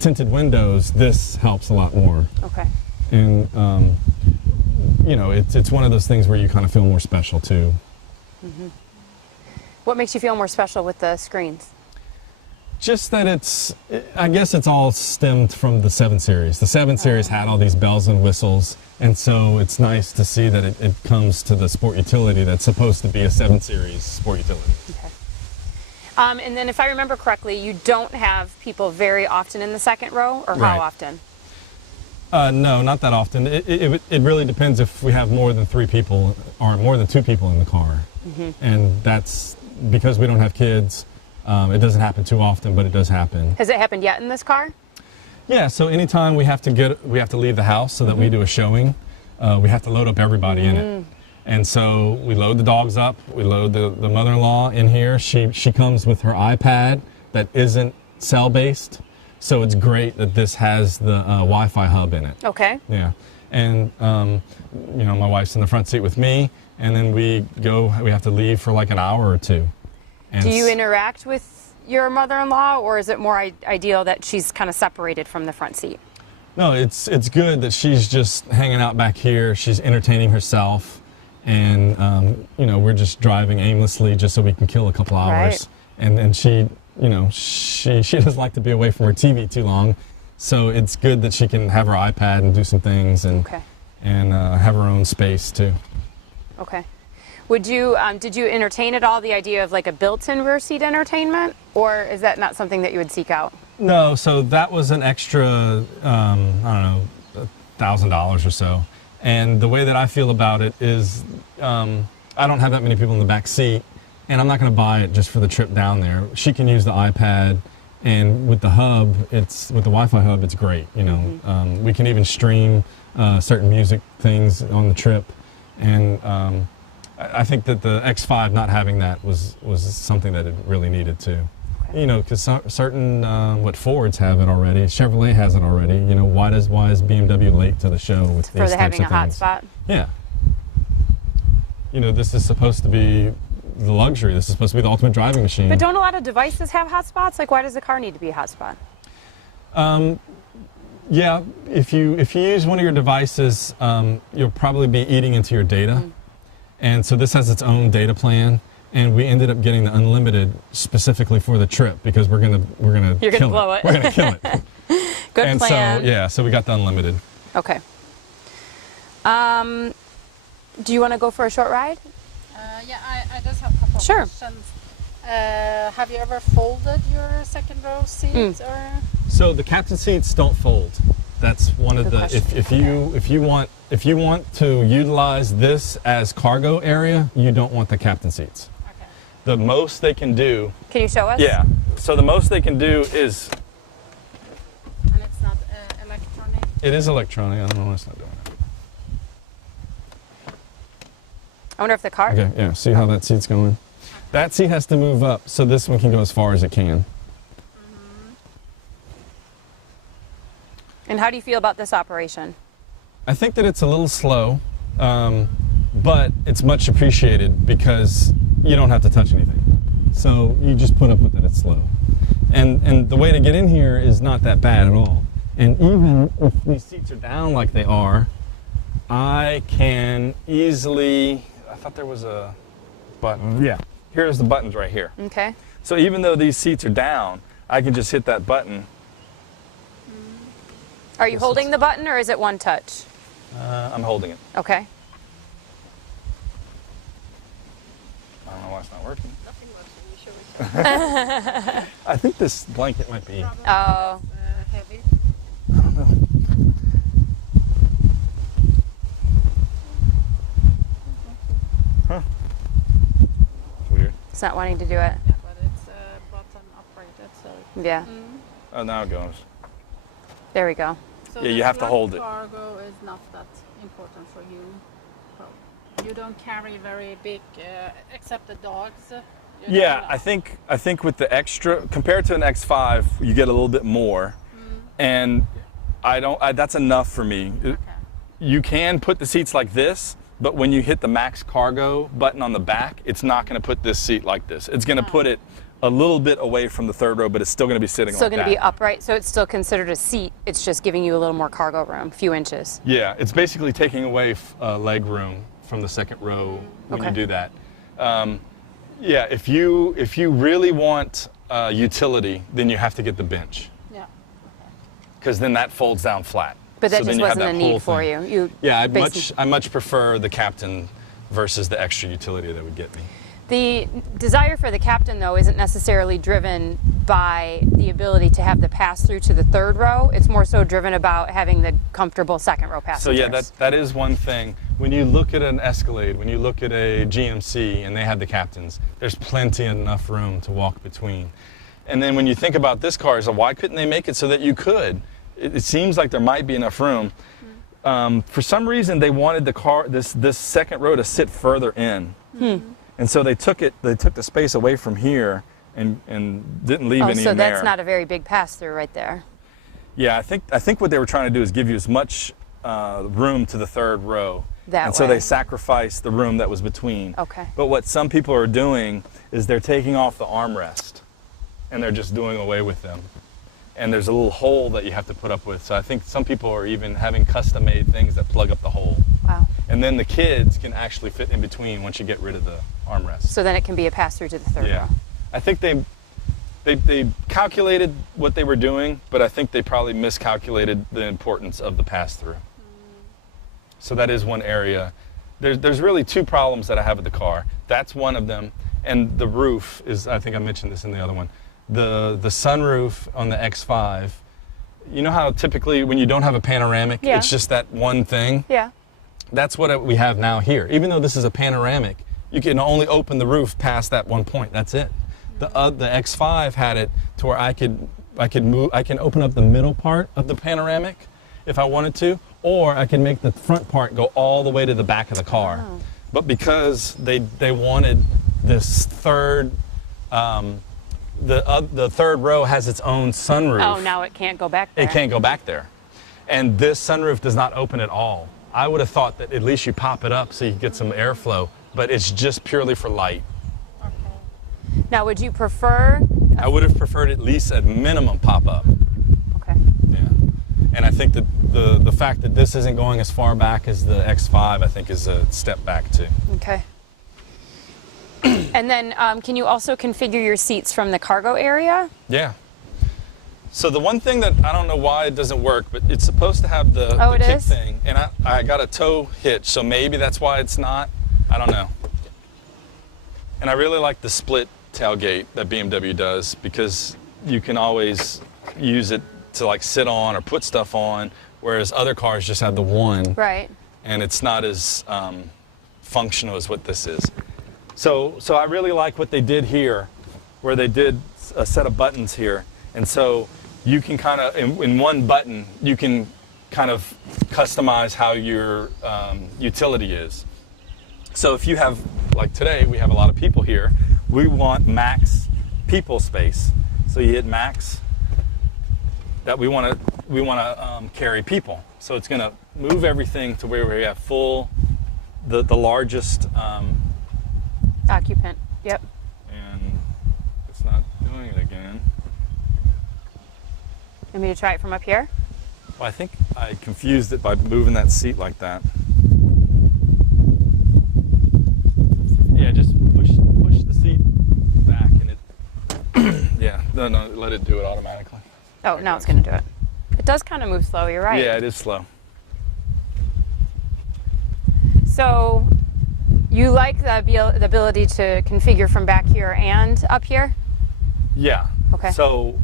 tinted windows, this helps a lot more. Okay. And you know, it's one of those things where you kind of feel more special too. What makes you feel more special with the screens? Just that I guess it's all stemmed from the 7 Series. The 7 Series had all these bells and whistles, and so it's nice to see that it comes to the sport utility that's supposed to be a 7 Series sport utility. Okay. And then if I remember correctly, you don't have people very often in the second row, or Right. how often? No, not that often. It really depends if we have more than 3 people or more than 2 people in the car. And that's because we don't have kids. It doesn't happen too often, but it does happen. Has it happened yet in this car? Yeah, so anytime we have to leave the house so that we do a showing, we have to load up everybody in it. And so we load the dogs up, we load the mother-in-law in here. She comes with her iPad that isn't cell-based, so it's great that this has the Wi-Fi hub in it. Okay. Yeah, and you know, my wife's in the front seat with me, and then we have to leave for like an hour or 2. And Do you interact with your mother-in-law, or is it more ideal that she's kind of separated from the front seat? No, it's good that she's just hanging out back here. She's entertaining herself, and you know, we're just driving aimlessly just so we can kill a couple hours. Right. And then she, you know, she doesn't like to be away from her TV too long, so it's good that she can have her iPad and do some things and Okay. and have her own space too. Okay. Would you, did you entertain at all the idea of like a built-in rear seat entertainment, or is that not something that you would seek out? No, so that was an extra, I don't know, $1,000 or so. And the way that I feel about it is, I don't have that many people in the back seat, and I'm not going to buy it just for the trip down there. She can use the iPad, and with the hub, with the Wi-Fi hub, it's great. You know, we can even stream certain music things on the trip, and I think that the X5 not having that was something that it really needed too. You know, because certain what Fords have it already, Chevrolet has it already. You know, why is BMW late to the show with these For types having a of things? hotspot? Yeah. You know, this is supposed to be the luxury. This is supposed to be the ultimate driving machine. But don't a lot of devices have hotspots? Like, why does the car need to be a hotspot? Yeah, if you use one of your devices, you'll probably be eating into your data, and so this has its own data plan. And we ended up getting the unlimited specifically for the trip because we're gonna You're gonna blow it. We're gonna kill it. Good And plan. so yeah, so we got the unlimited. Okay. Do you want to go for a short ride? Yeah, I just have a couple Sure. of questions. Have you ever folded your second row seats or? So the captain seats don't fold. That's one of Good the question. if you want to utilize this as cargo area, you don't want the captain seats. Okay. The most they can do, Can you show us? yeah. So the most they can do is, And it's not electronic. It is electronic. I don't know why it's not doing it. I wonder if the car. Okay, yeah. See how that seat's going? That seat has to move up, so this one can go as far as it can. And how do you feel about this operation? I think that it's a little slow, but it's much appreciated because you don't have to touch anything. So you just put up with it, it's slow. And the way to get in here is not that bad at all. And even if these seats are down like they are, I can easily, I thought there was a button. Yeah, here's the buttons right here. Okay. so even though these seats are down, I can just hit that button. Are you holding the button or is it one touch? I'm holding it. Okay. I don't know why it's not working. Nothing works when you show it. I think this blanket might be. Oh. Heavy. Weird. It's not wanting to do it. Yeah, but it's button operated, so. Yeah. Oh, now it goes. There we go. So Yeah, the you have to flat hold it. Cargo is not that important for you. Well, you don't carry very big, except the dogs. You Yeah, don't- I think with the extra compared to an X5, you get a little bit more, and that's enough for me. You can put the seats like this, but when you hit the max cargo button on the back, it's not going to put this seat like this. It's going to put it a little bit away from the third row, but it's still going to be sitting Still like going to that. be upright, so it's still considered a seat. It's just giving you a little more cargo room, a few inches. Yeah, it's basically taking away leg room from the second row when you Okay. do that. Yeah, if you really want utility, then you have to get the bench, Yeah. because then that folds down flat. But that So then just you have wasn't a that whole need for thing. you. Yeah, basi- I much prefer the Captain versus the extra utility that would get me. The desire for the captain, though, isn't necessarily driven by the ability to have the pass-through to the third row. It's more so driven about having the comfortable second row So passengers. yeah, that is one thing. When you look at an Escalade, when you look at a GMC and they have the Captains, there's plenty enough room to walk between. And then when you think about this car, so why couldn't they make it so that you could? It seems like there might be enough room. For some reason, they wanted the car, this second row, to sit further in. And so they took the space away from here and didn't leave Oh, any so in there. that's not a very big pass-through right there. Yeah, I think what they were trying to do is give you as much room to the third row. That and so way. they sacrificed the room that was between. Okay. But what some people are doing is they're taking off the armrest and they're just doing away with them. and there's a little hole that you have to put up with. So I think some people are even having custom-made things that plug up the hole. Wow. And then the kids can actually fit in between once you get rid of the armrest. So then it can be a pass-through to the third Yeah. row. I think they calculated what they were doing, but I think they probably miscalculated the importance of the pass-through. So that is one area. There's really two problems that I have with the car. That's one of them, and the roof is, I think I mentioned this in the other one. The sunroof on the X5, you know how typically when you don't have a panoramic, Yeah. it's just that one thing? Yeah. That's what we have now here. Even though this is a panoramic, you can only open the roof past that one point. That's it. The X5 had it to where I can open up the middle part of the panoramic if I wanted to, or I can make the front part go all the way to the back of the car. Oh. But because they wanted this third, the third row has its own sunroof. Oh, now it can't go back there. It can't go back there. And this sunroof does not open at all. I would have thought that at least you pop it up so you get some airflow, but it's just purely for light. Now, would you prefer? I would have preferred at least at minimum pop up. Okay. Yeah. And I think that the fact that this isn't going as far back as the X5, I think is a step back too. Okay. And then, can you also configure your seats from the cargo area? Yeah. So the one thing that I don't know why it doesn't work, but it's supposed to have the Oh, it kick is? thing, and I got a tow hitch, so maybe that's why it's not. I don't know. And I really like the split tailgate that BMW does because you can always use it to like sit on or put stuff on, whereas other cars just have the one, Right. and it's not as functional as what this is. So I really like what they did here, where they did a set of buttons here, and so you can kind of, in one button, you can kind of customize how your utility is. So if you have, like today, we have a lot of people here, we want max people space. So you hit max, that we want to carry people. So it's going to move everything to where we have full, the largest, Occupant. Yep. and it's not doing it again. Want me to try it from up here? Well, I think I confused it by moving that seat like that. Yeah, just push the seat back and it, yeah, no, let it do it automatically. Oh, now it's going to do it. It does kind of move slow, you're right. Yeah, it is slow. So you like the ability to configure from back here and up here? Yeah. Okay. So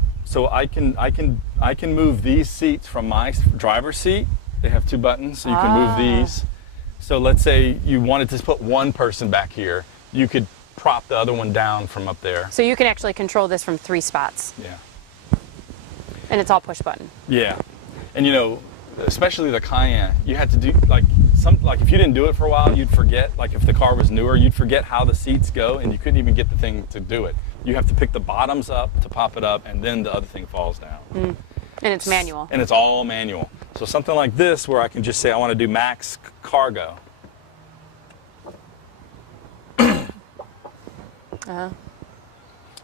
I can move these seats from my driver's seat. They have two buttons, so you can move these. So let's say you wanted to put one person back here, you could prop the other one down from up there. So you can actually control this from 3 spots, Yeah. and it's all push button. Yeah. And you know, especially the Cayenne, you had to do like if you didn't do it for a while, you'd forget. Like if the car was newer, you'd forget how the seats go, and you couldn't even get the thing to do it. You have to pick the bottoms up to pop it up, and then the other thing falls down. And it's manual. And it's all manual. So something like this, where I can just say I want to do max cargo.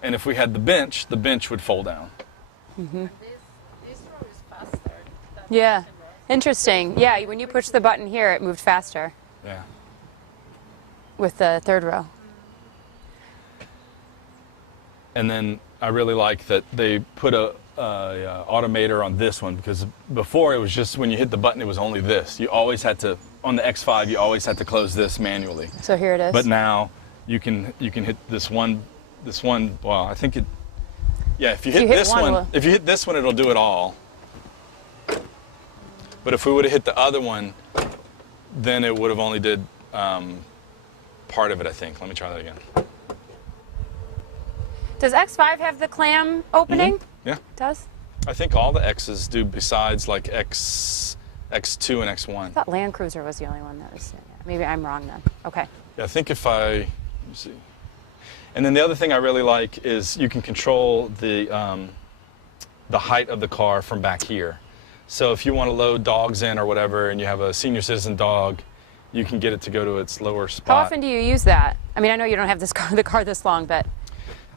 And if we had the bench would fold down. This row is faster than Yeah. Interesting. Yeah, when you push the button here, it moved faster Yeah. with the third row. And then I really like that they put a automator on this one, because before it was just when you hit the button, it was only this. You always had to, on the X5, you always had to close this manually. So here it is. But now you can hit this one. Well, I think it. Yeah, if you hit this one, if you hit this one, it'll do it all. But if we would have hit the other one, then it would have only did part of it, I think. Let me try that again. Does X5 have the clam opening? Yeah, It does? I think all the X's do, besides like X2 and X1. I thought Land Cruiser was the only one that was. Maybe I'm wrong then. Okay. Yeah, I think if let me see. And then the other thing I really like is you can control the height of the car from back here. So if you want to load dogs in or whatever, and you have a senior citizen dog, you can get it to go to its lower spot. How often do you use that? I mean, I know you don't have this car, the car this long, but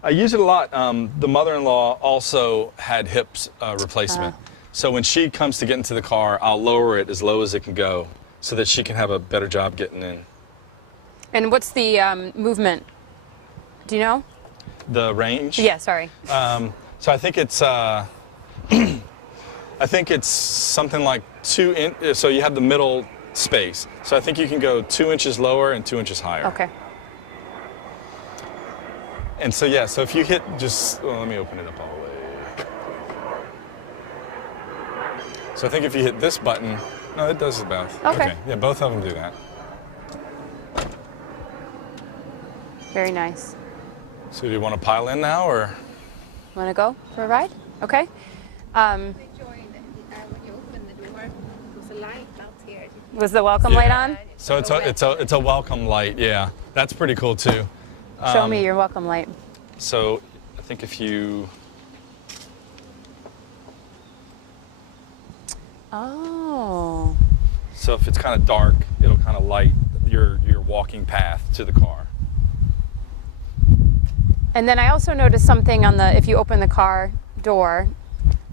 I use it a lot. The mother-in-law also had hips replacement. So when she comes to get into the car, I'll lower it as low as it can go so that she can have a better job getting in. And what's the movement? Do you know? The range? Yeah, sorry. So I think it's I think it's something like 2 inches. So you have the middle space. So I think you can go 2 inches lower and 2 inches higher. Okay. And so yeah, so if you hit just, well, let me open it up all the way. So I think if you hit this button, no, it does it both. Okay. Yeah, both of them do that. Very nice. So do you want to pile in now, or? Want to go for a ride? Okay. When you open the door, there's a light out here. Was the welcome light on? So it's a welcome light. Yeah, that's pretty cool too. Show me your welcome light. So I think if you, Oh. so if it's kind of dark, it'll kind of light your walking path to the car. And then I also noticed something on the, if you open the car door,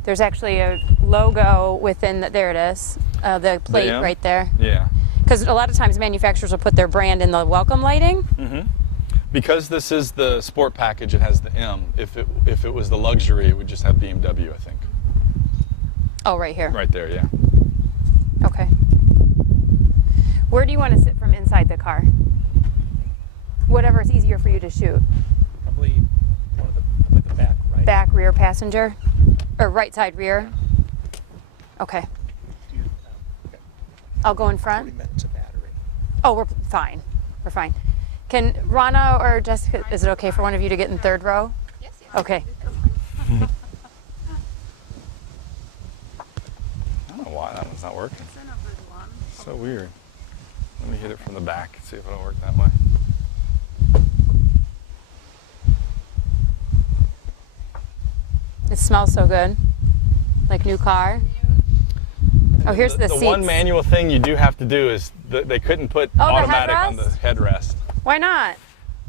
there's actually a logo within the, there it is, the plate Yeah. right there. Yeah. Because a lot of times manufacturers will put their brand in the welcome lighting. Because this is the sport package, it has the M. If it was the luxury, it would just have BMW, I think. Oh, right here. Right there, yeah. Okay. Where do you want to sit from inside the car? Whatever is easier for you to shoot. Probably one of the back, right? Back, rear passenger? Or right side rear? Okay. I'll go in 40 front. minutes of battery. Oh, we're fine. We're fine. Can Rana or Jessica, is it okay for one of you to get in third row? Yes, yes. Okay. I don't know why that one's not working. So weird. Let me hit it from the back, see if it'll work that way. It smells so good. Like new car. Oh, here's the seats. The one manual thing you do have to do is they couldn't put Oh, the automatic on the headrest? headrest. Why not?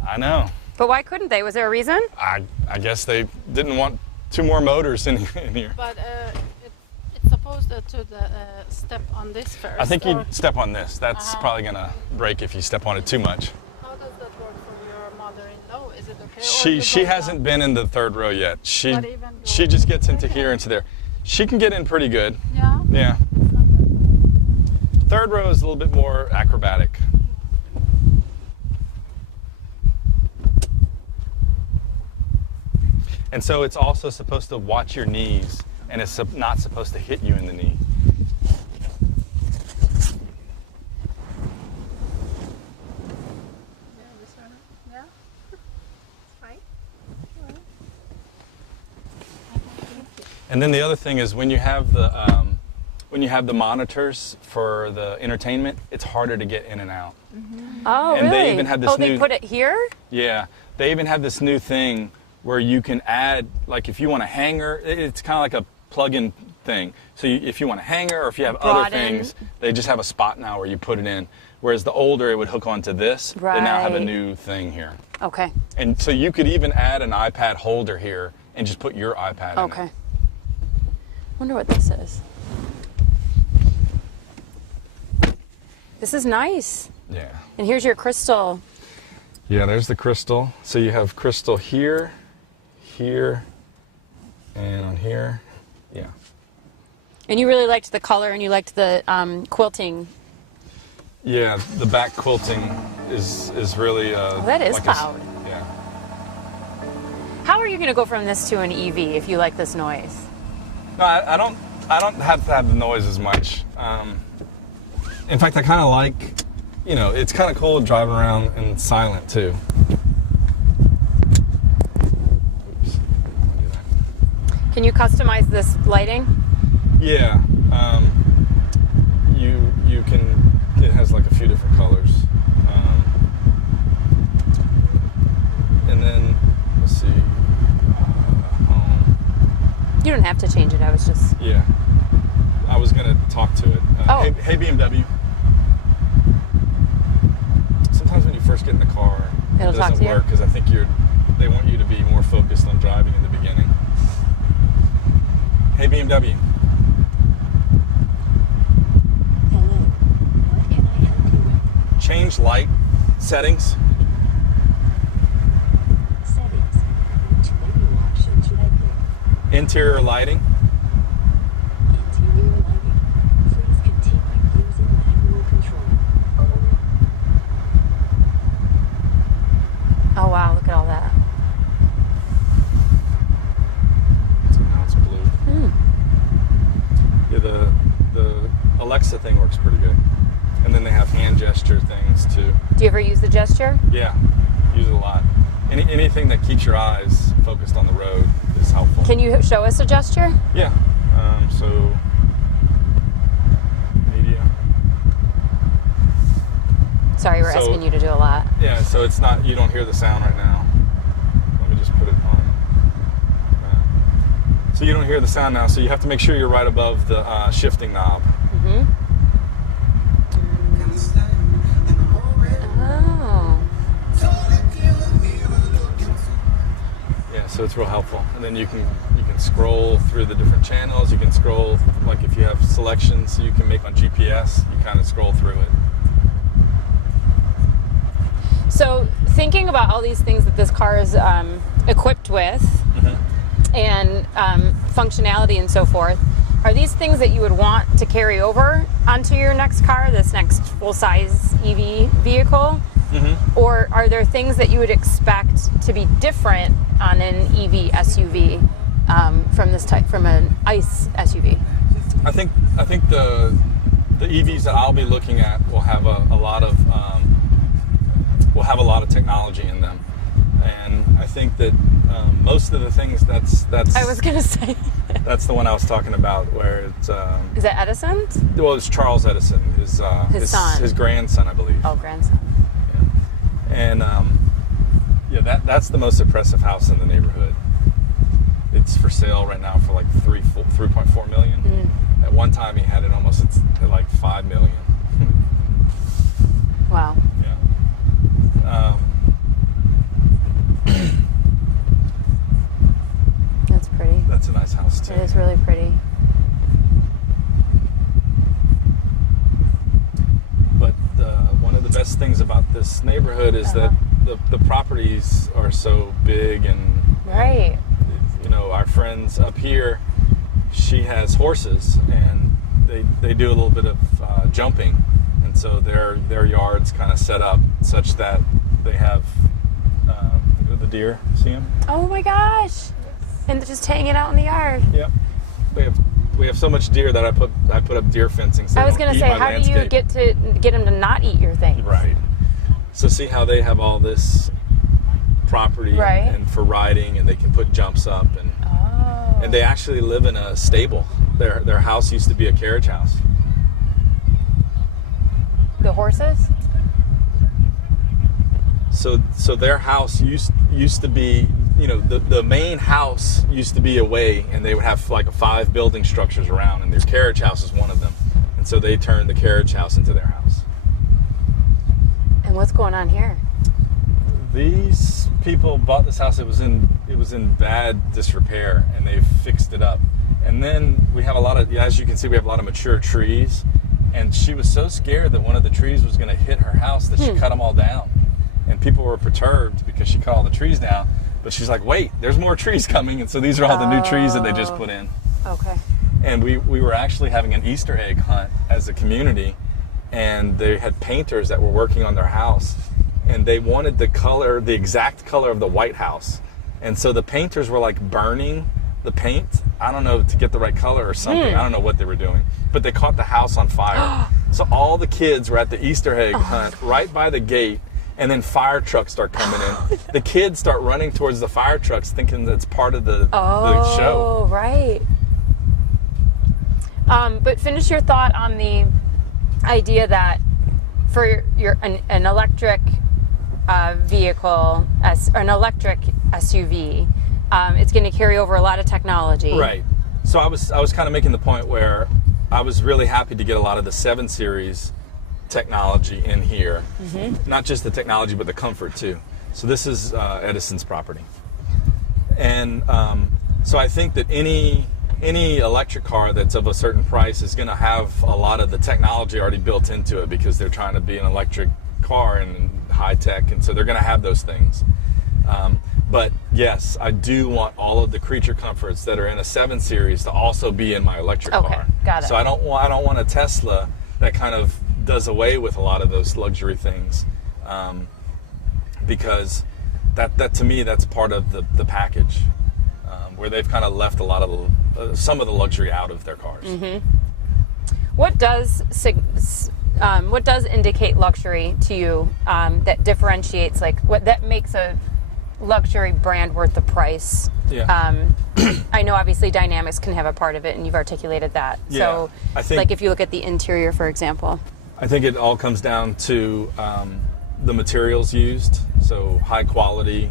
I know. But why couldn't they? Was there a reason? I guess they didn't want 2 more motors in here. But it's supposed to step on this first. I think or you'd step on this. That's probably gonna break if you step on it too much. how does that work for your mother-in-law? Is it okay? or She you go hasn't been in the third row yet. She Not even she just gets into here, into there. She can get in pretty good. down? Yeah. Yeah. Third row is a little bit more acrobatic. And so it's also supposed to watch your knees, and it's not supposed to hit you in the knee. Yeah, this one. Yeah. It's fine. And then the other thing is when you have the monitors for the entertainment, it's harder to get in and out. Oh, And really? they even have this they new- put it here? Yeah, they even have this new thing where you can add, like if you want a hanger, it's kind of like a plug-in thing. So if you want a hanger or if you have other Broaden. things, they just have a spot now where you put it in. Whereas the older it would hook onto this, they now have a Right. new thing here. Okay. And so you could even add an iPad holder here and just put your iPad in Okay. it. Wonder what this is. This is nice. Yeah. And here's your crystal. Yeah, there's the crystal. So you have crystal here, here, and on here. Yeah. And you really liked the color and you liked the quilting. Yeah, the back quilting is really. That is like a s- loud. Yeah. How are you going to go from this to an EV if you like this noise? No, I don't have to have the noise as much. In fact, I kind of like, it's kind of cool driving around and silent too. Oops. Can you customize this lighting? Yeah. You can. It has like a few different colors. And then let's see. Home. You don't have to change it. I was just. Yeah. I was gonna talk to it. Oh. Hey BMW. Sometimes when you first get in the car, It'll it talk doesn't to you? work because I think they want you to be more focused driving in the beginning. Hey BMW. Hello, what can I help you with? Change light settings. Settings. Which menu option should I pick? Interior lighting. Interior lighting. Please continue using manual control. Oh wow, look at all that. So now it's blue. Yeah, the Alexa thing works pretty good. And then they have hand gesture things too. Do you ever use the gesture? Yeah, use it a lot. Anything that keeps your eyes focused on the road is helpful. Can you show us a gesture? Yeah. So media. Sorry, we're So- asking you to do a lot. Yeah. So it's not. You don't hear the sound right now. Let me just put it on. So you don't hear the sound now. So you have to make sure you're right above the shifting knob. Oh. Yeah, so it's real helpful. And then you can scroll through the different channels. You can scroll, like if you have selections you can make on GPS, you kind of scroll through it. So thinking about all these things that this car is equipped with and functionality and so forth, are these things that you would want to carry over onto your next car, this next full-size EV vehicle? Or are there things that you would expect to be different on an EV SUV from this type, from an ICE SUV? I think the EVs that I'll be looking at will have a lot of technology in them, and I think that most of the things that's I was gonna say. that's the one I was talking about, where it's Is that Edison's? well, it's Charles Edison, his son. his grandson, I believe. Oh, grandson. And yeah, that's the most impressive house in the neighborhood. It's for sale right now for like 3.4 million. At one time, he had it almost at like 5 million. Wow. Yeah. That's pretty. That's a nice house too. It is really pretty. But one of the best things about this neighborhood is that the properties are so big, and Right. you know, our friends up here, she has horses, and they do a little bit of jumping, and so their yard's kind of set up such that they have the deer. See them? Oh my gosh. And just hanging out in the yard. Yep. We have so much deer that I put up deer fencing. So I was they going don't to eat say, my how do you landscape. get them to not eat your thing? Right. So see how they have all this property Right. and for riding, and they can put jumps up, and they actually live in a stable. Their house used to be a carriage house. The horses? So their house used to be, you know, the main house used to be away, and they would have like 5 building structures around, and their carriage house is one of them. And so they turned the carriage house into their house. And what's going on here? These people bought this house. It was in bad disrepair, and they fixed it up. And then we have a lot of, as you can see, we have a lot of mature trees. And she was so scared that one of the trees was going to hit her house that she cut them all down. And people were perturbed because she cut all the trees down. But she's like, wait, there's more trees coming. And so these are all the new trees that they just put in. Okay. And we were actually having an Easter egg hunt as a community. And they had painters that were working on their house. And they wanted the exact color of the White House. And so the painters were like burning the paint, I don't know, to get the right color or something. I don't know what they were doing. But they caught the house on fire. So all the kids were at the Easter egg hunt right by the gate, and then fire trucks start coming in. The kids start running towards the fire trucks thinking that's part of the show. Oh, right. But finish your thought on the idea that for an electric vehicle, an electric SUV, it's going to carry over a lot of technology. Right. So I was kind of making the point where I was really happy to get a lot of the 7 Series technology in here. Not just the technology, but the comfort too. So this is Edison's property. And so I think that any electric car that's of a certain price is going to have a lot of the technology already built into it, because they're trying to be an electric car and high tech, and so they're going to have those things. But yes, I do want all of the creature comforts that are in a 7 Series to also be in my electric car. Got it. So I don't want a Tesla that kind of does away with a lot of those luxury things, because that to me, that's part of the package, where they've kind of left a lot of some of the luxury out of their cars. Mm-hmm. What does indicate luxury to you, that differentiates, like what that makes a luxury brand worth the price? Yeah. I know obviously dynamics can have a part of it, and you've articulated that. Yeah, So I think, like if you look at the interior, for example. I think it all comes down to the materials used. So high quality,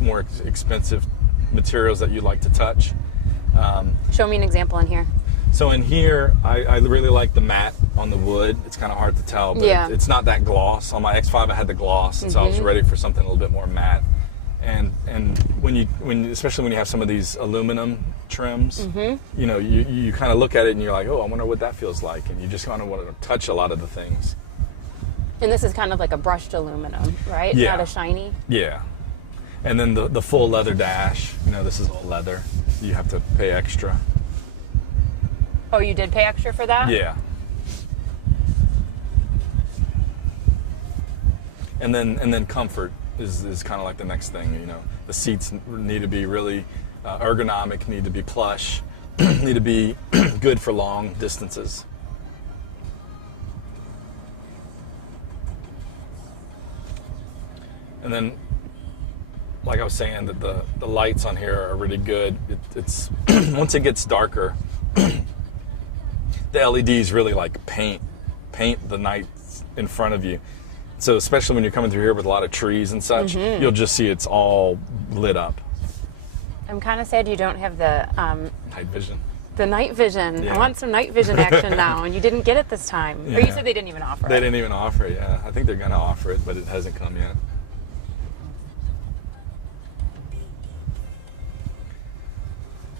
more expensive materials that you like to touch. Show me an example in here. So in here, I really like the matte on the wood. It's kind of hard to tell, but Yeah. it's not that gloss. On my X5, I had the gloss, and so I was ready for something a little bit more matte. And especially when you have some of these aluminum trims, you know, you kind of look at it and you're like, oh, I wonder what that feels like, and you just kind of want to touch a lot of the things. And this is kind of like a brushed aluminum, right? Yeah. Not a shiny. Yeah. And then the full leather dash, you know, this is all leather. You have to pay extra. Oh, you did pay extra for that? Yeah. And then comfort is kind of like the next thing, you know. The seats need to be really ergonomic, need to be plush, need to be good for long distances. And then, like I was saying, that the lights on here are really good. It's once it gets darker, the LEDs really like paint the night in front of you. So especially when you're coming through here with a lot of trees and such, you'll just see it's all lit up. I'm kind of sad you don't have the Night vision. the night vision. Yeah. I want some night vision action now, and you didn't get it this time. Or you Yeah. said they didn't even offer They it. didn't even offer it, yeah. I think they're gonna offer it, but it hasn't come yet.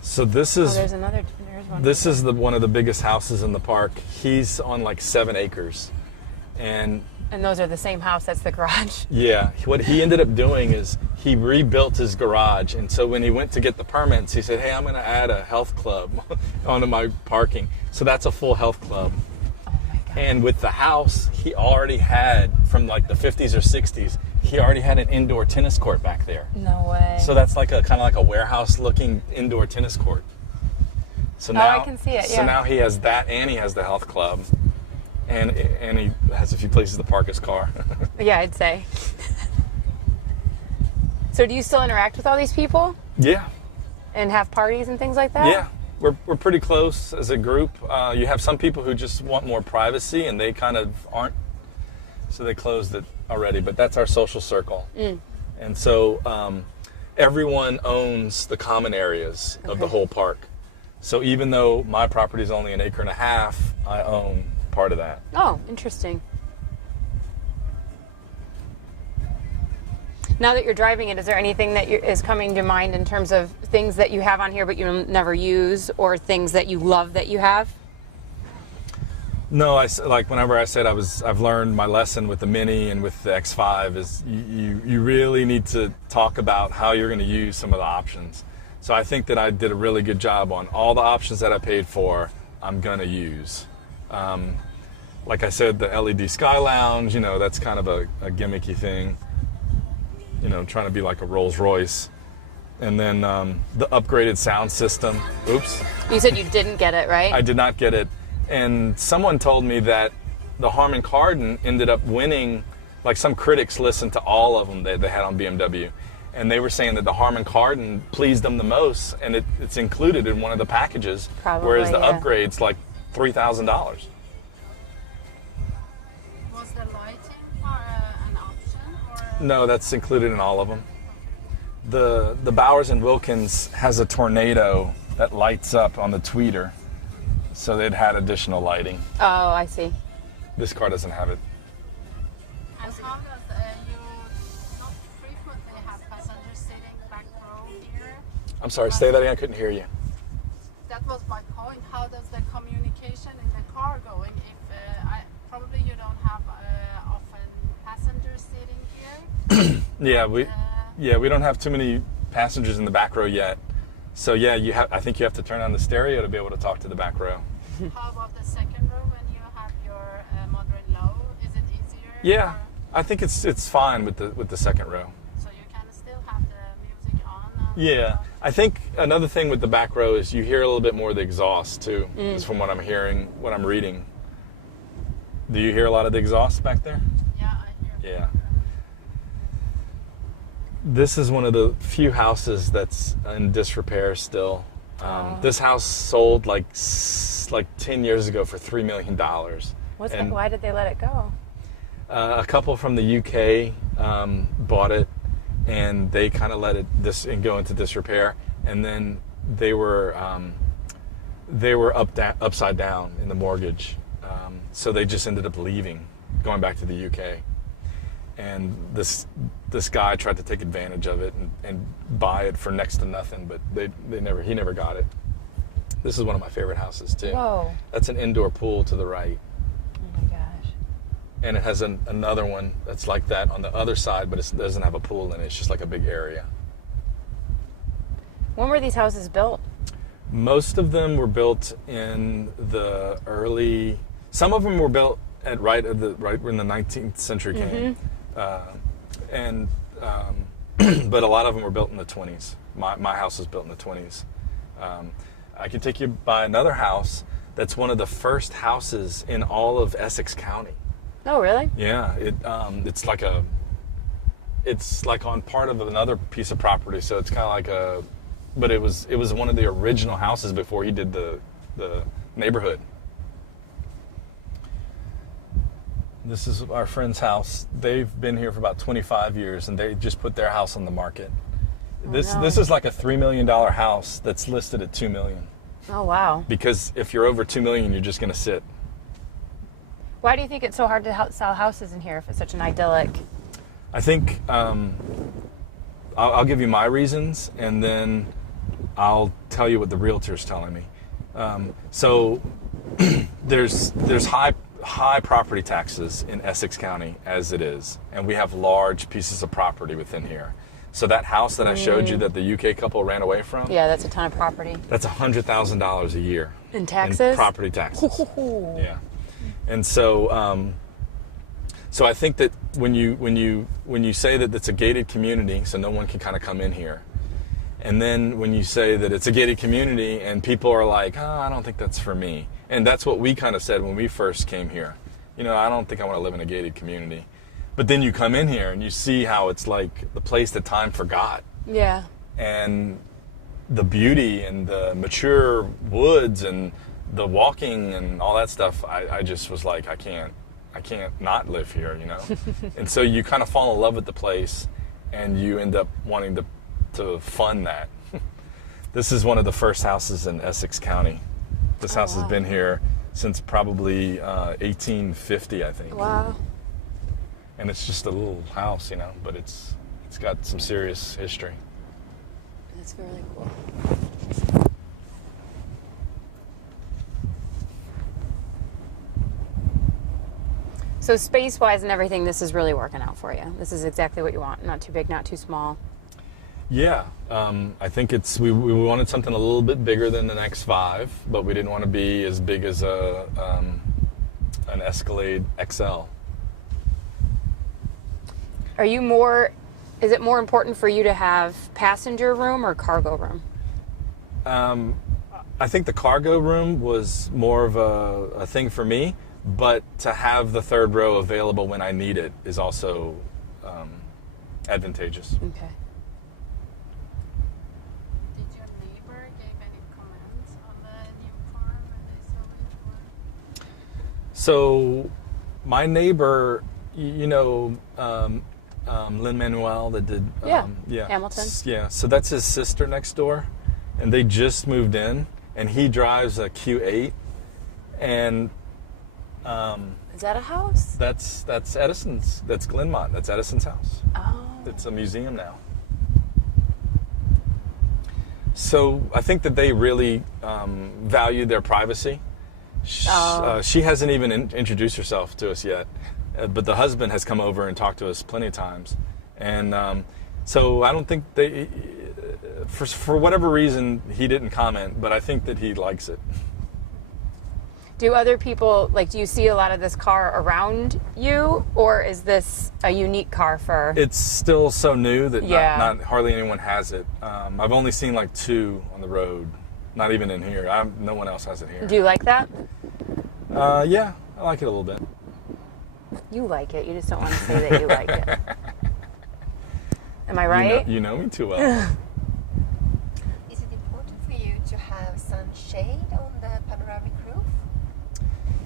So this is There's another. There's one. This is one of the biggest houses in the park. He's on like 7 acres. And And those are the same house. That's the garage. yeah, what he ended up doing is he rebuilt his garage. And so when he went to get the permits, he said, hey, I'm going to add a health club onto my parking. So that's a full health club. Oh my god. And with the house, he already had, from like the 50s or 60s, he already had an indoor tennis court back there. No way. So that's like a kind of like a warehouse looking indoor tennis court. So now, I can see it, So yeah. now he has that, and he has the health club, and he has a few places to park his car. Yeah, I'd say. So do you still interact with all these people Yeah, and have parties and things like that? yeah. We're pretty close as a group. You have some people who just want more privacy, and they kind of aren't, so they closed it already. But that's our social circle, and so everyone owns the common areas of the whole park. So even though my property is only 1.5 acres, I own part of that. Oh, interesting. Now that you're driving it, is there anything that is coming to mind in terms of things that you have on here but you never use, or things that you love that you have? No, like whenever I said I've learned my lesson with the Mini and with the X5 is you really need to talk about how you're going to use some of the options. So I think that I did a really good job on all the options that I paid for. I'm going to use. Like I said, the LED Sky Lounge, you know, that's kind of a gimmicky thing. You know, trying to be like a Rolls Royce. And then the upgraded sound system. Oops. You said you didn't get it, right? I did not get it. And someone told me that the Harman Kardon ended up winning, like some critics listened to all of them that they had on BMW. And they were saying that the Harman Kardon pleased them the most, and it's included in one of the packages. Probably, whereas the yeah. upgrade's like $3,000. Was the lighting an option? Or? No, that's included in all of them. The Bowers and Wilkins has a tornado that lights up on the tweeter, so they'd had additional lighting. Oh, I see. This car doesn't have it. And how does you not frequently have passengers sitting back row here? I'm sorry, say that again, I couldn't hear you. That was my point. How does the communication in the car going? If probably you don't have often passengers sitting here. Yeah, we don't have too many passengers in the back row yet. So yeah, I think you have to turn on the stereo to be able to talk to the back row. How about the second row when you have your mother-in-law? Is it easier? Yeah, or- I think it's fine with the second row. So you can still have the music on. Yeah, I think another thing with the back row is you hear a little bit more of the exhaust too. Is from what I'm hearing, what I'm reading. Do you hear a lot of the exhaust back there? Yeah, I hear. Yeah. This is one of the few houses that's in disrepair still. This house sold like 10 years ago for $3 million. Why did they let it go? A couple from the UK bought it, and they kind of let it go into disrepair, and then they were upside down in the mortgage, so they just ended up leaving, going back to the UK. And this guy tried to take advantage of it and buy it for next to nothing, but he never got it. This is one of my favorite houses too. Whoa. That's an indoor pool to the right. Oh my gosh. And it has another one that's like that on the other side, but it doesn't have a pool in it. It's just like a big area. When were these houses built? Most of them were built in the early. Some of them were built right when the 19th century came, but a lot of them were built in the 20s. My house was built in the 20s. I can take you by another house that's one of the first houses in all of Essex County. Oh, really? Yeah, it's like on part of another piece of property, so it's kind of like but it was one of the original houses before he did the neighborhood. This is our friend's house. They've been here for about 25 years, and they just put their house on the market. This is like a $3 million house that's listed at $2 million. Oh, wow. Because if you're over $2 million, you're just going to sit. Why do you think it's so hard to sell houses in here if it's such an idyllic? I think I'll give you my reasons, and then I'll tell you what the realtor's telling me. So there's high property taxes in Essex County as it is, and we have large pieces of property within here. So that house that I showed you that the UK couple ran away from, yeah, that's a ton of property. that's $100,000 a year In taxes? in property taxes. Yeah, and so so I think that when you say that it's a gated community, so no one can kind of come in here, and then when you say that it's a gated community and people are like, oh, I don't think that's for me. And that's what we kind of said when we first came here. I don't think I want to live in a gated community. But then you come in here and you see how it's like the place that time forgot. Yeah. And the beauty and the mature woods and the walking and all that stuff, I just was like, I can't not live here, And so you kind of fall in love with the place, and you end up wanting to fund that. This is one of the first houses in Essex County. This house has been here since probably 1850, I think. Wow. And it's just a little house, but it's got some serious history. That's really cool. So space-wise and everything, this is really working out for you. This is exactly what you want. Not too big, not too small. Yeah, I think we wanted something a little bit bigger than an X5, but we didn't want to be as big as an Escalade XL. Is it more important for you to have passenger room or cargo room? I think the cargo room was more of a thing for me, but to have the third row available when I need it is also advantageous. Okay. Did your neighbor give any comments on the new farm when they saw it? So my neighbor, Lin-Manuel that did Hamilton. Yeah, so that's his sister next door, and they just moved in, and he drives a Q8, and is that a house? that's Edison's. That's Glenmont. That's Edison's house. Oh. It's a museum now. So I think that they really value their privacy. She hasn't even introduced herself to us yet, but the husband has come over and talked to us plenty of times. And so I don't think they, for whatever reason, he didn't comment, but I think that he likes it. Do other people, like, do you see a lot of this car around you, or is this a unique car for? It's still so new that Yeah. not hardly anyone has it. I've only seen like 2 on the road, not even in here. No one else has it here. Do you like that? Yeah, I like it a little bit. You like it. You just don't want to say that you like it. Am I right? You know me too well. Is it important for you to have sunshade on the panoramic roof?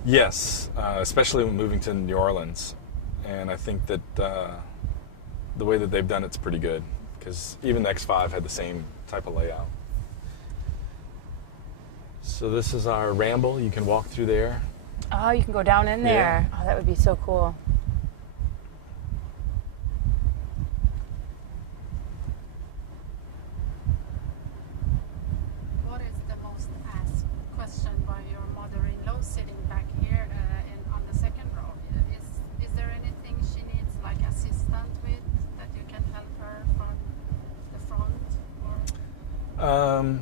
Yes, especially when moving to New Orleans. And I think that the way that they've done it's pretty good, because even the X5 had the same type of layout. So this is our ramble. You can walk through there. Oh, you can go down in there. Yeah. Oh, that would be so cool. What is the most asked question by your mother-in-law sitting back here on the second row? Is there anything she needs, like assistant with, that you can help her from the front? Or?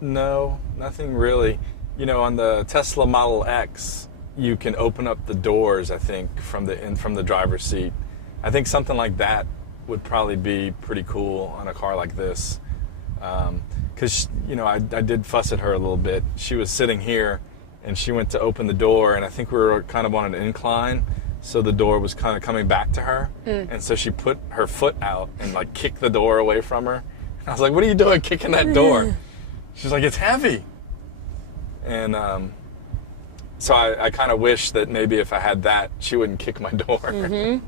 No, nothing really. You know, on the Tesla Model X, you can open up the doors, I think, from the driver's seat. I think something like that would probably be pretty cool on a car like this. Because, you know, I did fuss at her a little bit. She was sitting here, and she went to open the door, and I think we were kind of on an incline, so the door was kind of coming back to her. And so she put her foot out and, like, kicked the door away from her. And I was like, what are you doing kicking that door? She's like, it's heavy. And so I kind of wish that maybe if I had that, she wouldn't kick my door. Mm-hmm.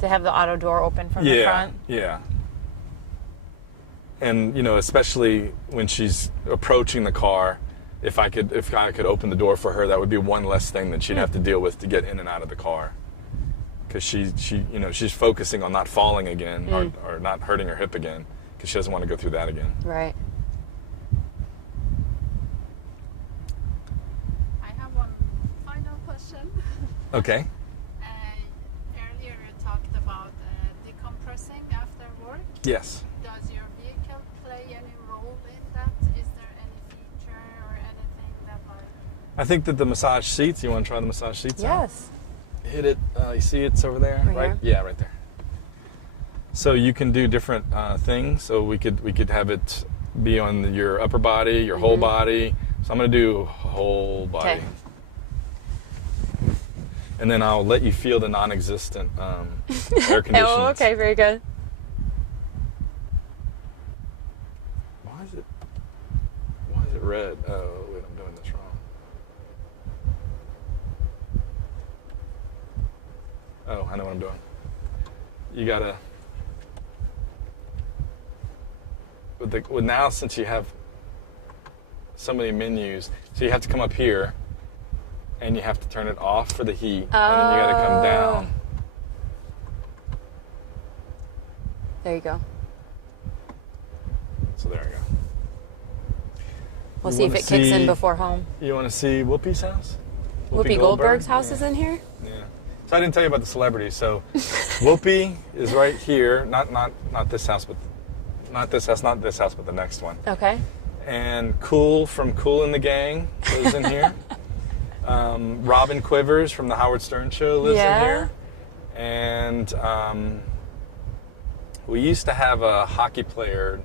To have the auto door open from the front? Yeah. And, you know, especially when she's approaching the car, if I could open the door for her, that would be one less thing that she'd have to deal with to get in and out of the car. Because she's focusing on not falling again or not hurting her hip again, because she doesn't want to go through that again. Right. I have one final question. Okay. Earlier you talked about decompressing after work. Yes. Does your vehicle play any role in that? Is there any feature or anything that I think that the massage seats, you want to try the massage seats out? Yes. Hit it. You see it's over there, Right here? Yeah, right there. So you can do different things. So we could have it be on your upper body, your whole body. So I'm going to do whole body. Okay. And then I'll let you feel the non-existent air conditions. Oh, okay, very good. Why is it red? Oh, wait, I'm doing this wrong. Oh, I know what I'm doing. You gotta, with now, since you have so many menus, so you have to come up here and you have to turn it off for the heat, and then you gotta come down. There you go. So there you go. We'll You see if wanna it kicks in see- before home. You wanna see Whoopi's house? Whoopi Goldberg's house Yeah. is in here? Yeah. So I didn't tell you about the celebrities. So Whoopi is right here. Not this house, but not this house, but the next one. Okay. And Cool from Cool and the Gang lives in here. Robin Quivers from the Howard Stern Show lives in here. And we used to have a hockey player.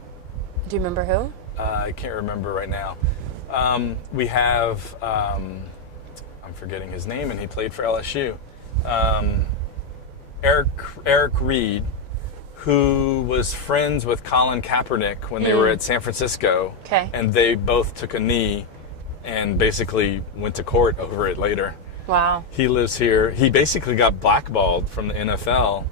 Do you remember who? I can't remember right now. We have, I'm forgetting his name, and he played for LSU. Eric Reed, who was friends with Colin Kaepernick when they were at San Francisco. Okay. And they both took a knee and basically went to court over it later. Wow. He lives here. He basically got blackballed from the NFL.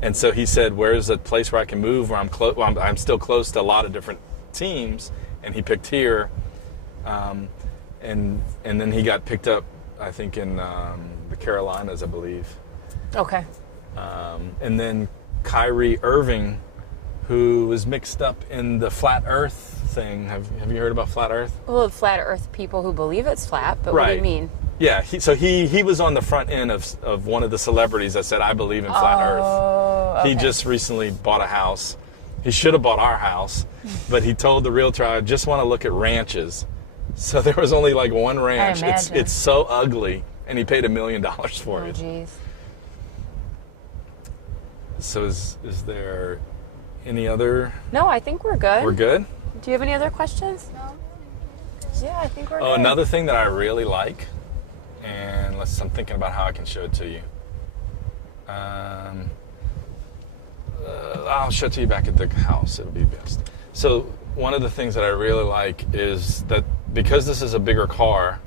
And so he said, where's a place where I can move where I'm still close to a lot of different teams? And he picked here. And then he got picked up, I think, in the Carolinas, I believe. Okay. And then Kyrie Irving, who was mixed up in the flat Earth thing. Have you heard about flat Earth? Well, flat Earth people who believe it's flat, but what do you mean? Yeah, he was on the front end of one of the celebrities that said, I believe in flat Earth. Okay. He just recently bought a house. He should have bought our house, but he told the realtor, I just want to look at ranches. So there was only like one ranch. It's so ugly, and he paid $1 million for it. Oh, jeez. So is there any other? No, I think we're good. We're good? Do you have any other questions? No. Yeah, I think we're Oh, good. another thing that I really like, and I'm thinking about how I can show it to you. I'll show it to you back at the house. It'll be best. So one of the things that I really like is that because this is a bigger car,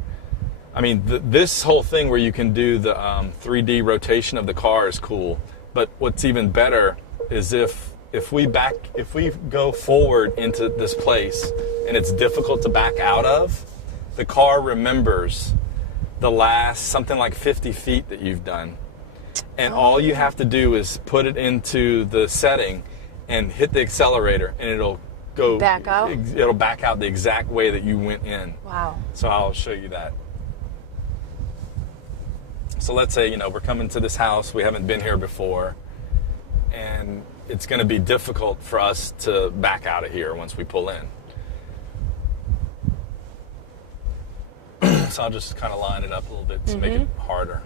I mean, this whole thing where you can do the 3D rotation of the car is cool. But what's even better is if we go forward into this place and it's difficult to back out of, the car remembers the last something like 50 feet that you've done. And all you have to do is put it into the setting and hit the accelerator, and it'll go back out? It'll back out the exact way that you went in. Wow. So I'll show you that. So let's say, we're coming to this house, we haven't been here before, and it's going to be difficult for us to back out of here once we pull in. So I'll just kind of line it up a little bit to make it harder.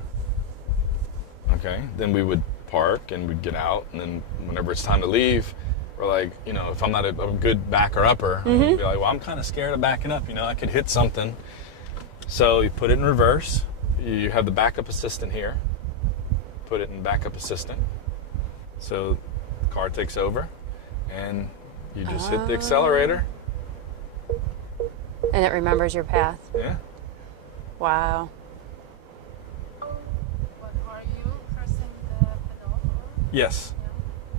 Okay, then we would park and we'd get out, and then whenever it's time to leave, we're like, if I'm not a good backer upper, I'd be like, well, I'm kind of scared of backing up, I could hit something. So you put it in reverse. You have the backup assistant here. Put it in backup assistant. So the car takes over, and you just hit the accelerator. And it remembers your path. Yeah. Wow. But are you pressing the pedal? Yes.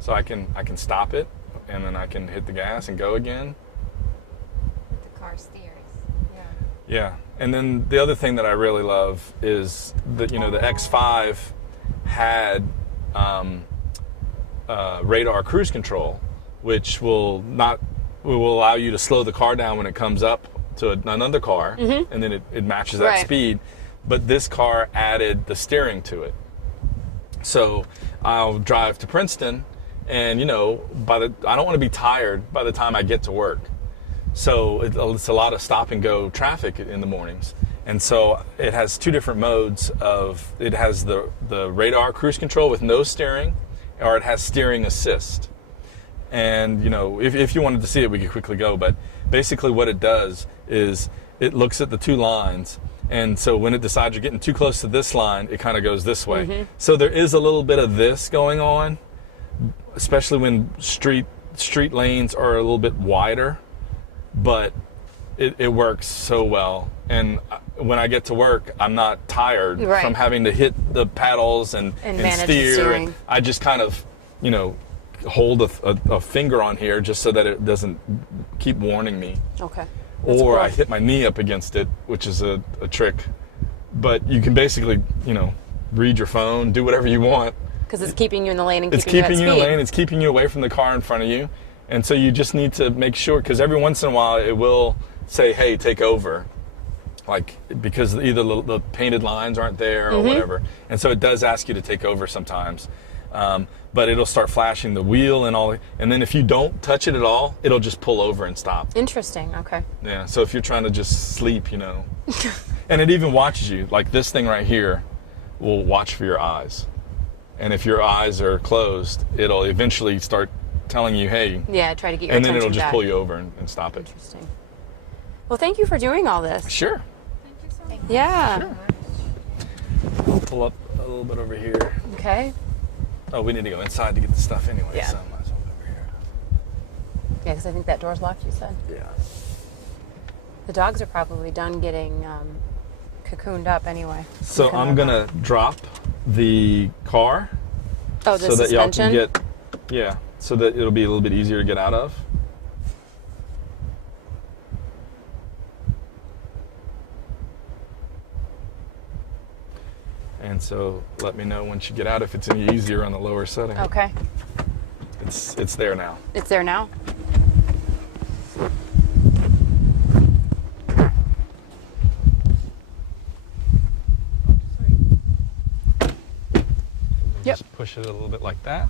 So I can stop it, and then I can hit the gas and go again. The car steers. Yeah. Yeah. And then the other thing that I really love is that the X5 had radar cruise control, which will allow you to slow the car down when it comes up to another car, and then it matches that speed. But this car added the steering to it. So I'll drive to Princeton, and I don't want to be tired by the time I get to work. So it's a lot of stop and go traffic in the mornings. And so it has two different modes it has the radar cruise control with no steering, or it has steering assist. And, if you wanted to see it, we could quickly go. But basically what it does is it looks at the two lines. And so when it decides you're getting too close to this line, it kind of goes this way. So there is a little bit of this going on, especially when street lanes are a little bit wider. But it works so well, and when I get to work, I'm not tired from having to hit the paddles and steer. And I just kind of, hold a finger on here just so that it doesn't keep warning me. Okay. That's cool. I hit my knee up against it, which is a trick. But you can basically, read your phone, do whatever you want. Because it's keeping you in the lane and it's keeping you in the lane. It's keeping you away from the car in front of you. And so you just need to make sure, because every once in a while it will say, hey, take over. Because either the painted lines aren't there or whatever. And so it does ask you to take over sometimes. But it'll start flashing the wheel and all. And then if you don't touch it at all, it'll just pull over and stop. Interesting, okay. Yeah, so if you're trying to just sleep, And it even watches you. Like this thing right here will watch for your eyes. And if your eyes are closed, it'll eventually start telling you, hey. Yeah, try to get your attention And then it'll just back. pull you over and stop it. Interesting. Well, thank you for doing all this. Sure. Thank you so much. Yeah. Sure. I'll pull up a little bit over here. Okay. Oh, we need to go inside to get the stuff anyway, Yeah. so might as well go over here. Yeah, because I think that door's locked, you said. Yeah. The dogs are probably done getting cocooned up anyway. So I'm going to drop the car Oh, the so that y'all suspension? can get, so that it'll be a little bit easier to get out of. And so let me know once you get out if it's any easier on the lower setting. Okay. it's there now. It's there now? Just push it a little bit like that.